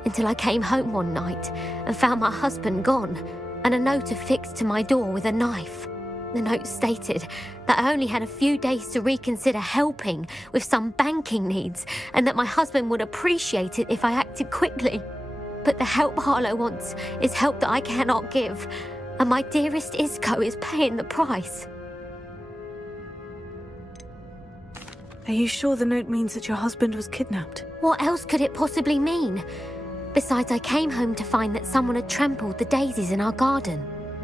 until I came home one night and found my husband gone, and a note affixed to my door with a knife. The note stated that I only had a few days to reconsider helping with some banking needs, and that my husband would appreciate it if I acted quickly. But the help Harlow wants is help that I cannot give, and my dearest Isco is paying the price. Are you sure the note means that your husband was kidnapped? What else could it possibly mean? Besides, I came home to find that someone had trampled the daisies in our garden.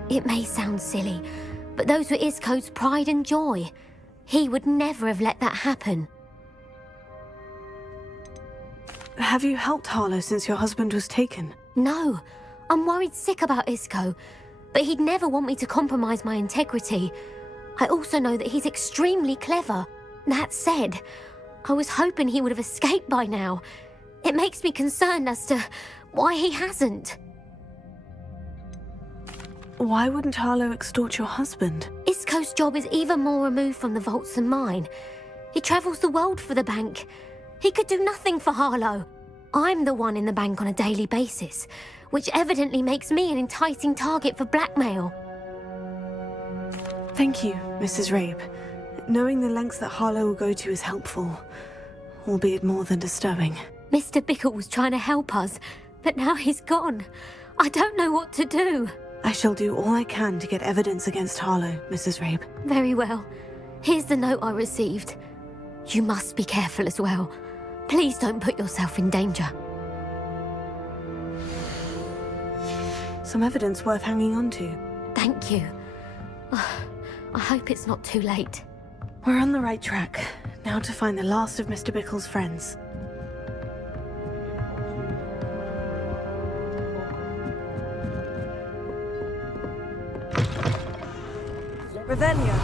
It may sound silly, but those were Isco's pride and joy. He would never have let that happen. Have you helped Harlow since your husband was taken? No. I'm worried sick about Isco, but he'd never want me to compromise my integrity. I also know that he's extremely clever. That said, I was hoping he would have escaped by now. It makes me concerned as to why he hasn't. Why wouldn't Harlow extort your husband? Isco's job is even more removed from the vaults than mine. He travels the world for the bank. He could do nothing for Harlow. I'm the one in the bank on a daily basis, which evidently makes me an enticing target for blackmail. Thank you, Mrs. Rabe. Knowing the lengths that Harlow will go to is helpful, albeit more than disturbing. Mr. Bickle was trying to help us, but now he's gone. I don't know what to do. I shall do all I can to get evidence against Harlow, Mrs. Rabe. Very well. Here's the note I received. You must be careful as well. Please don't put yourself in danger. Some evidence worth hanging on to. Thank you. I hope it's not too late. We're on the right track. Now to find the last of Mr. Bickle's friends. Revelio.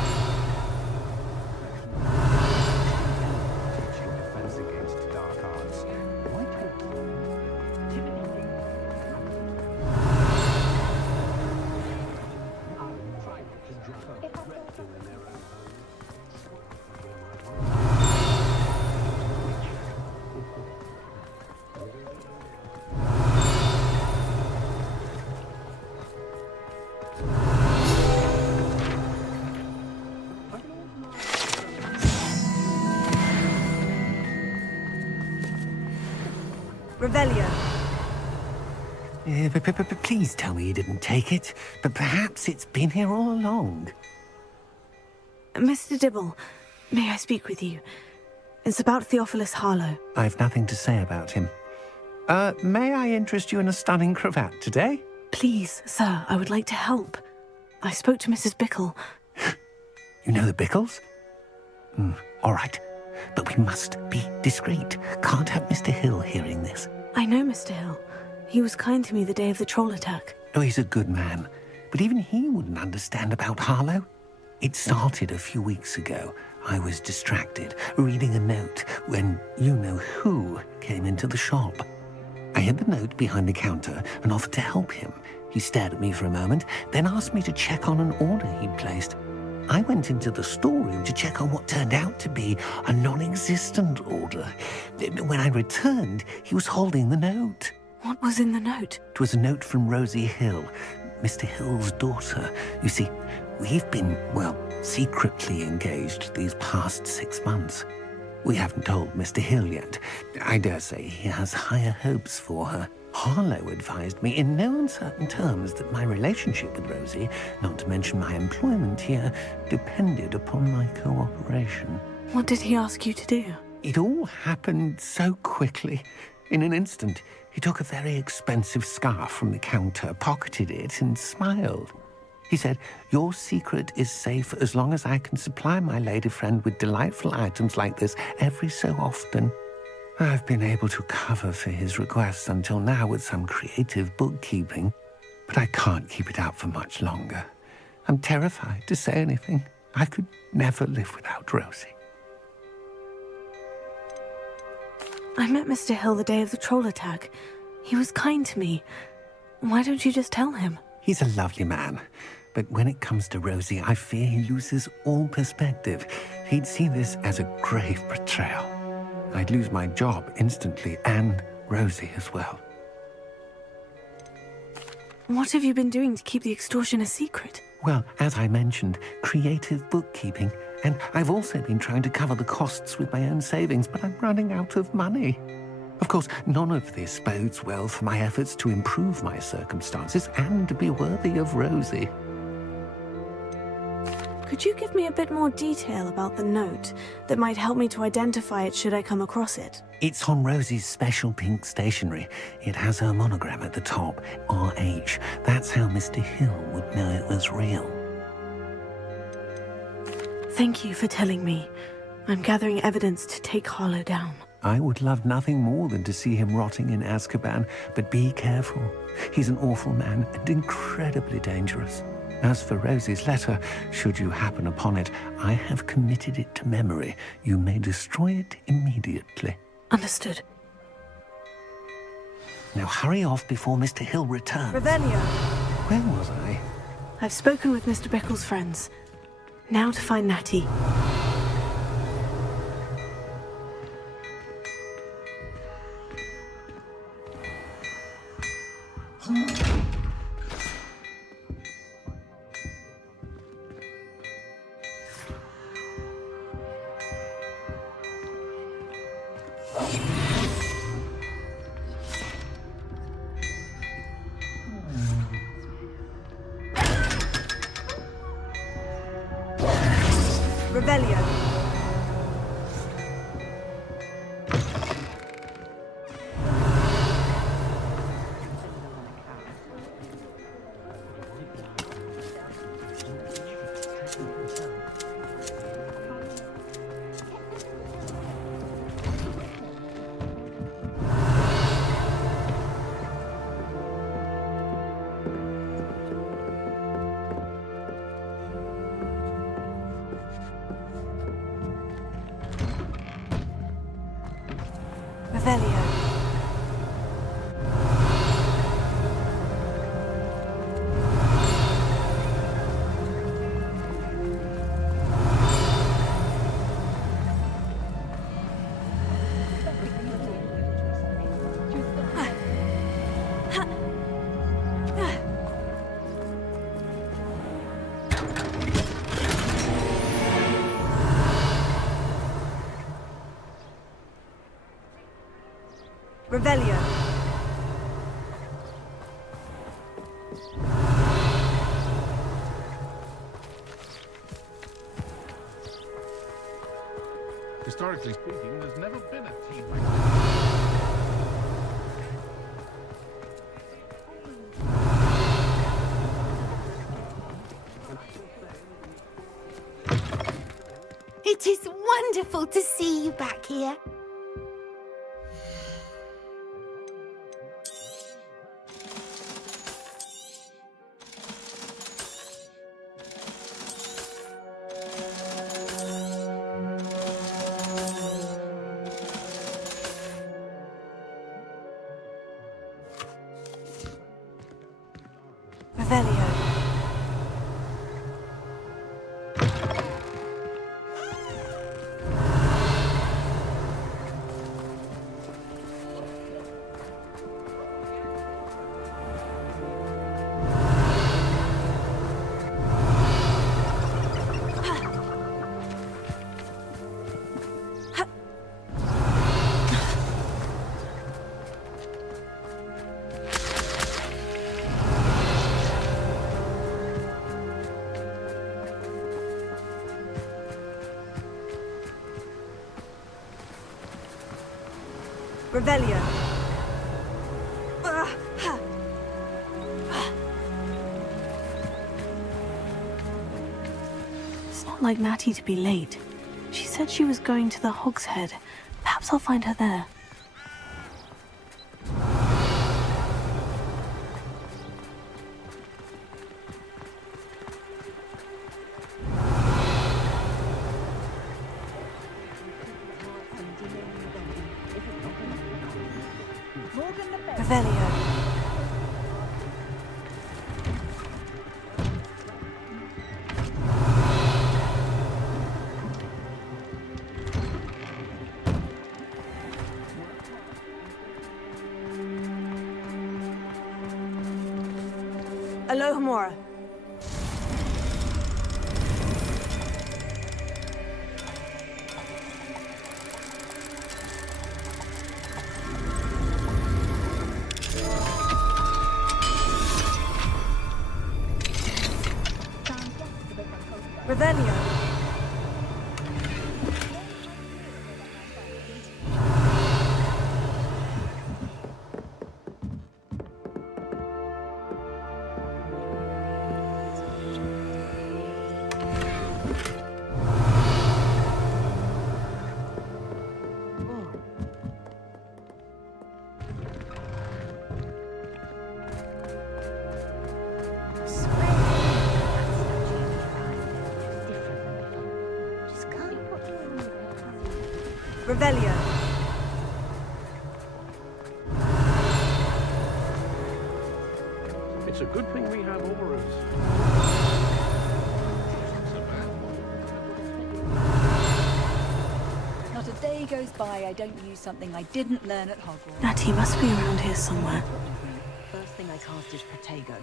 Defense against dark arts. Why Revelio. Please tell me you didn't take it. But perhaps it's been here all along. Mr. Dibble, may I speak with you? It's about Theophilus Harlow. I've nothing to say about him. May I interest you in a stunning cravat today? Please, sir, I would like to help. I spoke to Mrs. Bickle. You know the Bickles? All right. But we must be discreet. Can't have Mr. Hill hearing this. I know Mr. Hill. He was kind to me the day of the troll attack. Oh, he's a good man. But even he wouldn't understand about Harlow. It started a few weeks ago. I was distracted, reading a note, when you-know-who came into the shop. I hid the note behind the counter and offered to help him. He stared at me for a moment, then asked me to check on an order he'd placed. I went into the storeroom to check on what turned out to be a non-existent order. When I returned, he was holding the note. What was in the note? It was a note from Rosie Hill, Mr. Hill's daughter. You see, we've been, well, secretly engaged these past 6 months. We haven't told Mr. Hill yet. I dare say he has higher hopes for her. Harlow advised me in no uncertain terms that my relationship with Rosie, not to mention my employment here, depended upon my cooperation. What did he ask you to do? It all happened so quickly. In an instant, he took a very expensive scarf from the counter, pocketed it, and smiled. He said, "Your secret is safe as long as I can supply my lady friend with delightful items like this every so often." I've been able to cover for his requests until now with some creative bookkeeping, but I can't keep it out for much longer. I'm terrified to say anything. I could never live without Rosie. I met Mr. Hill the day of the troll attack. He was kind to me. Why don't you just tell him? He's a lovely man, but when it comes to Rosie, I fear he loses all perspective. He'd see this as a grave betrayal. I'd lose my job instantly, and Rosie as well. What have you been doing to keep the extortion a secret? Well, as I mentioned, creative bookkeeping, and I've also been trying to cover the costs with my own savings, but I'm running out of money. Of course, none of this bodes well for my efforts to improve my circumstances and to be worthy of Rosie. Could you give me a bit more detail about the note that might help me to identify it should I come across it? It's on Rosie's special pink stationery. It has her monogram at the top, RH. That's how Mr. Hill would know it was real. Thank you for telling me. I'm gathering evidence to take Harlow down. I would love nothing more than to see him rotting in Azkaban, but be careful. He's an awful man and incredibly dangerous. As for Rosie's letter, should you happen upon it, I have committed it to memory. You may destroy it immediately. Understood. Now hurry off before Mr. Hill returns. Revelio. Where was I? I've spoken with Mr. Bickle's friends. Now to find Natty. Revelio. Revelio. Historically speaking, there's never been a team like It is wonderful to see you back here. Revelio. Revelio. It's not like Natty to be late. She said she was going to the Hog's Head. Perhaps I'll find her there. Revelio. Alohomora. Revelio. Revelio. It's a good thing we have over us. Not a day goes by I don't use something I didn't learn at Hogwarts. Natty must be around here somewhere. First thing I cast is Protego.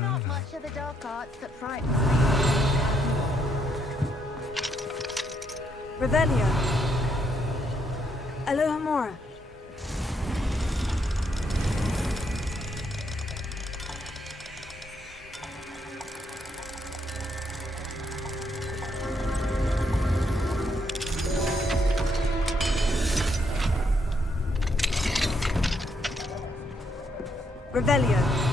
Not much of the dark arts that frightens me. Revelio. Alohomora. Revelio.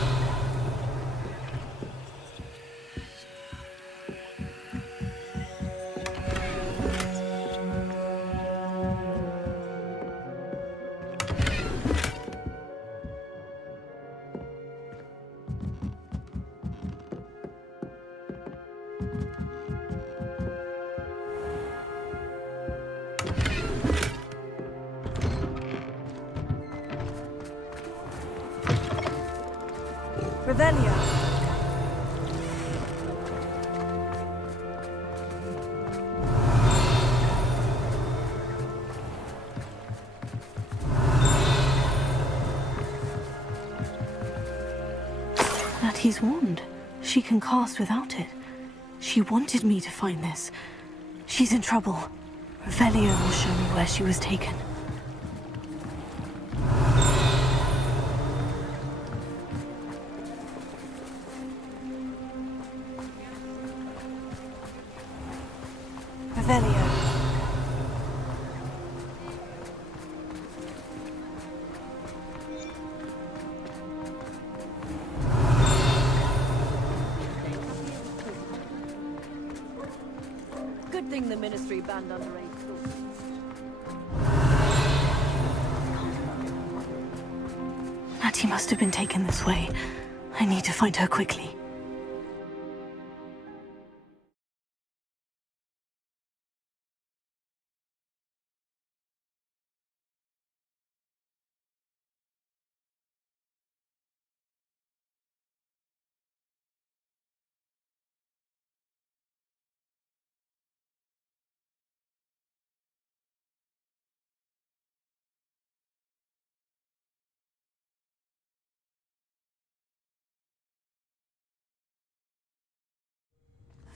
Revelio. Natty's wand. She can cast without it. She wanted me to find this. She's in trouble. Revelio will show me where she was taken. Revelio. Good thing the Ministry banned underage schools. Natty must have been taken this way. I need to find her quickly.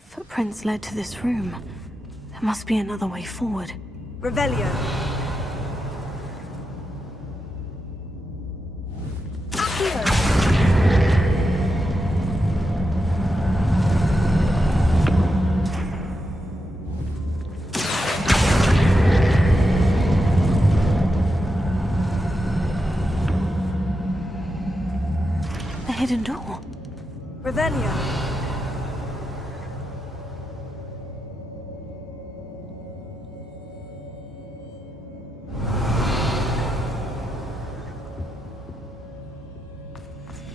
Footprints led to this room. There must be another way forward. Revelio. The hidden door. Revelio.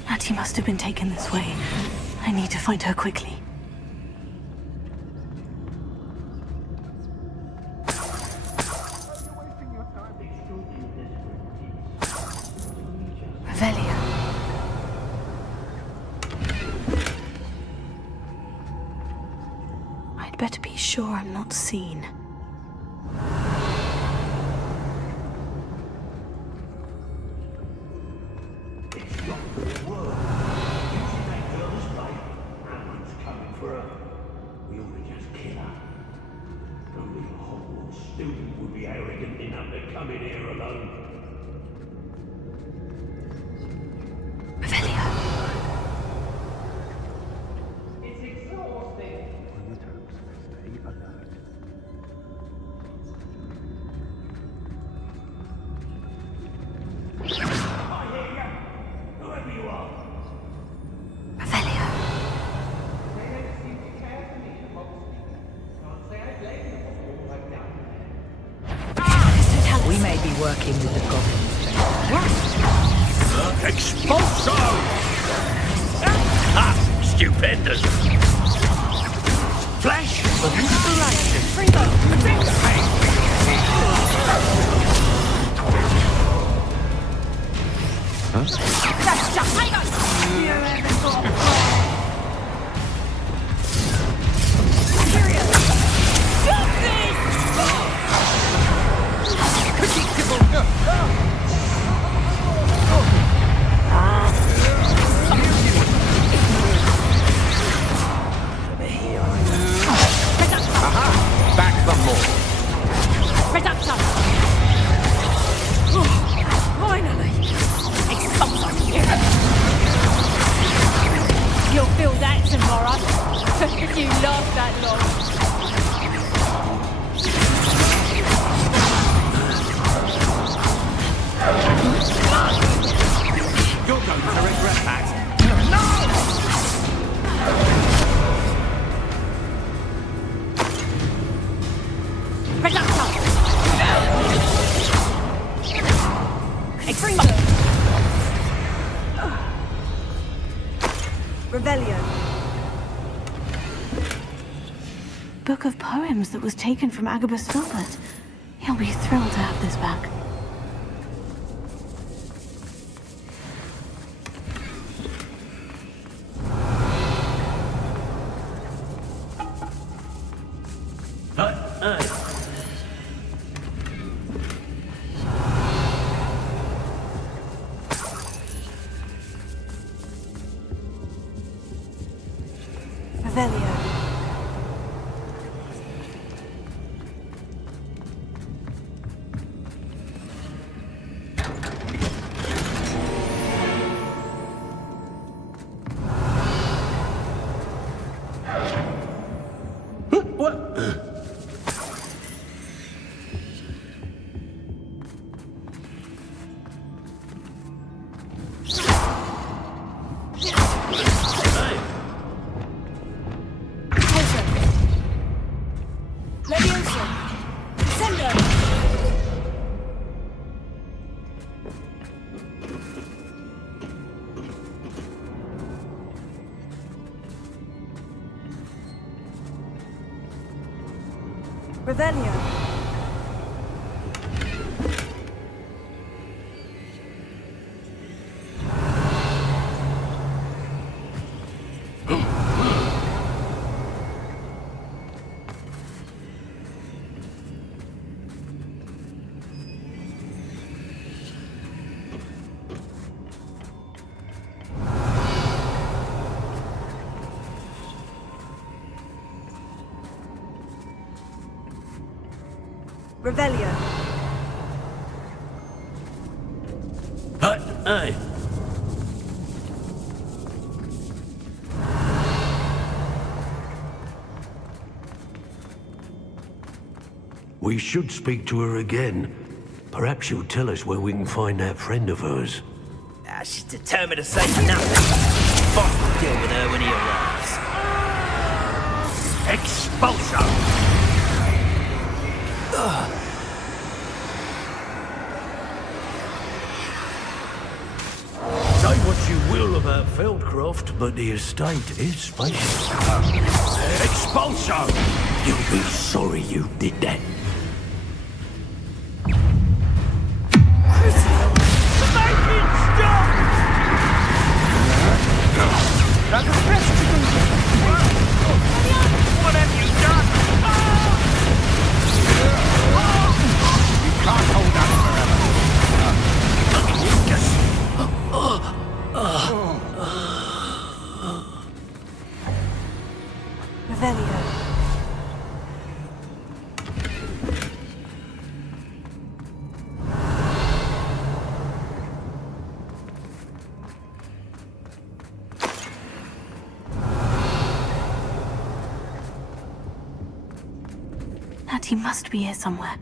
Natty must have been taken this way. I need to find her quickly. Revelio. I'd better be sure I'm not seen. We only just kill her. Only a Hogwarts student would be arrogant enough to come in here alone. Revelio. It's exhausting. Stay alert. I hear you. Whoever you are. Revelio. They don't seem to care for me, the Hogwarts. Can't say I blame them for all I've done. We may be working with the goblins. Expulso! Ah, stupendous! Flash of inspiration! That's just hang on! You haven't got a Aha! Back the more. Reduction! Finally! Expulso! You'll feel that tomorrow, if you last that long. You're going to regret that. Revelio. Book of poems that was taken from Agabus Filbert. He'll be thrilled to have this back. Revelio. Revelio. Revelio. Hey! We should speak to her again. Perhaps she'll tell us where we can find that friend of hers. She's determined to say nothing. Boss will deal with her when he arrives. Expulsion! Say what you will about Feldcroft, but the estate is spacious. Expulsion! You'll be sorry you did that. What have you done? You can't hold us forever. Revelio. Natty must be here somewhere.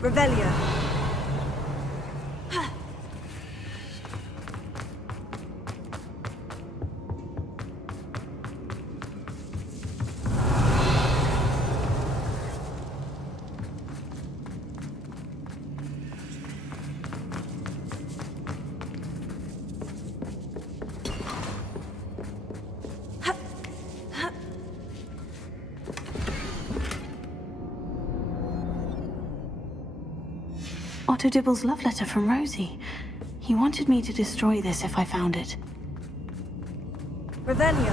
Revelio. Otto Dibble's love letter from Rosie. He wanted me to destroy this if I found it. Revelio.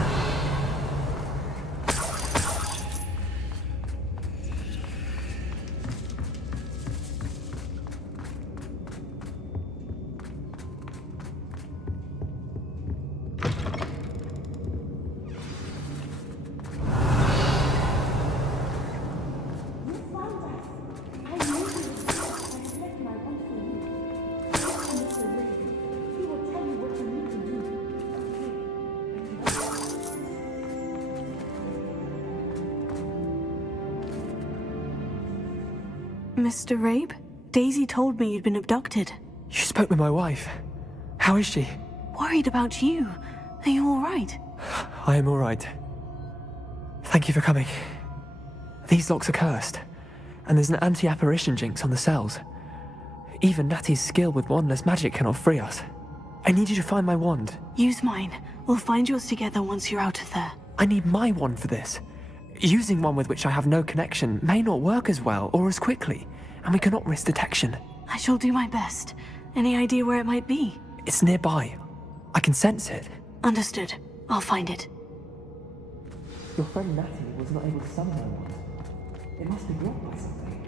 Mr. Rabe? Daisy told me you'd been abducted. You spoke with my wife. How is she? Worried about you. Are you all right? I am all right. Thank you for coming. These locks are cursed, and there's an anti-apparition jinx on the cells. Even Natty's skill with wandless magic cannot free us. I need you to find my wand. Use mine. We'll find yours together once you're out of there. I need my wand for this. Using one with which I have no connection may not work as well or as quickly, and we cannot risk detection. I shall do my best. Any idea where it might be? It's nearby. I can sense it. Understood. I'll find it. Your friend Natty was not able to summon my wand. It must be blocked by something.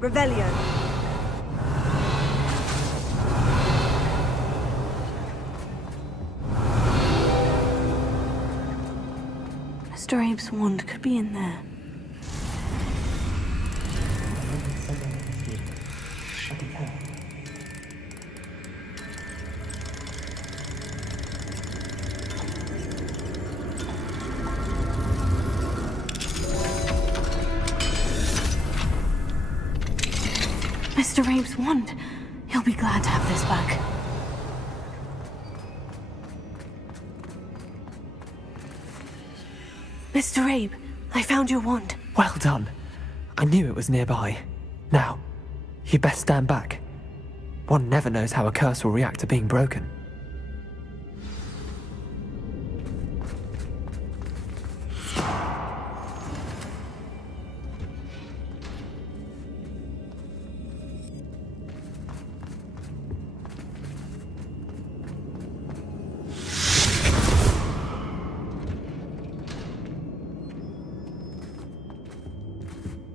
Revelio. Mr. Abe's wand could be in there. Mr. Rabe's wand. He'll be glad to have this back. Mr. Rabe, I found your wand. Well done. I knew it was nearby. Now, you best stand back. One never knows how a curse will react to being broken.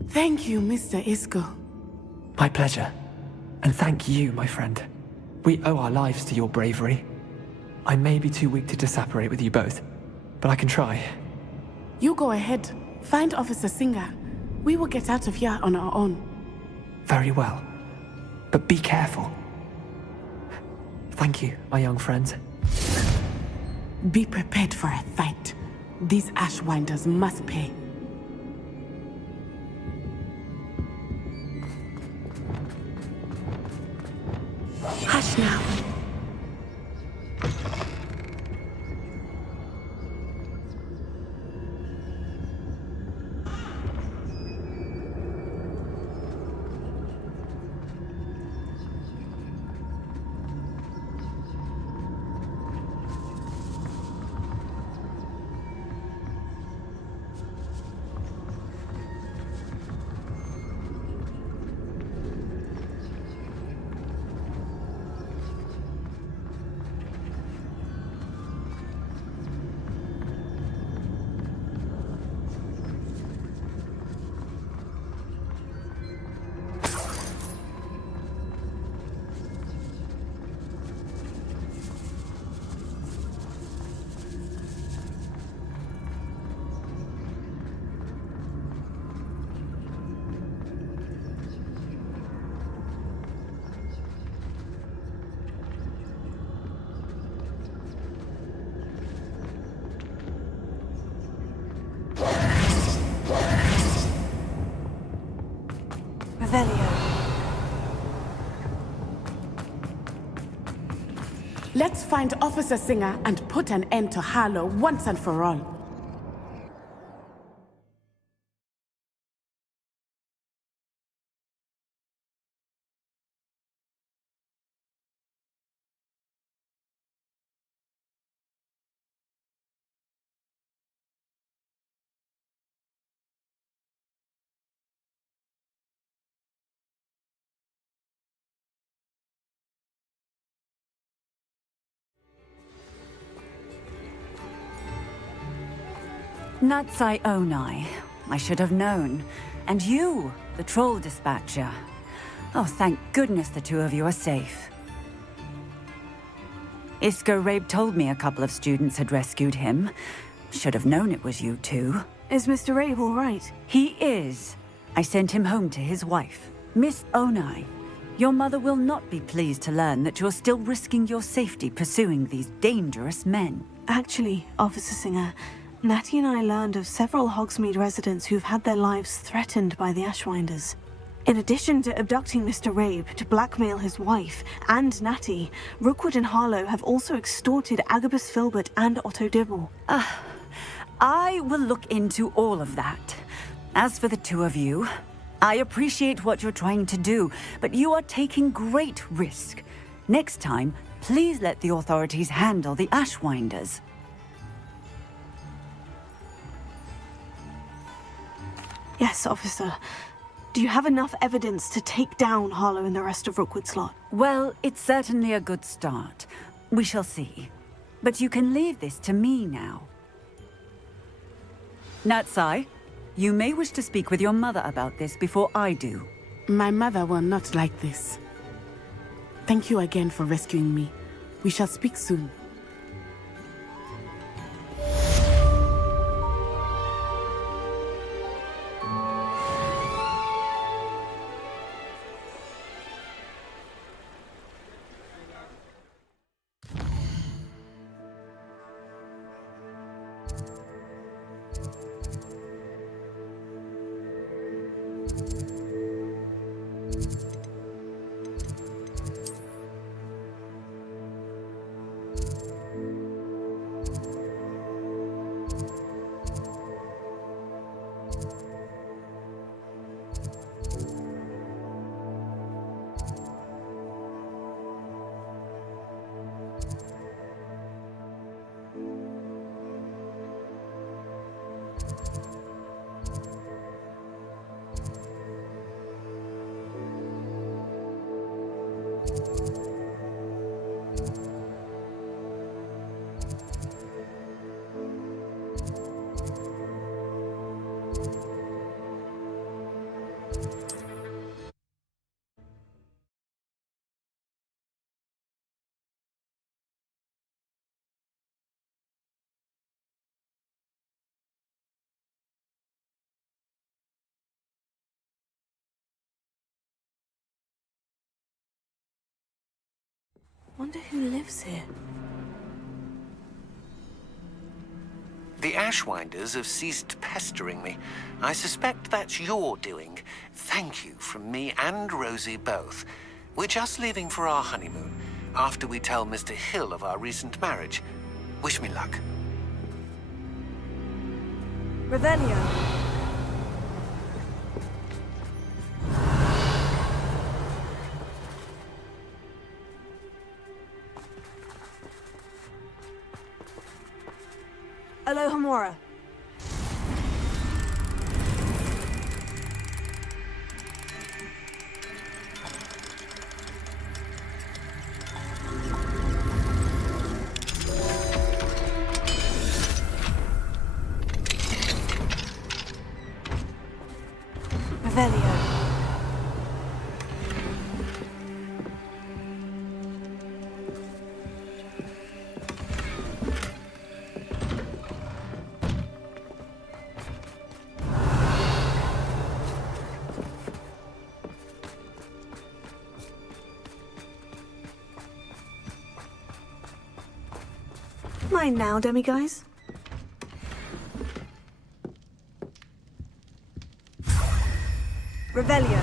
Thank you, Mr. Isco. My pleasure. And thank you, my friend. We owe our lives to your bravery. I may be too weak to disapparate with you both, but I can try. You go ahead. Find Officer Singer. We will get out of here on our own. Very well. But be careful. Thank you, my young friends. Be prepared for a fight. These Ashwinders must pay. Hush now. Let's find Officer Singer and put an end to Harlow once and for all. Natsai Onai. I should have known. And you, the troll dispatcher. Oh, thank goodness the two of you are safe. Isco Rabe told me a couple of students had rescued him. Should have known it was you two. Is Mr. Rabe all right? He is. I sent him home to his wife. Miss Onai, your mother will not be pleased to learn that you're still risking your safety pursuing these dangerous men. Actually, Officer Singer, Natty and I learned of several Hogsmeade residents who've had their lives threatened by the Ashwinders. In addition to abducting Mr. Rabe to blackmail his wife and Natty, Rookwood and Harlow have also extorted Agabus Filbert and Otto Dibble. I will look into all of that. As for the two of you, I appreciate what you're trying to do, but you are taking great risk. Next time, please let the authorities handle the Ashwinders. Yes, officer. Do you have enough evidence to take down Harlow and the rest of Rookwood Slot? Well, it's certainly a good start. We shall see. But you can leave this to me now. Natsai, you may wish to speak with your mother about this before I do. My mother will not like this. Thank you again for rescuing me. We shall speak soon. Wonder who lives here. The Ashwinders have ceased pestering me. I suspect that's your doing. Thank you from me and Rosie both. We're just leaving for our honeymoon, after we tell Mr. Hill of our recent marriage. Wish me luck. Revelio. Alohomora. Revelio. Mine now, demiguise. Revelio.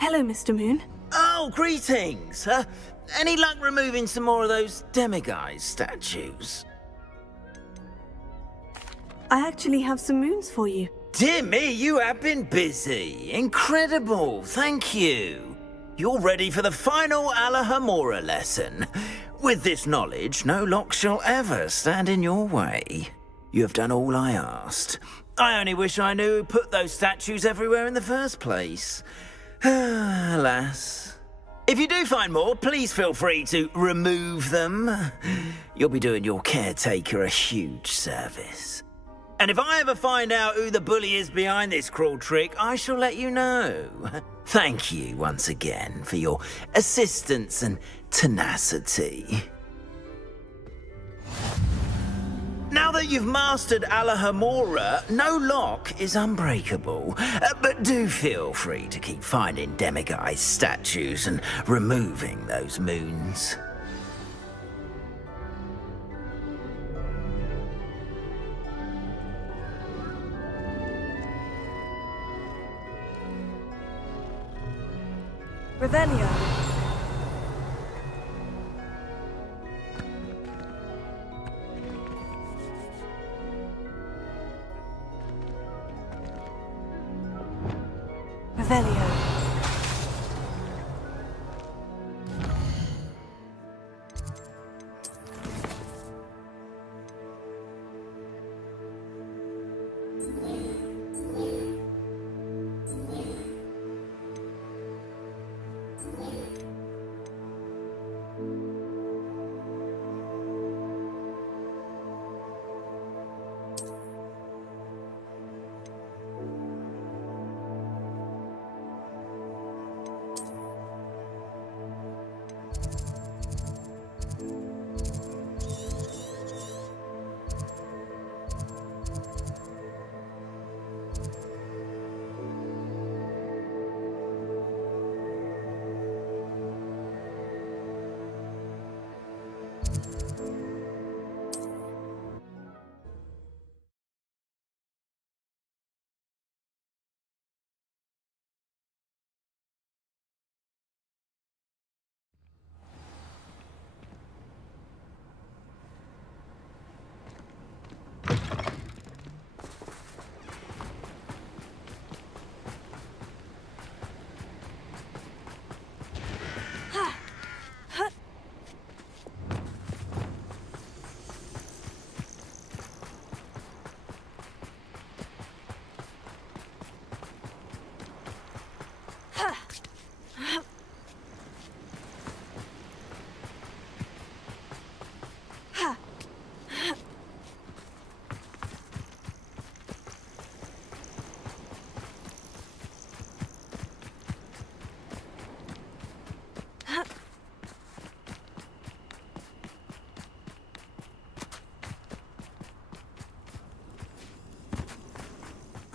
Hello, Mr. Moon. Oh, greetings! Any luck removing some more of those demiguise statues? I actually have some moons for you. Dear me, you have been busy. Incredible, thank you. You're ready for the final Alohomora lesson. With this knowledge, no lock shall ever stand in your way. You have done all I asked. I only wish I knew who put those statues everywhere in the first place. Alas. If you do find more, please feel free to remove them. You'll be doing your caretaker a huge service. And if I ever find out who the bully is behind this cruel trick, I shall let you know. Thank you once again for your assistance and tenacity. Now that you've mastered Alohomora, no lock is unbreakable. But do feel free to keep finding demiguise statues and removing those moons. Revelio. Revelio.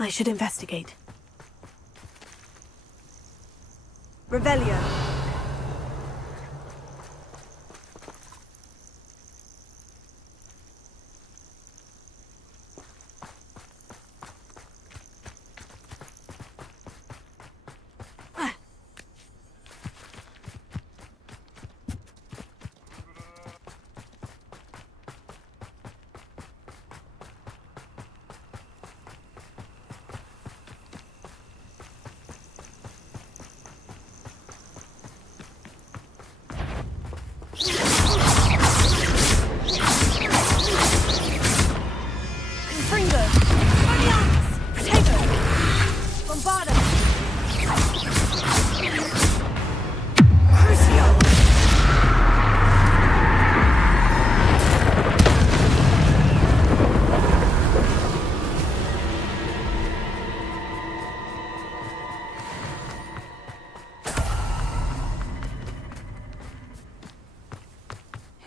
I should investigate. Revelio.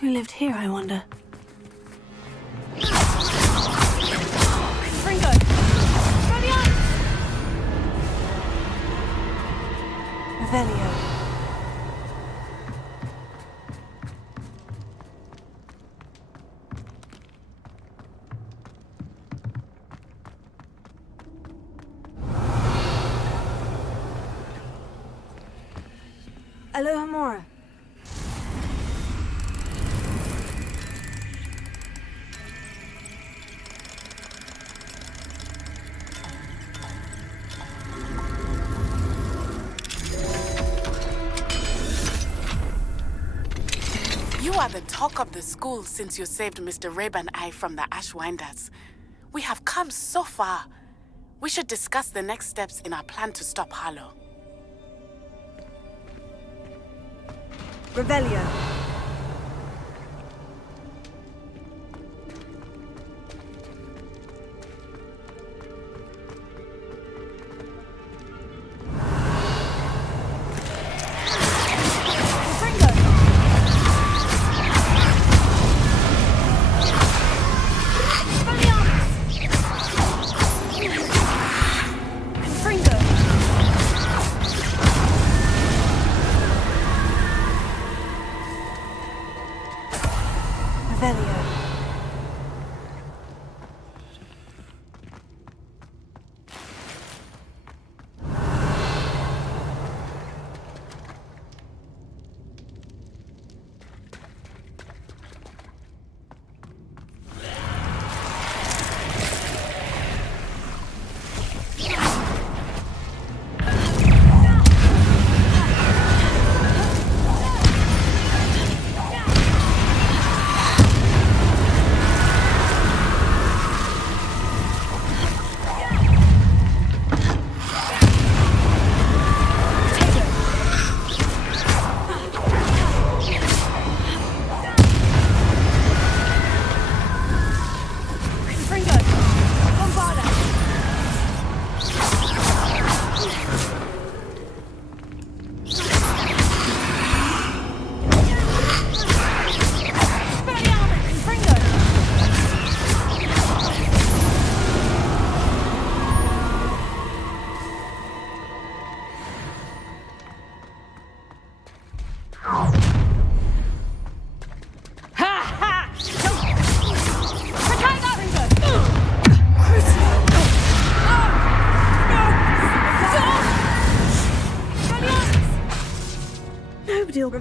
Who lived here, I wonder? Ringo! Revelio. Alohomora. You are the talk of the school since you saved Mr. Rabe and I from the Ashwinders. We have come so far. We should discuss the next steps in our plan to stop Harlow. Revelio.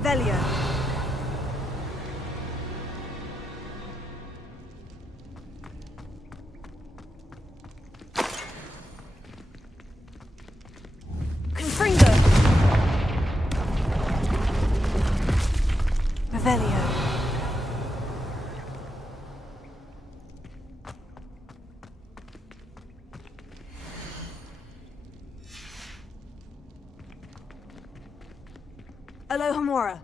Revelio. Confringo. Revelio. Alohomora.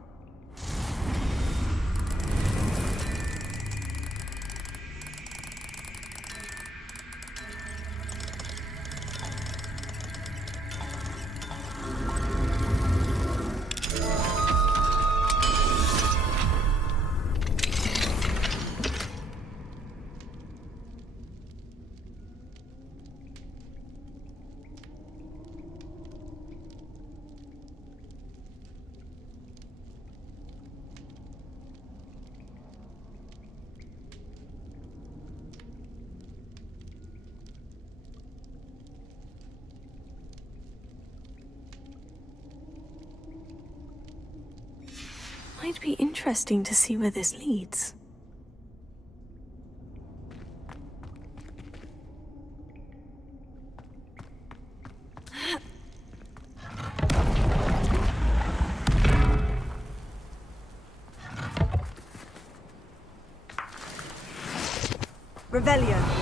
might be interesting to see where this leads. Revelio.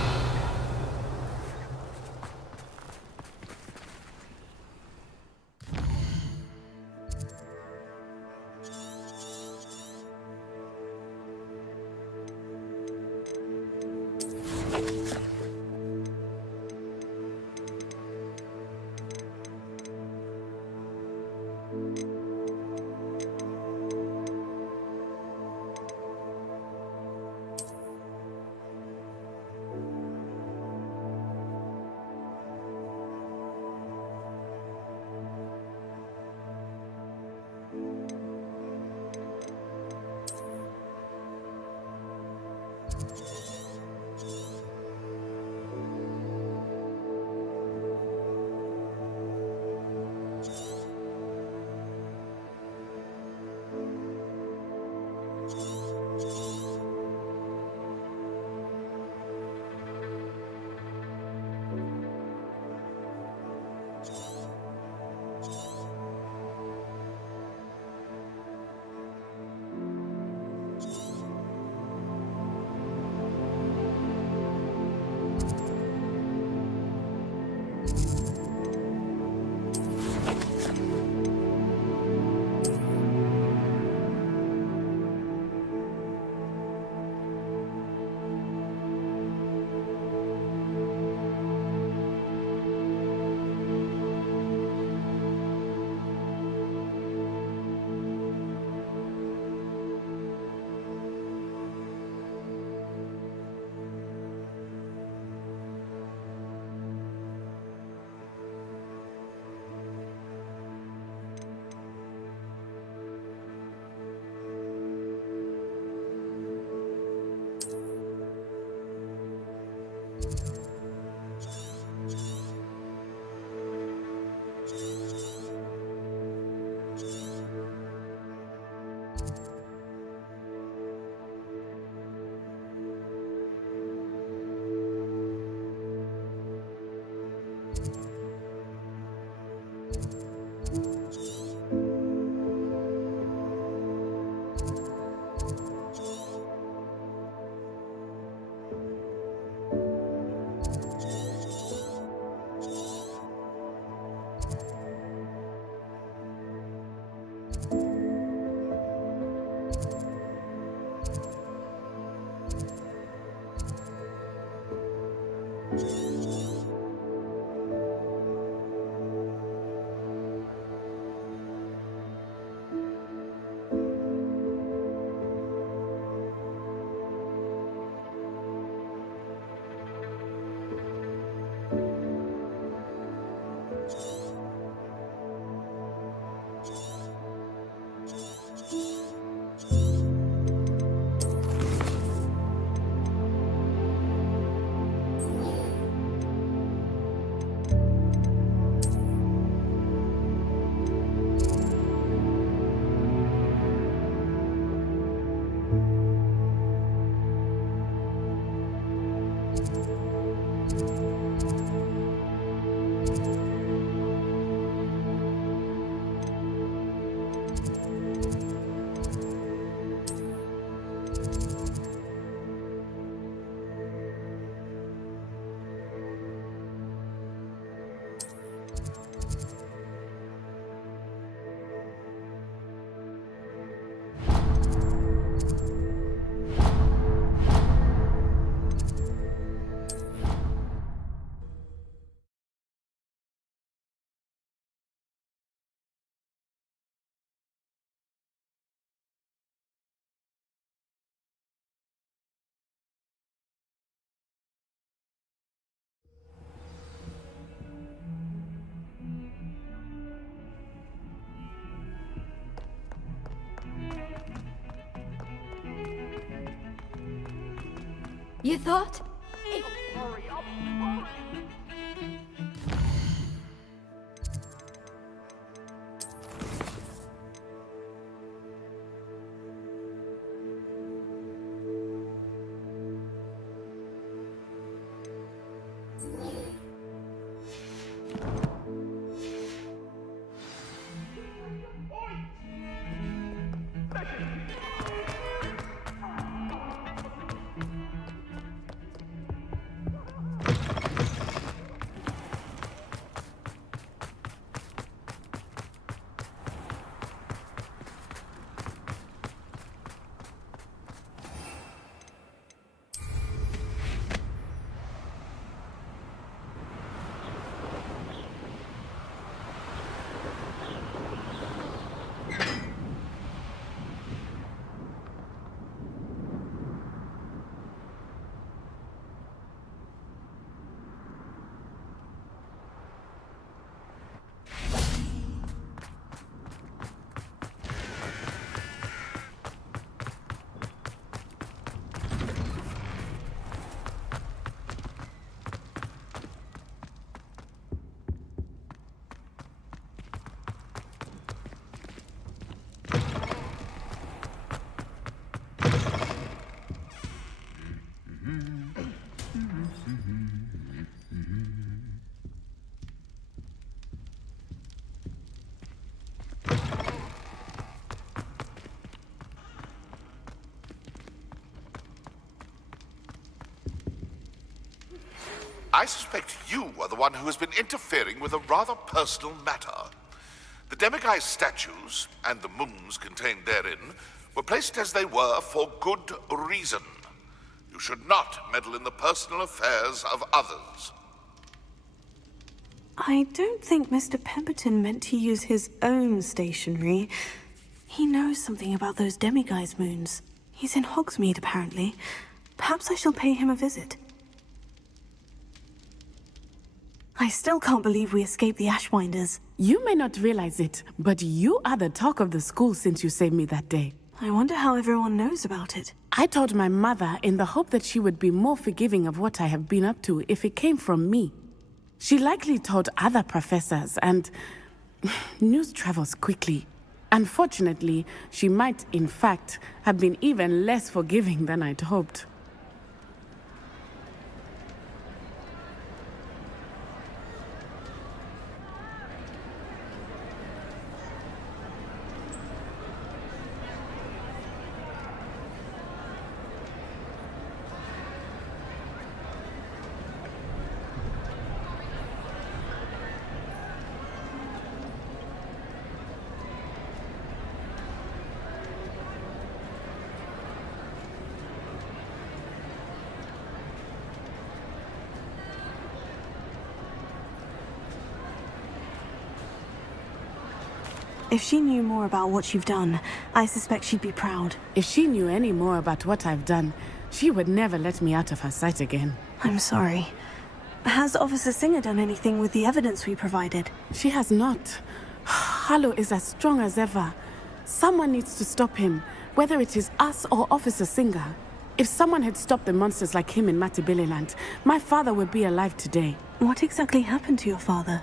You thought? I suspect you are the one who has been interfering with a rather personal matter. The demiguise statues, and the moons contained therein, were placed as they were for good reason. You should not meddle in the personal affairs of others. I don't think Mr. Pemberton meant to use his own stationery. He knows something about those demiguise moons. He's in Hogsmeade, apparently. Perhaps I shall pay him a visit. I still can't believe we escaped the Ashwinders. You may not realize it, but you are the talk of the school since you saved me that day. I wonder how everyone knows about it. I told my mother in the hope that she would be more forgiving of what I have been up to if it came from me. She likely told other professors, and news travels quickly. Unfortunately, she might, in fact, have been even less forgiving than I'd hoped. If she knew more about what you've done, I suspect she'd be proud. If she knew any more about what I've done, she would never let me out of her sight again. I'm sorry. Has Officer Singer done anything with the evidence we provided? She has not. Harlow is as strong as ever. Someone needs to stop him, whether it is us or Officer Singer. If someone had stopped the monsters like him in Matabeleland, my father would be alive today. What exactly happened to your father?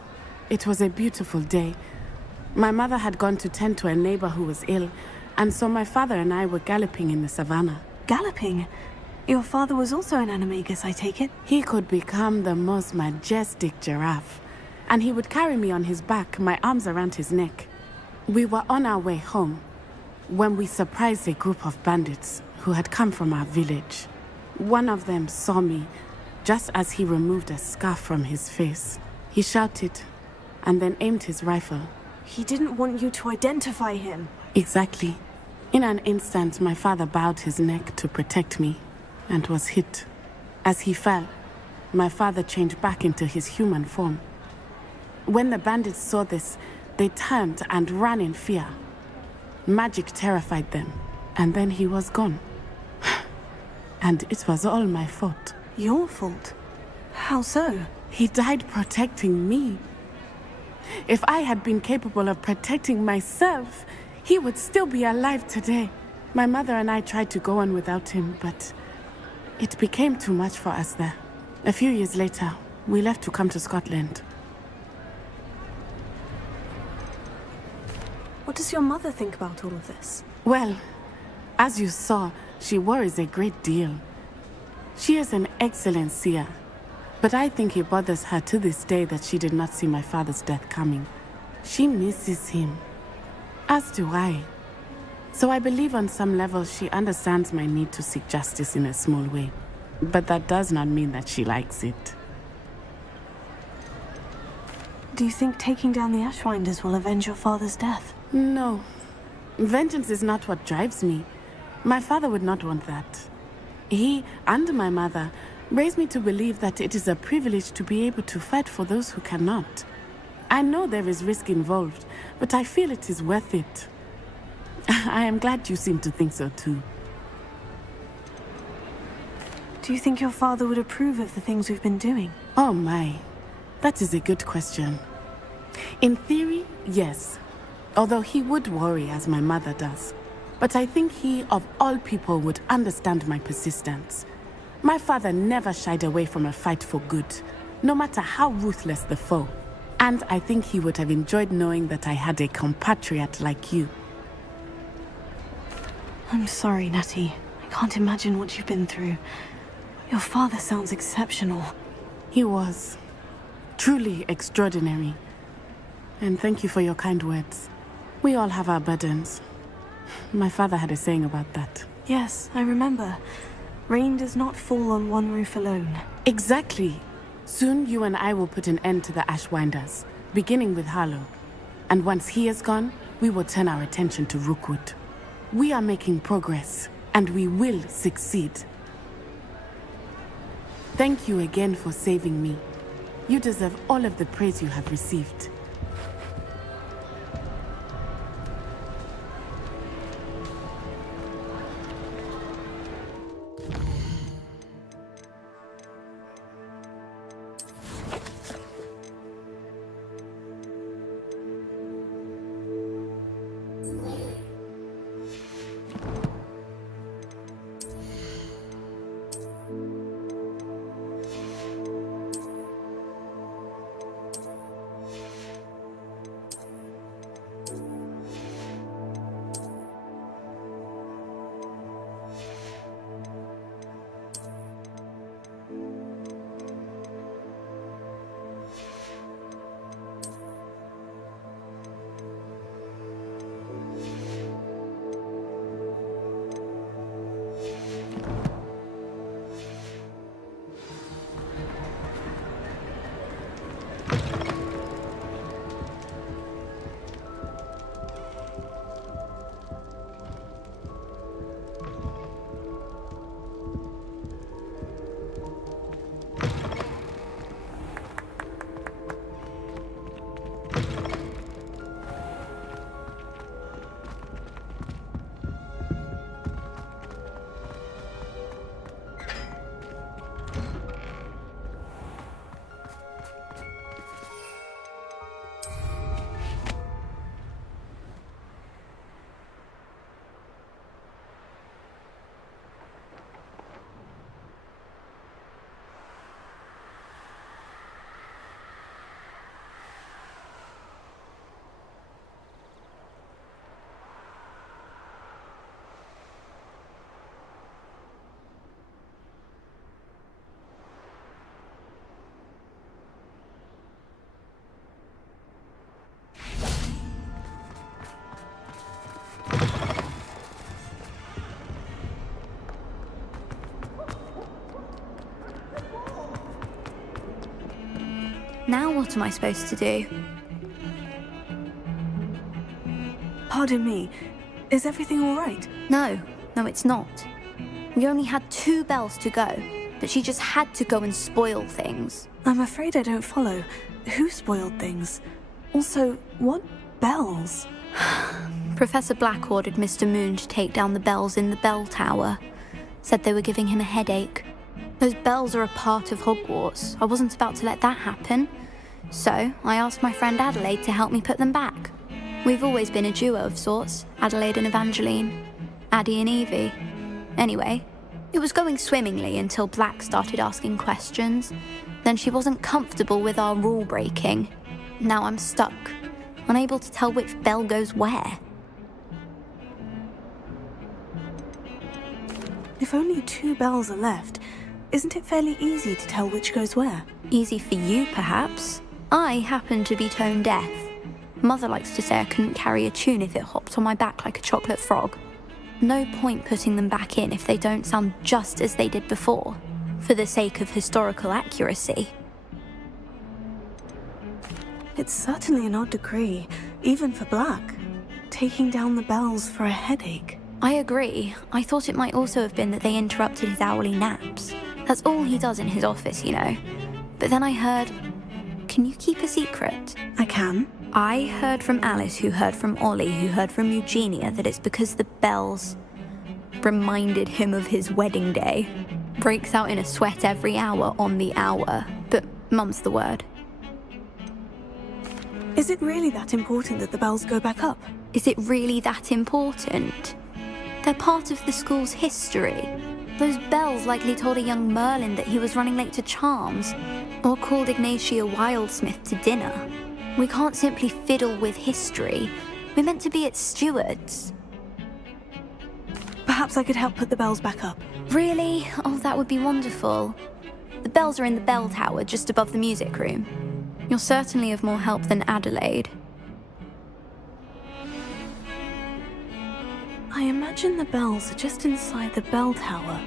It was a beautiful day. My mother had gone to tend to a neighbor who was ill, and so my father and I were galloping in the savannah. Galloping? Your father was also an animagus, I take it? He could become the most majestic giraffe, and he would carry me on his back, my arms around his neck. We were on our way home when we surprised a group of bandits who had come from our village. One of them saw me just as he removed a scarf from his face. He shouted and then aimed his rifle. He didn't want you to identify him. Exactly. In an instant, my father bowed his neck to protect me and was hit. As he fell, my father changed back into his human form. When the bandits saw this, they turned and ran in fear. Magic terrified them, and then he was gone. And it was all my fault. Your fault? How so? He died protecting me. If I had been capable of protecting myself, he would still be alive today. My mother and I tried to go on without him, but it became too much for us there. A few years later, we left to come to Scotland. What does your mother think about all of this? Well, as you saw, she worries a great deal. She is an excellent seer. But I think it bothers her to this day that she did not see my father's death coming. She misses him. As do I. So I believe on some level she understands my need to seek justice in a small way. But that does not mean that she likes it. Do you think taking down the Ashwinders will avenge your father's death? No. Vengeance is not what drives me. My father would not want that. He and my mother raised me to believe that it is a privilege to be able to fight for those who cannot. I know there is risk involved, but I feel it is worth it. I am glad you seem to think so too. Do you think your father would approve of the things we've been doing? Oh my, that is a good question. In theory, yes. Although he would worry as my mother does. But I think he, of all people, would understand my persistence. My father never shied away from a fight for good, no matter how ruthless the foe. And I think he would have enjoyed knowing that I had a compatriot like you. I'm sorry, Natty. I can't imagine what you've been through. Your father sounds exceptional. He was. Truly extraordinary. And thank you for your kind words. We all have our burdens. My father had a saying about that. Yes, I remember. Rain does not fall on one roof alone. Exactly. Soon you and I will put an end to the Ashwinders, beginning with Harlow. And once he is gone, we will turn our attention to Rookwood. We are making progress, and we will succeed. Thank you again for saving me. You deserve all of the praise you have received. Now what am I supposed to do? Pardon me, is everything all right? No, it's not. We only had 2 bells to go, but she just had to go and spoil things. I'm afraid I don't follow. Who spoiled things? Also, what bells? Professor Black ordered Mr. Moon to take down the bells in the bell tower. Said they were giving him a headache. Those bells are a part of Hogwarts. I wasn't about to let that happen. So, I asked my friend Adelaide to help me put them back. We've always been a duo of sorts, Adelaide and Evangeline. Addie and Evie. Anyway, it was going swimmingly until Black started asking questions. Then she wasn't comfortable with our rule breaking. Now I'm stuck, unable to tell which bell goes where. If only 2 bells are left, isn't it fairly easy to tell which goes where? Easy for you, perhaps. I happen to be tone deaf. Mother likes to say I couldn't carry a tune if it hopped on my back like a chocolate frog. No point putting them back in if they don't sound just as they did before, for the sake of historical accuracy. It's certainly an odd decree, even for Black. Taking down the bells for a headache. I agree. I thought it might also have been that they interrupted his hourly naps. That's all he does in his office, you know. But then I heard... Can you keep a secret? I can. I heard from Alice, who heard from Ollie, who heard from Eugenia, that it's because the bells reminded him of his wedding day. Breaks out in a sweat every hour on the hour, but mum's the word. Is it really that important that the bells go back up? Is it really that important? They're part of the school's history. Those bells likely told a young Merlin that he was running late to Charms, or called Ignatia Wildsmith to dinner. We can't simply fiddle with history. We're meant to be its stewards. Perhaps I could help put the bells back up. Really? Oh, that would be wonderful. The bells are in the bell tower just above the music room. You're certainly of more help than Adelaide. I imagine the bells are just inside the bell tower.